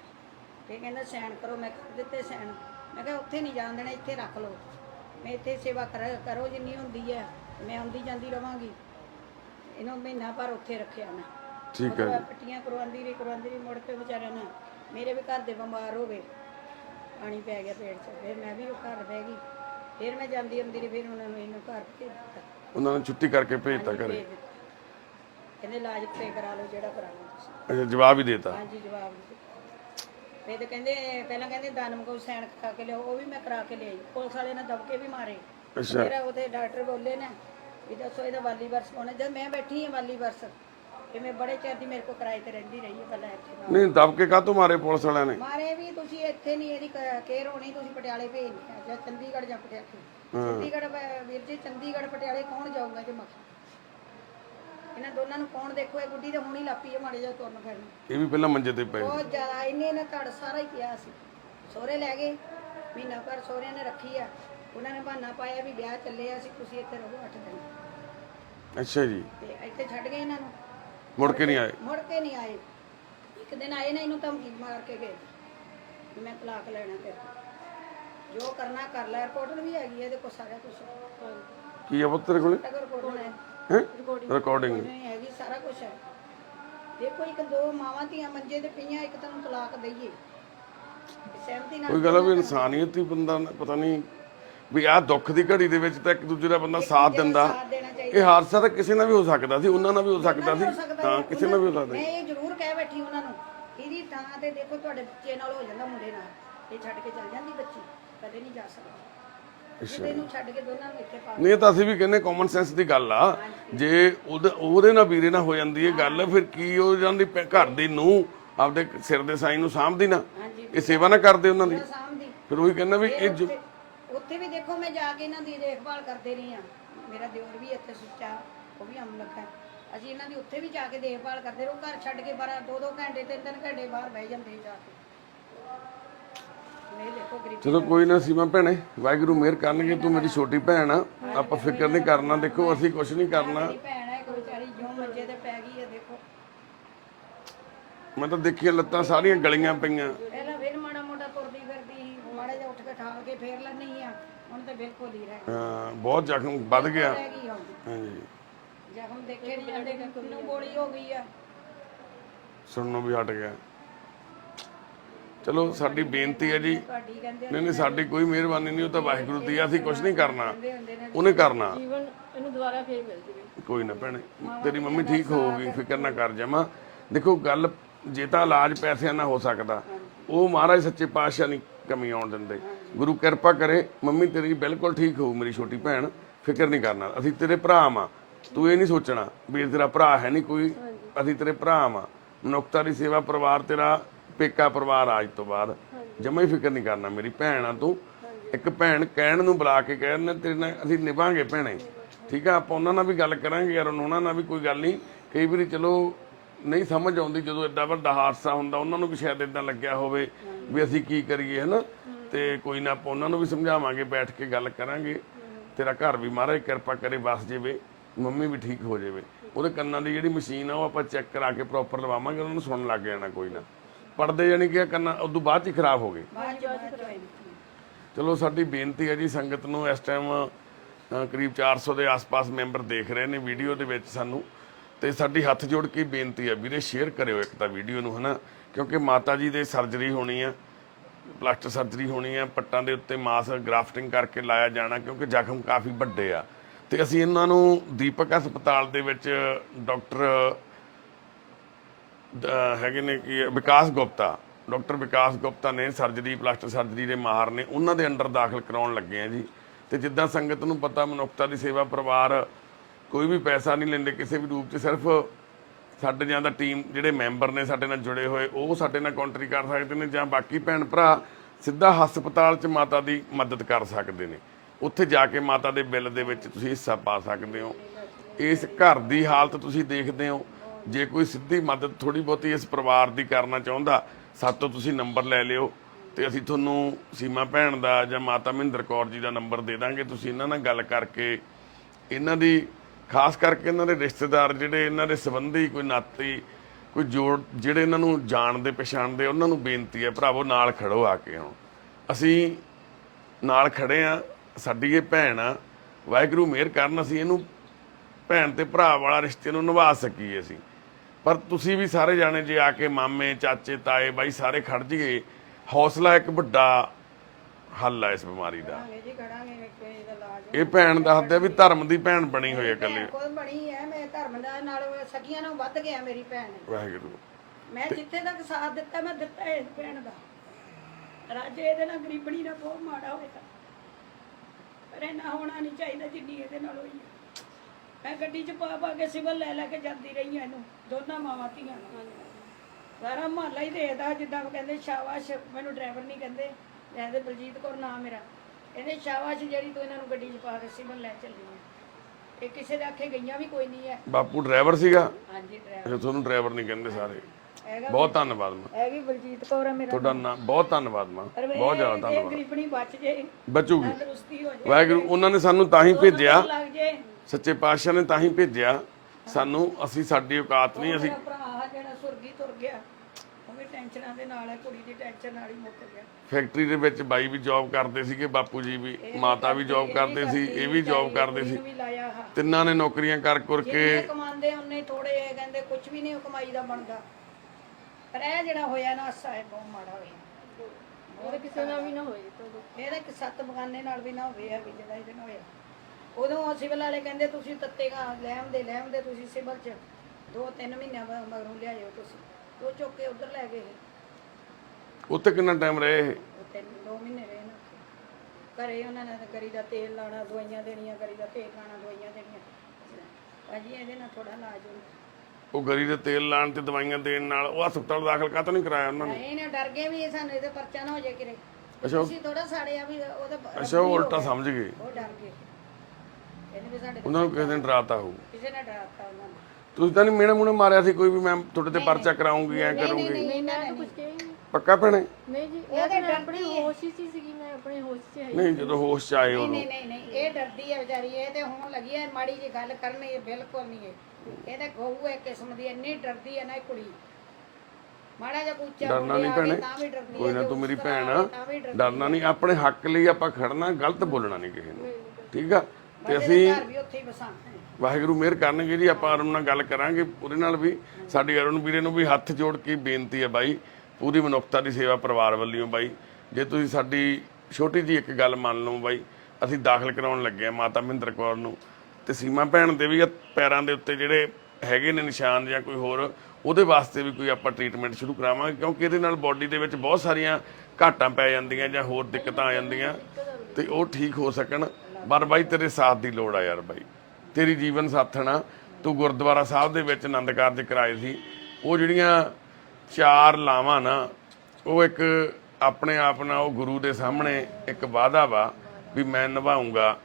ਇਹ ਕਹਿੰਦਾ ਸੈਨ ਕਰੋ, ਮੈਂ ਕਰ ਦਿੱਤੇ ਸੈਨ। ਮੈਂ ਕਿਹਾ ਉੱਥੇ ਨਹੀਂ ਜਾਣ ਦੇਣਾ, ਇੱਥੇ ਰੱਖ ਲਓ, ਮੈਂ ਇੱਥੇ ਸੇਵਾ ਕਰੋ ਜਿੰਨੀ ਹੁੰਦੀ ਹੈ, ਮੈਂ ਆਉਂਦੀ ਜਾਂਦੀ ਰਵਾਂਗੀ। ਇਹਨੂੰ ਮਹੀਨਾ ਭਰ ਉੱਥੇ ਰੱਖਿਆ ਮੈਂ। ਠੀਕ ਹੈ ਜੀ। ਪੱਟੀਆਂ ਕਰਵਾਉਂਦੀ ਰਹੀ ਮੁੜ ਕੇ ਵਿਚਾਰਿਆਂ ਨੇ ਮੇਰੇ ਵੀ ਘਰ ਦੇ ਬਿਮਾਰ ਹੋ ਗਏ, ਪਾਣੀ ਪੈ ਗਿਆ ਪੇਟ 'ਚ, ਫਿਰ ਮੈਂ ਵੀ ਉਹ ਘਰ ਬਹਿ ਗਈ। ਫਿਰ ਮੈਂ ਜਾਂਦੀ ਆਉਂਦੀ ਰਹੀ, ਫਿਰ ਉਹਨਾਂ ਨੂੰ ਇਹਨੂੰ ਘਰ ਭੇਜ ਦਿੱਤਾ। ਉਹਨਾਂ ਨੇ ਛੁੱਟੀ ਕਰਕੇ ਭੇਜਤਾ ਘਰੇ? ਭੇਜ ਦਿੱਤਾ। ਕਹਿੰਦੇ ਇਲਾਜ ਤੇ ਕਰਾ ਲਓ ਜਿਹੜਾ ਕਰਾਉਣਾ ਤੁਸੀਂ। ਅੱਛਾ ਜਵਾਬ ਹੀ ਦੇਤਾ? ਹਾਂਜੀ ਜਵਾਬ ਦਿੱਤਾ। ਫਿਰ ਤੇ ਕਹਿੰਦੇ ਪਹਿਲਾਂ ਕਹਿੰਦੇ ਦਾਨਮ ਕੋ ਸੈਨ ਕਰਾ ਕੇ ਲਿਆਓ, ਉਹ ਵੀ ਮੈਂ ਕਰਾ ਕੇ ਲਿਆਈ। ਪੁਲਿਸ ਵਾਲੇ ਨੇ ਦਬਕੇ ਵੀ ਮਾਰੇ। ਅੱਛਾ। ਫਿਰ ਉਹਦੇ ਡਾਕਟਰ ਬੋਲੇ ਨੇ ਵੀ ਦੱਸੋ ਇਹਦਾ ਵਾਲੀ ਵਰਸ ਕੌਣ ਹੈ। ਜਦ ਮੈਂ ਬੈਠੀ ਹਾਂ ਵਾਲੀ ਵਰਸ, ਤੇ ਮੈਂ ਬੜੇ ਚਿਰ ਦੀ ਮੇਰੇ ਕੋਲ ਕਿਰਾਏ ਤੇ ਰਹਿੰਦੀ ਰਹੀ ਹੈ ਪਹਿਲਾਂ ਇੱਥੇ। ਨਹੀਂ ਦਬਕੇ ਕਾਹਤੋਂ ਮਾਰੇ ਪੁਲਿਸ ਵਾਲਿਆਂ ਨੇ? ਮਾਰੇ ਵੀ ਤੁਸੀਂ ਇੱਥੇ ਨਹੀਂ, ਇਹਦੀ ਕੇਅਰ ਹੋਣੀ, ਤੁਸੀਂ ਪਟਿਆਲੇ ਭੇਜਣੀ ਆ ਜਾਂ ਚੰਡੀਗੜ੍ਹ ਜਾਂ ਪਟਿਆਲੇ। ਚੰਡੀਗੜ੍ਹ ਵੀਰ ਜੀ, ਚੰਡੀਗੜ੍ਹ ਪਟਿਆਲੇ ਕੌਣ ਜਾਊਗਾ ਜੇ ਮੱਖੀ? ਇਹਨਾਂ ਦੋਨਾਂ ਨੂੰ ਕੌਣ ਦੇਖੋ। ਇਹ ਗੁੱਡੀ ਤਾਂ ਹੁਣ ਹੀ ਲਾਪੀ ਹੈ ਮਾੜੇ ਜਿਹਾ ਤੁਰਨ ਫਿਰਨ। ਇਹ ਵੀ ਪਹਿਲਾਂ ਮੰਜੇ ਤੇ ਪਏ? ਬਹੁਤ ਜ਼ਿਆਦਾ। ਇਹਨੇ ਨਾ ਘੜ ਸਾਰਾ ਹੀ ਪਿਆ ਸੀ। ਸਹੁਰੇ ਲੈ ਗਏ, ਮਹੀਨਾ ਭਰ ਸਹੁਰਿਆਂ ਨੇ ਰੱਖੀ ਆ। ਉਹਨਾਂ ਨੇ ਬਹਾਨਾ ਪਾਇਆ ਵੀ ਵਿਆਹ ਚੱਲੇ ਆ, ਅਸੀਂ ਤੁਸੀਂ ਇੱਥੇ ਰਹੋ 8 ਦਿਨ। ਅੱਛਾ ਜੀ। ਤੇ ਇੱਥੇ ਛੱਡ ਗਏ ਇਹਨਾਂ ਨੂੰ, ਮੁੜ ਕੇ ਨਹੀਂ ਆਏ? ਮੁੜ ਕੇ ਨਹੀਂ ਆਏ। ਇੱਕ ਦਿਨ ਆਏ ਨਾ, ਇਹਨੂੰ ਧਮਕੀ ਮਾਰ ਕੇ ਗਏ ਵੀ ਮੈਂ ਤਲਾਕ ਲੈਣਾ ਤੇ ਜੋ ਕਰਨਾ ਕਰ ਲੈ। ਰਿਪੋਰਟ ਵੀ ਹੈਗੀ ਹੈ ਇਹਦੇ ਕੋਲ ਸਾਰਾ ਕੁਝ। ਕੀ ਆ ਪੁੱਤ ਤੇਰੇ ਕੋਲੇ? ਰਿਪੋਰਟ ਹੈ, ਹੈ ਰਿਕਾਰਡਿੰਗ? ਹੈਗੀ ਸਾਰਾ ਕੁਝ ਹੈ। ਦੇਖੋ ਇੱਕ ਦੋ ਮਾਵਾਂ ਧੀਆਂ ਮੰਜੇ ਤੇ ਪਈਆਂ, ਇੱਕ ਤੁਹਾਨੂੰ ਤਲਾਕ ਦਈਏ ਸਹਿਮਤੀ ਨਾਲ। ਕੋਈ ਗੱਲ ਵੀ ਇਨਸਾਨੀਅਤ ਹੀ ਬੰਦਾ ਪਤਾ ਨਹੀਂ ਵੀ ਆਹ ਦੁੱਖ ਦੀ ਘੜੀ ਦੇ ਵਿੱਚ ਤਾਂ ਇੱਕ ਦੂਜੇ ਦਾ ਬੰਦਾ ਸਾਥ ਦਿੰਦਾ। ਇਹ ਹਾਦਸਾ ਤਾਂ ਕਿਸੇ ਨਾਲ ਵੀ ਹੋ ਸਕਦਾ ਸੀ, ਉਹਨਾਂ ਨਾਲ ਵੀ ਹੋ ਸਕਦਾ ਸੀ, ਹਾਂ ਕਿਸੇ ਨਾਲ ਵੀ ਹੋ ਸਕਦਾ। ਮੈਂ ਇਹ ਜ਼ਰੂਰ ਕਹਿ ਬੈਠੀ ਉਹਨਾਂ ਨੂੰ, ਇਹਦੀ ਥਾਂ ਤੇ ਦੇਖੋ ਤੁਹਾਡੇ ਬੱਚੇ ਨਾਲ ਹੋ ਜਾਂਦਾ, ਮੁੰਡੇ ਨਾਲ ਇਹ ਛੱਡ ਕੇ ਚੱਲ ਜਾਂਦੀ ਬੱਚੀ, ਕਦੇ ਨਹੀਂ ਜਾ ਸਕਦੀ। ਇਹਨੂੰ ਛੱਡ ਕੇ ਦੋਨਾਂ ਨੂੰ ਇੱਥੇ ਪਾ। ਨਹੀਂ ਤਾਂ ਅਸੀਂ ਵੀ ਕਹਿੰਦੇ ਕਾਮਨ ਸੈਂਸ ਦੀ ਗੱਲ ਆ। ਜੇ ਉਹਦੇ ਨਾਲ ਵੀਰੇ ਨਾਲ ਹੋ ਜਾਂਦੀ ਹੈ ਗੱਲ, ਫਿਰ ਕੀ ਉਹ ਜਾਂਦੀ ਘਰ ਦੀ ਨੂੰ ਆਪਦੇ ਸਿਰ ਦੇ ਸਾਈਂ ਨੂੰ ਸਾਂਭਦੀ ਨਾ, ਇਹ ਸੇਵਾ ਨਾ ਕਰਦੇ ਉਹਨਾਂ ਦੀ। ਫਿਰ ਉਹੀ ਕਹਿੰਦਾ ਵੀ ਇਹ ਉੱਥੇ ਵੀ ਦੇਖੋ ਮੈਂ ਜਾ ਕੇ ਇਹਨਾਂ ਦੀ ਦੇਖਭਾਲ ਕਰਦੇ ਰਹੀ ਆ। ਮੇਰਾ ਦਿਓਰ ਵੀ ਇੱਥੇ ਸੁੱਚਾ, ਉਹ ਵੀ ਅਮ ਲੱਗਾ। ਅਸੀਂ ਇਹਨਾਂ ਦੀ ਉੱਥੇ ਵੀ ਜਾ ਕੇ ਦੇਖਭਾਲ ਕਰਦੇ ਰਹੋ। ਘਰ ਛੱਡ ਕੇ 2-2 ਘੰਟੇ 3-3 ਘੰਟੇ ਬਾਹਰ ਬਹਿ ਜਾਂਦੇ ਜਾ ਕੇ। ਚਲੋ ਕੋਈ ਨਾ ਸੀਮਾ ਭੈਣੇ, ਵਾਹਿਗੁਰੂ ਮਿਹਰ ਕਰਨਗੇ। ਤੂੰ ਮੇਰੀ ਛੋਟੀ ਭੈਣ ਆ, ਆਪਾਂ ਫਿਕਰ ਨਹੀਂ ਕਰਨਾ। ਦੇਖੋ ਅਸੀਂ ਕੁਝ ਨਹੀਂ ਕਰਨਾ। ਭੈਣ ਹੈ ਕੋਈ ਵਿਚਾਰੀ, ਜੋ ਮੰਜੇ ਤੇ ਪੈ ਗਈ ਹੈ ਦੇਖੋ। ਮੈਂ ਤਾਂ ਦੇਖੀਆਂ ਲੱਤਾਂ ਸਾਰੀਆਂ ਗਲੀਆਂ ਪਈਆਂ। ਪਹਿਲਾਂ ਫਿਰ ਮਾੜਾ ਮੋਟਾ ਤੁਰਦੀ ਫਿਰਦੀ ਸੀ, ਮਾੜਾ ਜਿਹਾ ਉੱਠ ਕੇ ਠਾਲ ਕੇ ਫੇਰ ਲੈਂਦੀ ਆ। ਹੁਣ ਤਾਂ ਬਿਲਕੁਲ ਹੀ ਰਹਿ ਗਈ। ਹਾਂ ਬਹੁਤ ਜ਼ਖਮ ਵੱਧ ਗਿਆ। ਹਾਂਜੀ ਜ਼ਖਮ ਦੇਖੇ ਨਹੀਂ ਜਾਂਦੇ ਕਿ ਕਿੰਨੂੰ ਗੋਲੀ ਹੋ ਗਈ ਆ। ਸੁਣਨੋਂ ਵੀ ਹਟ ਗਿਆ। ਚਲੋ ਸਾਡੀ ਬੇਨਤੀ ਹੈ ਜੀ, ਨਹੀਂ ਸਾਡੀ ਕੋਈ ਮਿਹਰਬਾਨੀ ਨਹੀਂ, ਉਹ ਤਾਂ ਵਾਹਿਗੁਰੂ ਦੀ ਆ। ਅਸੀਂ ਕੁਝ ਨਹੀਂ ਕਰਨਾ, ਉਹਨੇ ਕਰਨਾ। ਇਹਨੂੰ ਦੁਬਾਰਾ ਫੇਰ ਮਿਲ ਜਵੇ। ਕੋਈ ਨਾ ਭੈਣੇ, ਤੇਰੀ ਮੰਮੀ ਠੀਕ ਹੋਊਗੀ, ਫਿਕਰ ਨਾ ਕਰ ਜਾਵਾਂ। ਦੇਖੋ ਗੱਲ ਜੇ ਤਾਂ ਇਲਾਜ ਪੈਸਿਆਂ ਨਾਲ ਹੋ ਸਕਦਾ, ਉਹ ਮਹਾਰਾਜ ਸੱਚੇ ਪਾਤਸ਼ਾਹ ਨਹੀਂ ਕਮੀ ਆਉਣ ਦਿੰਦੇ। ਗੁਰੂ ਕਿਰਪਾ ਕਰੇ, ਮੰਮੀ ਤੇਰੀ ਬਿਲਕੁਲ ਠੀਕ ਹੋਊ ਮੇਰੀ ਛੋਟੀ ਭੈਣ, ਫਿਕਰ ਨਹੀਂ ਕਰਨਾ। ਅਸੀਂ ਤੇਰੇ ਭਰਾ ਵਾਂ, ਤੂੰ ਇਹ ਨਹੀਂ ਸੋਚਣਾ ਵੀ ਤੇਰਾ ਭਰਾ ਹੈ ਨਹੀਂ ਕੋਈ, ਅਸੀਂ ਤੇਰੇ ਭਰਾ ਵਾਂ। ਮਨੁੱਖਤਾ ਦੀ ਸੇਵਾ ਪਰਿਵਾਰ ਤੇਰਾ ਪੇਕਾ ਪਰਿਵਾਰ ਆ ਅੱਜ ਤੋਂ ਬਾਅਦ, ਜਮਾ ਹੀ ਫਿਕਰ ਨਹੀਂ ਕਰਨਾ। ਮੇਰੀ ਭੈਣ ਆ ਤੂੰ, ਇੱਕ ਭੈਣ ਕਹਿਣ ਨੂੰ ਬੁਲਾ ਕੇ ਕਹਿਣ ਤੇਰੇ ਨਾਲ ਅਸੀਂ ਨਿਭਾਂਗੇ ਭੈਣੇ, ਠੀਕ ਆ। ਆਪਾਂ ਉਹਨਾਂ ਨਾਲ ਵੀ ਗੱਲ ਕਰਾਂਗੇ ਯਾਰ, ਉਹਨਾਂ ਨਾਲ ਵੀ ਕੋਈ ਗੱਲ ਨਹੀਂ। ਕਈ ਵਾਰੀ ਚਲੋ ਨਹੀਂ ਸਮਝ ਆਉਂਦੀ, ਜਦੋਂ ਐਡਾ ਵੱਡਾ ਹਾਦਸਾ ਹੁੰਦਾ ਉਹਨਾਂ ਨੂੰ ਵੀ ਸ਼ਾਇਦ ਇਦਾਂ ਲੱਗਿਆ ਹੋਵੇ ਵੀ ਅਸੀਂ ਕੀ ਕਰੀਏ, ਹਨਾ। ਤੇ ਕੋਈ ਨਾ ਆਪਾਂ ਉਹਨਾਂ ਨੂੰ ਵੀ ਸਮਝਾਵਾਂਗੇ, ਬੈਠ ਕੇ ਗੱਲ ਕਰਾਂਗੇ। ਤੇਰਾ ਘਰ ਵੀ ਮਹਾਰਾਜ ਕਿਰਪਾ ਕਰੇ ਵਸ ਜਾਵੇ, ਮੰਮੀ ਵੀ ਠੀਕ ਹੋ ਜਾਵੇ। ਉਹਦੇ ਕੰਨਾਂ ਦੀ ਜਿਹੜੀ ਮਸ਼ੀਨ ਆ ਉਹ ਆਪਾਂ ਚੈੱਕ ਕਰਾ ਕੇ ਪ੍ਰੋਪਰ ਲਵਾਵਾਂਗੇ, ਉਹਨਾਂ ਨੂੰ ਸੁਣਨ ਲੱਗ ਜਾਣਾ। ਕੋਈ ਨਾ ਪੜਦੇ ਜਾਣੀ ਕਿ ਕੰਨਾਂ ਉਦੋਂ ਬਾਅਦ 'ਚ ਹੀ ਖਰਾਬ ਹੋ ਗਏ। ਚਲੋ ਸਾਡੀ ਬੇਨਤੀ ਹੈ ਜੀ ਸੰਗਤ ਨੂੰ, ਇਸ ਟਾਈਮ ਕਰੀਬ 400 ਦੇ ਆਸ-ਪਾਸ ਮੈਂਬਰ ਦੇਖ ਰਹੇ ਨੇ ਵੀਡੀਓ ਦੇ ਵਿੱਚ ਸਾਨੂੰ, ਤੇ ਸਾਡੀ ਹੱਥ ਜੋੜ ਕੇ ਬੇਨਤੀ ਹੈ ਵੀਰੇ ਸ਼ੇਅਰ ਕਰਿਓ ਇੱਕ ਤਾਂ ਵੀਡੀਓ ਨੂੰ, ਹਨਾ। ਕਿਉਂਕਿ ਮਾਤਾ ਜੀ ਦੇ ਸਰਜਰੀ ਹੋਣੀ ਆ, ਪਲਾਸਟਰ ਸਰਜਰੀ ਹੋਣੀ ਆ, ਪੱਟਾਂ ਦੇ ਉੱਤੇ ਮਾਸ ਗ੍ਰਾਫਟਿੰਗ ਕਰਕੇ ਲਾਇਆ ਜਾਣਾ, ਕਿਉਂਕਿ ਜ਼ਖਮ ਕਾਫੀ ਵੱਡੇ ਆ। ਤੇ ਅਸੀਂ ਇਹਨਾਂ ਨੂੰ ਦੀਪਕ ਹਸਪਤਾਲ ਦੇ ਵਿੱਚ ਡਾਕਟਰ ਹੈਗੇ ਨੇ ਕਿ ਵਿਕਾਸ ਗੁਪਤਾ, ਡਾਕਟਰ ਵਿਕਾਸ ਗੁਪਤਾ ਨੇ ਸਰਜਰੀ, ਪਲਾਸਟਰ ਸਰਜਰੀ ਦੇ ਮਾਹਰ ਨੇ, ਉਹਨਾਂ ਦੇ ਅੰਡਰ ਦਾਖਲ ਕਰਾਉਣ ਲੱਗੇ ਆ ਜੀ। ਤੇ ਜਿੱਦਾਂ ਸੰਗਤ ਨੂੰ ਪਤਾ, ਮਨੁੱਖਤਾ ਦੀ ਸੇਵਾ ਪਰਿਵਾਰ ਕੋਈ ਵੀ ਪੈਸਾ ਨਹੀਂ ਲੈਂਦੇ ਕਿਸੇ ਵੀ ਰੂਪ 'ਚ, ਸਿਰਫ ਸਾਡੇ ਜਾਂ ਦਾ ਟੀਮ ਜਿਹੜੇ ਮੈਂਬਰ ਨੇ ਸਾਡੇ ਨਾਲ ਜੁੜੇ ਹੋਏ ਉਹ ਸਾਡੇ ਨਾਲ ਕਾਉਂਟਰੀ ਕਰ ਸਕਦੇ ਨੇ, ਜਾਂ ਬਾਕੀ ਭੈਣ ਭਰਾ ਸਿੱਧਾ ਹਸਪਤਾਲ 'ਚ ਮਾਤਾ ਦੀ ਮਦਦ ਕਰ ਸਕਦੇ ਨੇ। ਉੱਥੇ ਜਾ ਕੇ ਮਾਤਾ ਦੇ ਬਿੱਲ ਦੇ ਵਿੱਚ ਤੁਸੀਂ ਹਿੱਸਾ ਪਾ ਸਕਦੇ ਹੋ। ਇਸ ਘਰ ਦੀ ਹਾਲਤ ਤੁਸੀਂ ਦੇਖਦੇ ਹੋ, ਜੇ ਕੋਈ ਸਿੱਧੀ ਮਦਦ ਥੋੜੀ ਬਹੁਤੀ ਇਸ ਪਰਿਵਾਰ ਦੀ ਕਰਨਾ ਚਾਹੁੰਦਾ, ਸਾਤੋਂ ਤੁਸੀਂ ਨੰਬਰ ਲੈ ਲਿਓ ਤੇ ਅਸੀਂ ਤੁਹਾਨੂੰ ਸੀਮਾ ਭੈਣ ਦਾ ਜਾਂ ਮਾਤਾ ਮਹਿੰਦਰ ਕੌਰ ਜੀ ਦਾ ਨੰਬਰ ਦੇ ਦਾਂਗੇ। ਤੁਸੀਂ ਇਹਨਾਂ ਨਾਲ ਗੱਲ ਕਰਕੇ, ਇਹਨਾਂ ਦੀ ਖਾਸ ਕਰਕੇ ਇਹਨਾਂ ਦੇ ਰਿਸ਼ਤੇਦਾਰ ਜਿਹੜੇ ਇਹਨਾਂ ਦੇ ਸੰਬੰਧੀ, ਕੋਈ ਨਾਤੀ, ਕੋਈ ਜੋੜ ਜਿਹੜੇ ਇਹਨਾਂ ਨੂੰ ਜਾਣਦੇ ਪਛਾਣਦੇ, ਉਹਨਾਂ ਨੂੰ ਬੇਨਤੀ ਹੈ ਭਰਾਵੋ ਨਾਲ ਖੜੋ ਆ ਕੇ। ਹੁਣ ਅਸੀਂ ਨਾਲ ਖੜੇ ਆ, ਸਾਡੀ ਇਹ ਭੈਣ ਆ, ਵਾਹਿਗੁਰੂ ਮਿਹਰ ਕਰਨ ਅਸੀਂ ਇਹਨੂੰ ਭੈਣ ਤੇ ਭਰਾ ਵਾਲਾ ਰਿਸ਼ਤੇ ਨੂੰ ਨਿਭਾ ਸਕੀਏ ਅਸੀਂ। ਪਰ ਤੁਸੀਂ ਵੀ ਸਾਰੇ ਜਾਣੇ ਜੇ ਆ ਕੇ ਮਾਮੇ, ਚਾਚੇ, ਤਾਏ, ਬਾਈ ਸਾਰੇ ਖੜ ਜੀਏ, ਹੌਸਲਾ ਇੱਕ ਵੱਡਾ ਹੱਲ ਆ ਇਸ ਬਿਮਾਰੀ ਦਾ। ਇਹ ਭੈਣ ਦੱਸਦੇ ਵੀ ਧਰਮ ਦੀ ਭੈਣ ਬਣੀ ਹੋਈ ਹੈ ਇਕੱਲੀ। ਕੋਈ ਬਣੀ ਹੈ, ਮੈਂ ਧਰਮ ਦਾ ਨਾਲ ਸਕੀਆਂ ਨਾਲ ਵੱਧ ਗਿਆ ਮੇਰੀ ਭੈਣ। ਵਾਹਿਗੁਰੂ ਮੈਂ ਜਿੱਥੇ ਤੱਕ ਸਾਥ ਦਿੱਤਾ ਮੈਂ ਦਿੱਤਾ ਇਸ ਭੈਣ ਦਾ। ਰਾਜੇ ਇਹਦੇ ਨਾਲ ਗਰੀਬਣੀ ਨਾਲ ਬਹੁਤ ਮਾੜਾ ਹੋਇਆ, ਪਰ ਇਹਨਾਂ ਹੋਣਾ ਨਹੀਂ ਚਾਹੀਦਾ ਜਿੰਨੀ ਇਹਦੇ ਨਾਲ ਹੋਈ ਹੈ। ਮੈਂ ਗੱਡੀ 'ਚ ਪਾ ਪਾ ਕੇ ਸਿਵਲ ਲੈ ਲੈ ਕੇ ਜਾਂਦੀ ਰਹੀ ਹਾਂ ਇਹਨੂੰ, ਦੋਨਾਂ ਮਾਵਾਂ ਧੀਆਂ ਨੂੰ। ਸਾਰਾ ਮਹੱਲਾ ਹੀ ਦੇਖਦਾ, ਜਿੱਦਾਂ ਕਹਿੰਦੇ ਸ਼ਾਬਾਸ਼, ਮੈਨੂੰ ਡਰਾਈਵਰ ਨਹੀਂ ਕਹਿੰਦੇ, ਕਹਿੰਦੇ ਬਲਜੀਤ ਕੌਰ ਨਾਮ ਮੇਰਾ, ਇਹਨੇ ਸ਼ਾਬਾਸ਼ ਜਿਹੜੀ ਤੂੰ ਇਹਨਾਂ ਨੂੰ ਗੱਡੀ 'ਚ ਪਾ ਕੇ ਸਿਵਲ ਲੈ ਚੱਲੀ ਹੈ। ਇਹ ਕਿਸੇ ਦੇ ਆਖੇ ਗਈਆਂ ਵੀ ਕੋਈ ਨਹੀਂ ਹੈ। ਬਾਪੂ ਡਰਾਈਵਰ ਸੀਗਾ? ਹਾਂਜੀ ਡਰਾਈਵਰ। ਅੱਛਾ, ਤੁਹਾਨੂੰ ਡਰਾਈਵਰ ਨਹੀਂ ਕਹਿੰਦੇ ਸਾਰੇ। ਬਹੁਤ ਧੰਨਵਾਦ ਮਾਂ, ਹੈਗੀ ਬਲਜੀਤ ਕੌਰ ਹੈ ਮੇਰਾ ਤੁਹਾਡਾ ਨਾਮ। ਬਹੁਤ ਧੰਨਵਾਦ ਮਾਂ, ਬਹੁਤ ਜ਼ਿਆਦਾ ਧੰਨਵਾਦ। ਗਰੀਬਣੀ ਬਚ ਜੇ, ਬਚੂਗੀ, ਤੰਦਰੁਸਤੀ ਹੋ ਜੇ, ਵਾਹਿਗੁਰੂ ਉਹਨਾਂ ਨੇ ਸਾਨੂੰ ਤਾਂ ਹੀ ਭੇਜਿਆ, ਲੱਗ ਜੇ। ਸੱਚੇ ਪਾਤਸ਼ਾਹ ਨੇ ਤਾਂ ਹੀ ਭੇਜਿਆ ਸਾਨੂੰ। ਅਸੀਂ ਸਾਡੀ ਔਕਾਤ ਨਹੀਂ, ਅਸੀਂ ਮੇਰਾ ਭਰਾ ਜਿਹੜਾ ਸੁਰਗੀ ਤੁਰ ਗਿਆ, ਉਹ ਵੀ ਟੈਨਸ਼ਨਾਂ ਦੇ ਨਾਲ ਹੈ, ਕੁੜੀ ਦੀ ਟੈਨਸ਼ਨ ਨਾਲ ਹੀ ਮੁੱਕ ਗਿਆ। ਫੈਕਟਰੀ ਦੇ ਵਿੱਚ ਬਾਈ ਵੀ ਜੌਬ ਕਰਦੇ ਸੀਗੇ, ਬਾਪੂ ਜੀ ਵੀ, ਮਾਤਾ ਵੀ ਜੌਬ ਕਰਦੇ ਸੀ, ਇਹ ਵੀ ਜੌਬ ਕਰਦੇ ਸੀ। ਤਿੰਨਾਂ ਨੇ ਨੌਕਰੀਆਂ ਕਰ ਕੇ ਕਮਾਉਂਦੇ ਉਹਨੇ ਥੋੜੇ, ਕਹਿੰਦੇ ਕੁਝ ਵੀ ਨਹੀਂ ਕਮਾਈ ਦਾ ਬਣਦਾ। ਪਰ ਇਹ ਜਿਹੜਾ ਹੋਇਆ ਨਾ ਹਾਸਾ ਹੈ ਬਹੁਤ ਮਾੜਾ ਹੋਇਆ। ਉਹਦੇ ਕਿਸੇ ਨਾਲ ਵੀ ਨਾ ਹੋਏ, ਇਹਦਾ ਕਿ 7 ਬਗਾਨੇ ਨਾਲ ਵੀ ਨਾ ਹੋਵੇ, ਵੀ ਜਿਹੜਾ ਇਹਦੇ ਨਾਲ ਹੋਇਆ। ਉਦੋਂ ਸਿਵਲ ਵਾਲੇ ਕਹਿੰਦੇ ਤੁਸੀਂ ਤੱਤੇਗਾ ਲੈਮਦੇ ਤੁਸੀਂ ਸਿਵਲ 'ਚ 2-3 ਮਹੀਨਿਆਂ ਮਗਰੋਂ ਲਿਆਇਓ ਤੁਸੀਂ। ਉਹ ਚੁੱਕ ਕੇ ਉਧਰ ਲੈ ਗਏ। ਉੱਥੇ ਕਿੰਨਾ ਟਾਈਮ ਰਹੇ ਇਹ? 2 ਮਹੀਨੇ ਰਹੇ ਨਾ ਉੱਥੇ। ਘਰੇ ਉਹਨਾਂ ਨੇ ਗਰੀ ਦਾ ਤੇਲ ਲਾਣਾ, ਦਵਾਈਆਂ ਦੇਣੀਆਂ, ਗਰੀ ਦਾ ਤੇਲ ਲਾਣਾ, ਦਵਾਈਆਂ ਦੇਣੀਆਂ। ਭਾਜੀ ਇਹਦੇ ਨਾਲ ਥੋੜਾ ਇਲਾਜ ਹੁੰਦਾ। ਉਹ ਗਰੀ ਦੇ ਤੇਲ ਲਾਣ ਤੇ ਦਵਾਈਆਂ ਦੇਣ ਨਾਲ ਉਹ ਹਸਪਤਾਲ ਦਾਖਲ ਕਾਹਤੋਂ ਨਹੀਂ ਕਰਾਇਆ ਉਹਨਾਂ ਨੇ? ਇਹਨੇ ਡਰ ਗਏ ਵੀ ਸਾਨੂੰ ਇਹਦੇ ਪਰਚਾ ਨਾ ਹੋ ਜਾਏ ਕਿਰੇ। ਅੱਛਾ, ਤੁਸੀਂ ਥੋੜਾ ਸਾੜਿਆ ਵੀ ਉਹਦਾ। ਅੱਛਾ, ਉਹ ਉਲਟਾ ਸਮਝ ਗਏ। ਉਹ ਡਰ ਗਏ, ਇਹਨੇ ਵੀ ਸਾਡੇ ਉਹਨਾਂ ਨੂੰ ਕਿਸੇ ਨੇ ਡਰਾਤਾ ਹੋਊ। ਕਿਸੇ ਨੇ ਡਰਾਤਾ ਉਹਨਾਂ ਨੂੰ। ਤੁਸੀਂ ਤਾਂ ਨਹੀਂ ਮੇਣਾ ਮੂਣਾ ਮਾਰਿਆ ਸੀ ਕੋਈ ਵੀ, ਮੈਂ ਤੁਹਾਡੇ ਤੇ ਪਰਚਾ ਕਰਾਉਂਗੀ, ਐ ਕਰੂੰਗੀ? ਨਹੀਂ ਮੈਂ ਤਾਂ ਕੁਝ ਕਿਹਾ ਹੀ ਨਹੀਂ। ਪੱਕਾ ਭੈਣੇ? ਨਹੀਂ ਜੀ, ਮੈਂ ਤਾਂ ਆਪਣੀ ਹੋਸ਼ ਹੀ ਸੀਗੀ, ਮੈਂ ਆਪਣੇ ਹੋਸ਼ 'ਚ ਹੈ। ਨਹੀਂ, ਜਦੋਂ ਹੋਸ਼ 'ਚ ਆਏ ਉਦੋਂ। ਨਹੀਂ ਇਹ ਡਰਦੀ ਹੈ ਵਿਚਾਰੀ, ਇਹ ਤੇ ਹੋਣ ਲੱਗੀ ਹੈ ਮਾੜੀ ਜੀ ਗੱਲ ਕਰਨੀ, ਇਹ ਬਿਲਕੁਲ ਨਹੀਂ ਇਹ ਤਾਂ ਗਊ ਹੈ ਕਿਸਮ ਦੀ, ਇੰਨੀ ਡਰਦੀ ਹੈ ਨਾ ਇਹ ਕੁੜੀ। ਮਾੜਾ ਜਿਹਾ ਪੁੱਛਿਆ ਡਰਨਾ ਨਹੀਂ ਭੈਣੇ, ਕੋਈ ਨਾ, ਤੂੰ ਮੇਰੀ ਭੈਣ ਆ, ਡਰਨਾ ਨਹੀਂ। ਆਪਣੇ ਹੱਕ ਲਈ ਆਪਾਂ ਖੜਨਾ, ਗਲਤ ਬੋਲਣਾ ਨਹੀਂ ਕਿਸੇ ਨੂੰ, ਠੀਕ ਆ? ਤੇ ਅਸੀਂ ਉੱਥੇ ਹੀ ਬਸਾਣਾ। ਵਾਹਿਗੁਰੂ ਮਿਹਰ ਕਰਨਗੇ ਜੀ। ਆਪਾਂ ਅਰੁਣ ਨਾਲ ਗੱਲ ਕਰਾਂਗੇ ਉਹਦੇ ਨਾਲ ਵੀ। ਸਾਡੀ ਅਰੁਣ ਵੀਰੇ ਨੂੰ ਵੀ ਹੱਥ ਜੋੜ ਕੇ ਬੇਨਤੀ ਹੈ ਬਾਈ, ਪੂਰੀ ਮਨੁੱਖਤਾ ਦੀ ਸੇਵਾ ਪਰਿਵਾਰ ਵੱਲੋਂ ਬਾਈ, ਜੇ ਤੁਸੀਂ ਸਾਡੀ ਛੋਟੀ ਜਿਹੀ ਇੱਕ ਗੱਲ ਮੰਨ ਲਓ ਬਾਈ, ਅਸੀਂ ਦਾਖਲ ਕਰਾਉਣ ਲੱਗੇ ਆ ਮਾਤਾ ਮਹਿੰਦਰ ਕੌਰ ਨੂੰ। ਤੇ ਸੀਮਾ ਭੈਣ ਦੇ ਵੀ ਪੈਰਾਂ ਦੇ ਉੱਤੇ ਜਿਹੜੇ ਹੈਗੇ ਨੇ ਨਿਸ਼ਾਨ ਜਾਂ ਕੋਈ ਹੋਰ, ਉਹਦੇ ਵਾਸਤੇ ਵੀ ਕੋਈ ਆਪਾਂ ਟ੍ਰੀਟਮੈਂਟ ਸ਼ੁਰੂ ਕਰਾਵਾਂਗੇ, ਕਿਉਂਕਿ ਇਹਦੇ ਨਾਲ ਬਾਡੀ ਦੇ ਵਿੱਚ ਬਹੁਤ ਸਾਰੀਆਂ ਘਾਟਾਂ ਪੈ ਜਾਂਦੀਆਂ ਜਾਂ ਹੋਰ ਦਿੱਕਤਾਂ ਆ ਜਾਂਦੀਆਂ, ਤੇ ਉਹ ਠੀਕ ਹੋ ਸਕਣ। ਪਰ ਬਾਈ ਤੇਰੇ ਸਾਥ ਦੀ ਲੋੜ ਆ ਯਾਰ ਬਾਈ, ਤੇਰੀ ਜੀਵਨ ਸਾਥਣ ਆ। ਤੂੰ ਗੁਰਦੁਆਰਾ ਸਾਹਿਬ ਦੇ ਵਿੱਚ ਆਨੰਦ ਕਾਰਜ ਕਰਾਏ ਸੀ, ਉਹ ਜਿਹੜੀਆਂ 4 ਲਾਵਾਂ ਨਾ, ਉਹ ਇੱਕ ਆਪਣੇ ਆਪ ਨਾਲ ਉਹ ਗੁਰੂ ਦੇ ਸਾਹਮਣੇ ਇੱਕ ਵਾਅਦਾ ਵਾ ਵੀ ਮੈਂ ਨਿਭਾਉਂਗਾ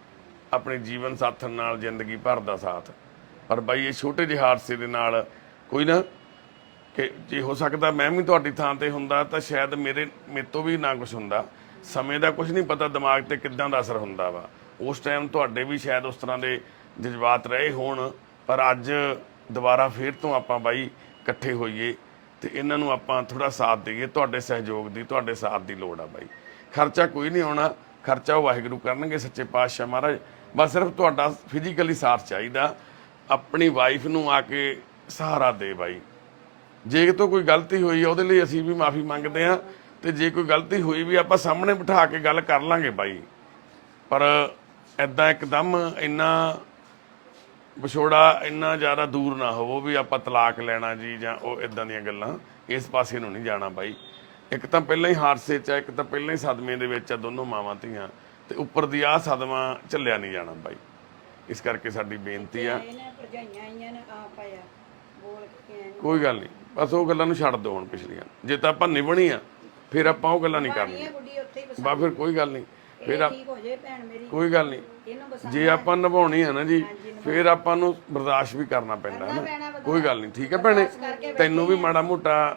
ਆਪਣੇ ਜੀਵਨ ਸਾਥਣ ਨਾਲ ਜ਼ਿੰਦਗੀ ਭਰ ਦਾ ਸਾਥ। ਪਰ ਬਾਈ ਇਹ ਛੋਟੇ ਜਿਹੇ ਹਾਦਸੇ ਦੇ ਨਾਲ ਕੋਈ ਨਾ, ਕਿ ਜੇ ਹੋ ਸਕਦਾ ਮੈਂ ਵੀ ਤੁਹਾਡੀ ਥਾਂ ਤੇ ਹੁੰਦਾ ਤਾਂ ਸ਼ਾਇਦ ਮੇਰੇ ਤੋਂ ਵੀ ਨਾ ਕੁਝ ਹੁੰਦਾ। ਸਮੇਂ ਦਾ ਕੁਝ ਨਹੀਂ ਪਤਾ ਦਿਮਾਗ ਤੇ ਕਿੱਦਾਂ ਦਾ ਅਸਰ ਹੁੰਦਾ ਵਾ। ਉਸ ਟਾਈਮ ਤੁਹਾਡੇ ਵੀ ਸ਼ਾਇਦ ਉਸ ਤਰ੍ਹਾਂ ਦੇ ਜਜ਼ਬਾਤ ਰਹੇ ਹੋਣ, ਪਰ ਅੱਜ ਦੁਬਾਰਾ ਫੇਰ ਤੋਂ ਆਪਾਂ ਬਾਈ ਇਕੱਠੇ ਹੋਈਏ ਤੇ ਇਹਨਾਂ ਨੂੰ ਆਪਾਂ ਥੋੜਾ ਸਾਥ ਦੇਈਏ। ਤੁਹਾਡੇ ਸਹਿਯੋਗ ਦੀ, ਤੁਹਾਡੇ ਸਾਥ ਦੀ ਲੋੜ ਆ ਬਾਈ। ਖਰਚਾ ਕੋਈ ਨਹੀਂ ਆਉਣਾ, ਖਰਚਾ ਉਹ ਵਾਹਿਗੁਰੂ ਕਰਨਗੇ, ਸੱਚੇ ਪਾਤਸ਼ਾਹ ਮਹਾਰਾਜ। ਬਸ ਸਿਰਫ ਤੁਹਾਡਾ ਫਿਜ਼ੀਕਲੀ ਸਾਥ ਚਾਹੀਦਾ। ਆਪਣੀ ਵਾਈਫ ਨੂੰ ਆ ਕੇ ਸਹਾਰਾ ਦੇ ਬਾਈ। ਜੇ ਤੋਂ ਕੋਈ ਗਲਤੀ ਹੋਈ ਆ ਉਹਦੇ ਲਈ ਅਸੀਂ ਵੀ ਮਾਫੀ ਮੰਗਦੇ ਆ, ਤੇ ਜੇ ਕੋਈ ਗਲਤੀ ਹੋਈ ਵੀ ਆਪਾਂ ਸਾਹਮਣੇ ਬਿਠਾ ਕੇ ਗੱਲ ਕਰ ਲਾਂਗੇ ਬਾਈ। ਪਰ ਐਦਾਂ ਇੱਕਦਮ ਇੰਨਾ ਵਿਛੋੜਾ ਇੰਨਾ ਜ਼ਿਆਦਾ ਦੂਰ ਨਾ ਹੋਵੋ ਵੀ ਆਪਾਂ ਤਲਾਕ ਲੈਣਾ ਜੀ ਜਾਂ ਉਹ ਇਦਾਂ ਦੀਆਂ ਗੱਲਾਂ। ਇਸ ਪਾਸੇ ਨੂੰ ਨਹੀਂ ਜਾਣਾ ਬਾਈ। ਇੱਕ ਤਾਂ ਪਹਿਲਾਂ ਹੀ ਹਾਦਸੇ 'ਚ ਆ, ਇੱਕ ਤਾਂ ਪਹਿਲਾਂ ਹੀ ਸਦਮੇ ਦੇ ਵਿੱਚ ਆ ਦੋਨੋਂ ਮਾਵਾਂ ਧੀਆਂ, ਤੇ ਉੱਪਰ ਦੀ ਆਹ ਸਦਮਾ ਝੱਲਿਆ ਨਹੀਂ ਜਾਣਾ ਬਾਈ। ਇਸ ਕਰਕੇ ਸਾਡੀ ਬੇਨਤੀ ਆ, ਇਹਨੇ ਭਰਜਾਈਆਂ ਆਈਆਂ ਨੇ ਆਪ ਆਇਆ ਬੋਲ ਕੇ ਆਏ ਨੇ। ਕੋਈ ਗੱਲ ਨਹੀਂ, ਬਸ ਉਹ ਗੱਲਾਂ ਨੂੰ ਛੱਡ ਦਿਓ ਹੁਣ ਪਿਛਲੀਆਂ। ਜੇ ਤਾਂ ਆਪਾਂ ਨਿਭਣੀ ਆ ਫਿਰ ਆਪਾਂ ਉਹ ਗੱਲਾਂ ਨਹੀਂ ਕਰਨੀਆਂ। ਗੁੱਡੀ ਉੱਥੇ ਹੀ ਬਸ ਬਾ ਫਿਰ ਕੋਈ ਗੱਲ ਨਹੀਂ, ਫਿਰ ਠੀਕ ਹੋ ਜੇ ਭੈਣ ਮੇਰੀ, ਕੋਈ ਗੱਲ ਨਹੀਂ। ਇਹਨੂੰ ਬਸ ਜੇ ਆਪਾਂ ਨਿਭਾਉਣੀ ਆ ਨਾ ਜੀ, ਫਿਰ ਆਪਾਂ ਨੂੰ ਬਰਦਾਸ਼ਤ ਵੀ ਕਰਨਾ ਪੈਂਦਾ ਹੈ ਨਾ। ਕੋਈ ਗੱਲ ਨਹੀਂ, ਠੀਕ ਹੈ ਭੈਣੇ, ਤੈਨੂੰ ਵੀ ਮਾੜਾ ਮੋਟਾ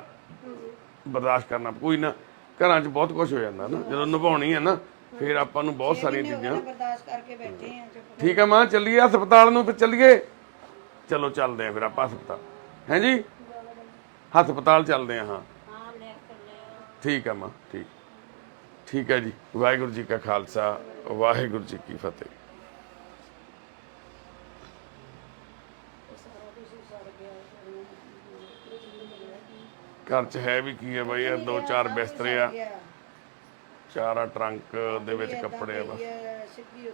ਬਰਦਾਸ਼ਤ ਕਰਨਾ ਕੋਈ ਨਾ। ਘਰਾਂ 'ਚ ਬਹੁਤ ਕੁਝ ਹੋ ਜਾਂਦਾ ਨਾ, ਜਦੋਂ ਨਿਭਾਉਣੀ ਹੈ ਨਾ ਫਿਰ ਆਪਾਂ ਨੂੰ ਬਹੁਤ ਸਾਰੀਆਂ ਚੀਜ਼ਾਂ। ਬਰਦਾਸ਼ਤ ਕਰਕੇ ਬੈਠੇ ਆ ਚੁੱਪ। ਠੀਕ ਹੈ ਮਾਂ, ਚੱਲੀਏ ਹਸਪਤਾਲ ਨੂੰ, ਫਿਰ ਚੱਲੀਏ। ਚਲੋ ਚੱਲਦੇ ਆ ਫਿਰ ਆਪਾਂ ਹਸਪਤਾਲ, ਹੈ ਜੀ, ਹਸਪਤਾਲ ਚੱਲਦੇ ਆ। ਹਾਂ ਠੀਕ ਹੈ ਮਾਂ, ਠੀਕ ਹੈ ਜੀ। ਵਾਹਿਗੁਰੂ ਜੀ ਕਾ ਖਾਲਸਾ, ਵਾਹਿਗੁਰੂ ਜੀ ਕੀ ਫਤਿਹ। ਘਰ 'ਚ ਹੈ ਵੀ ਕੀ ਹੈ ਬਾਈ, 2-4 ਬਿਸਤਰੇ ਆ, 4 ਟਰੰਕ ਦੇ ਵਿੱਚ ਕੱਪੜੇ ਆ ਬਸ। ਸਿੱਧੀ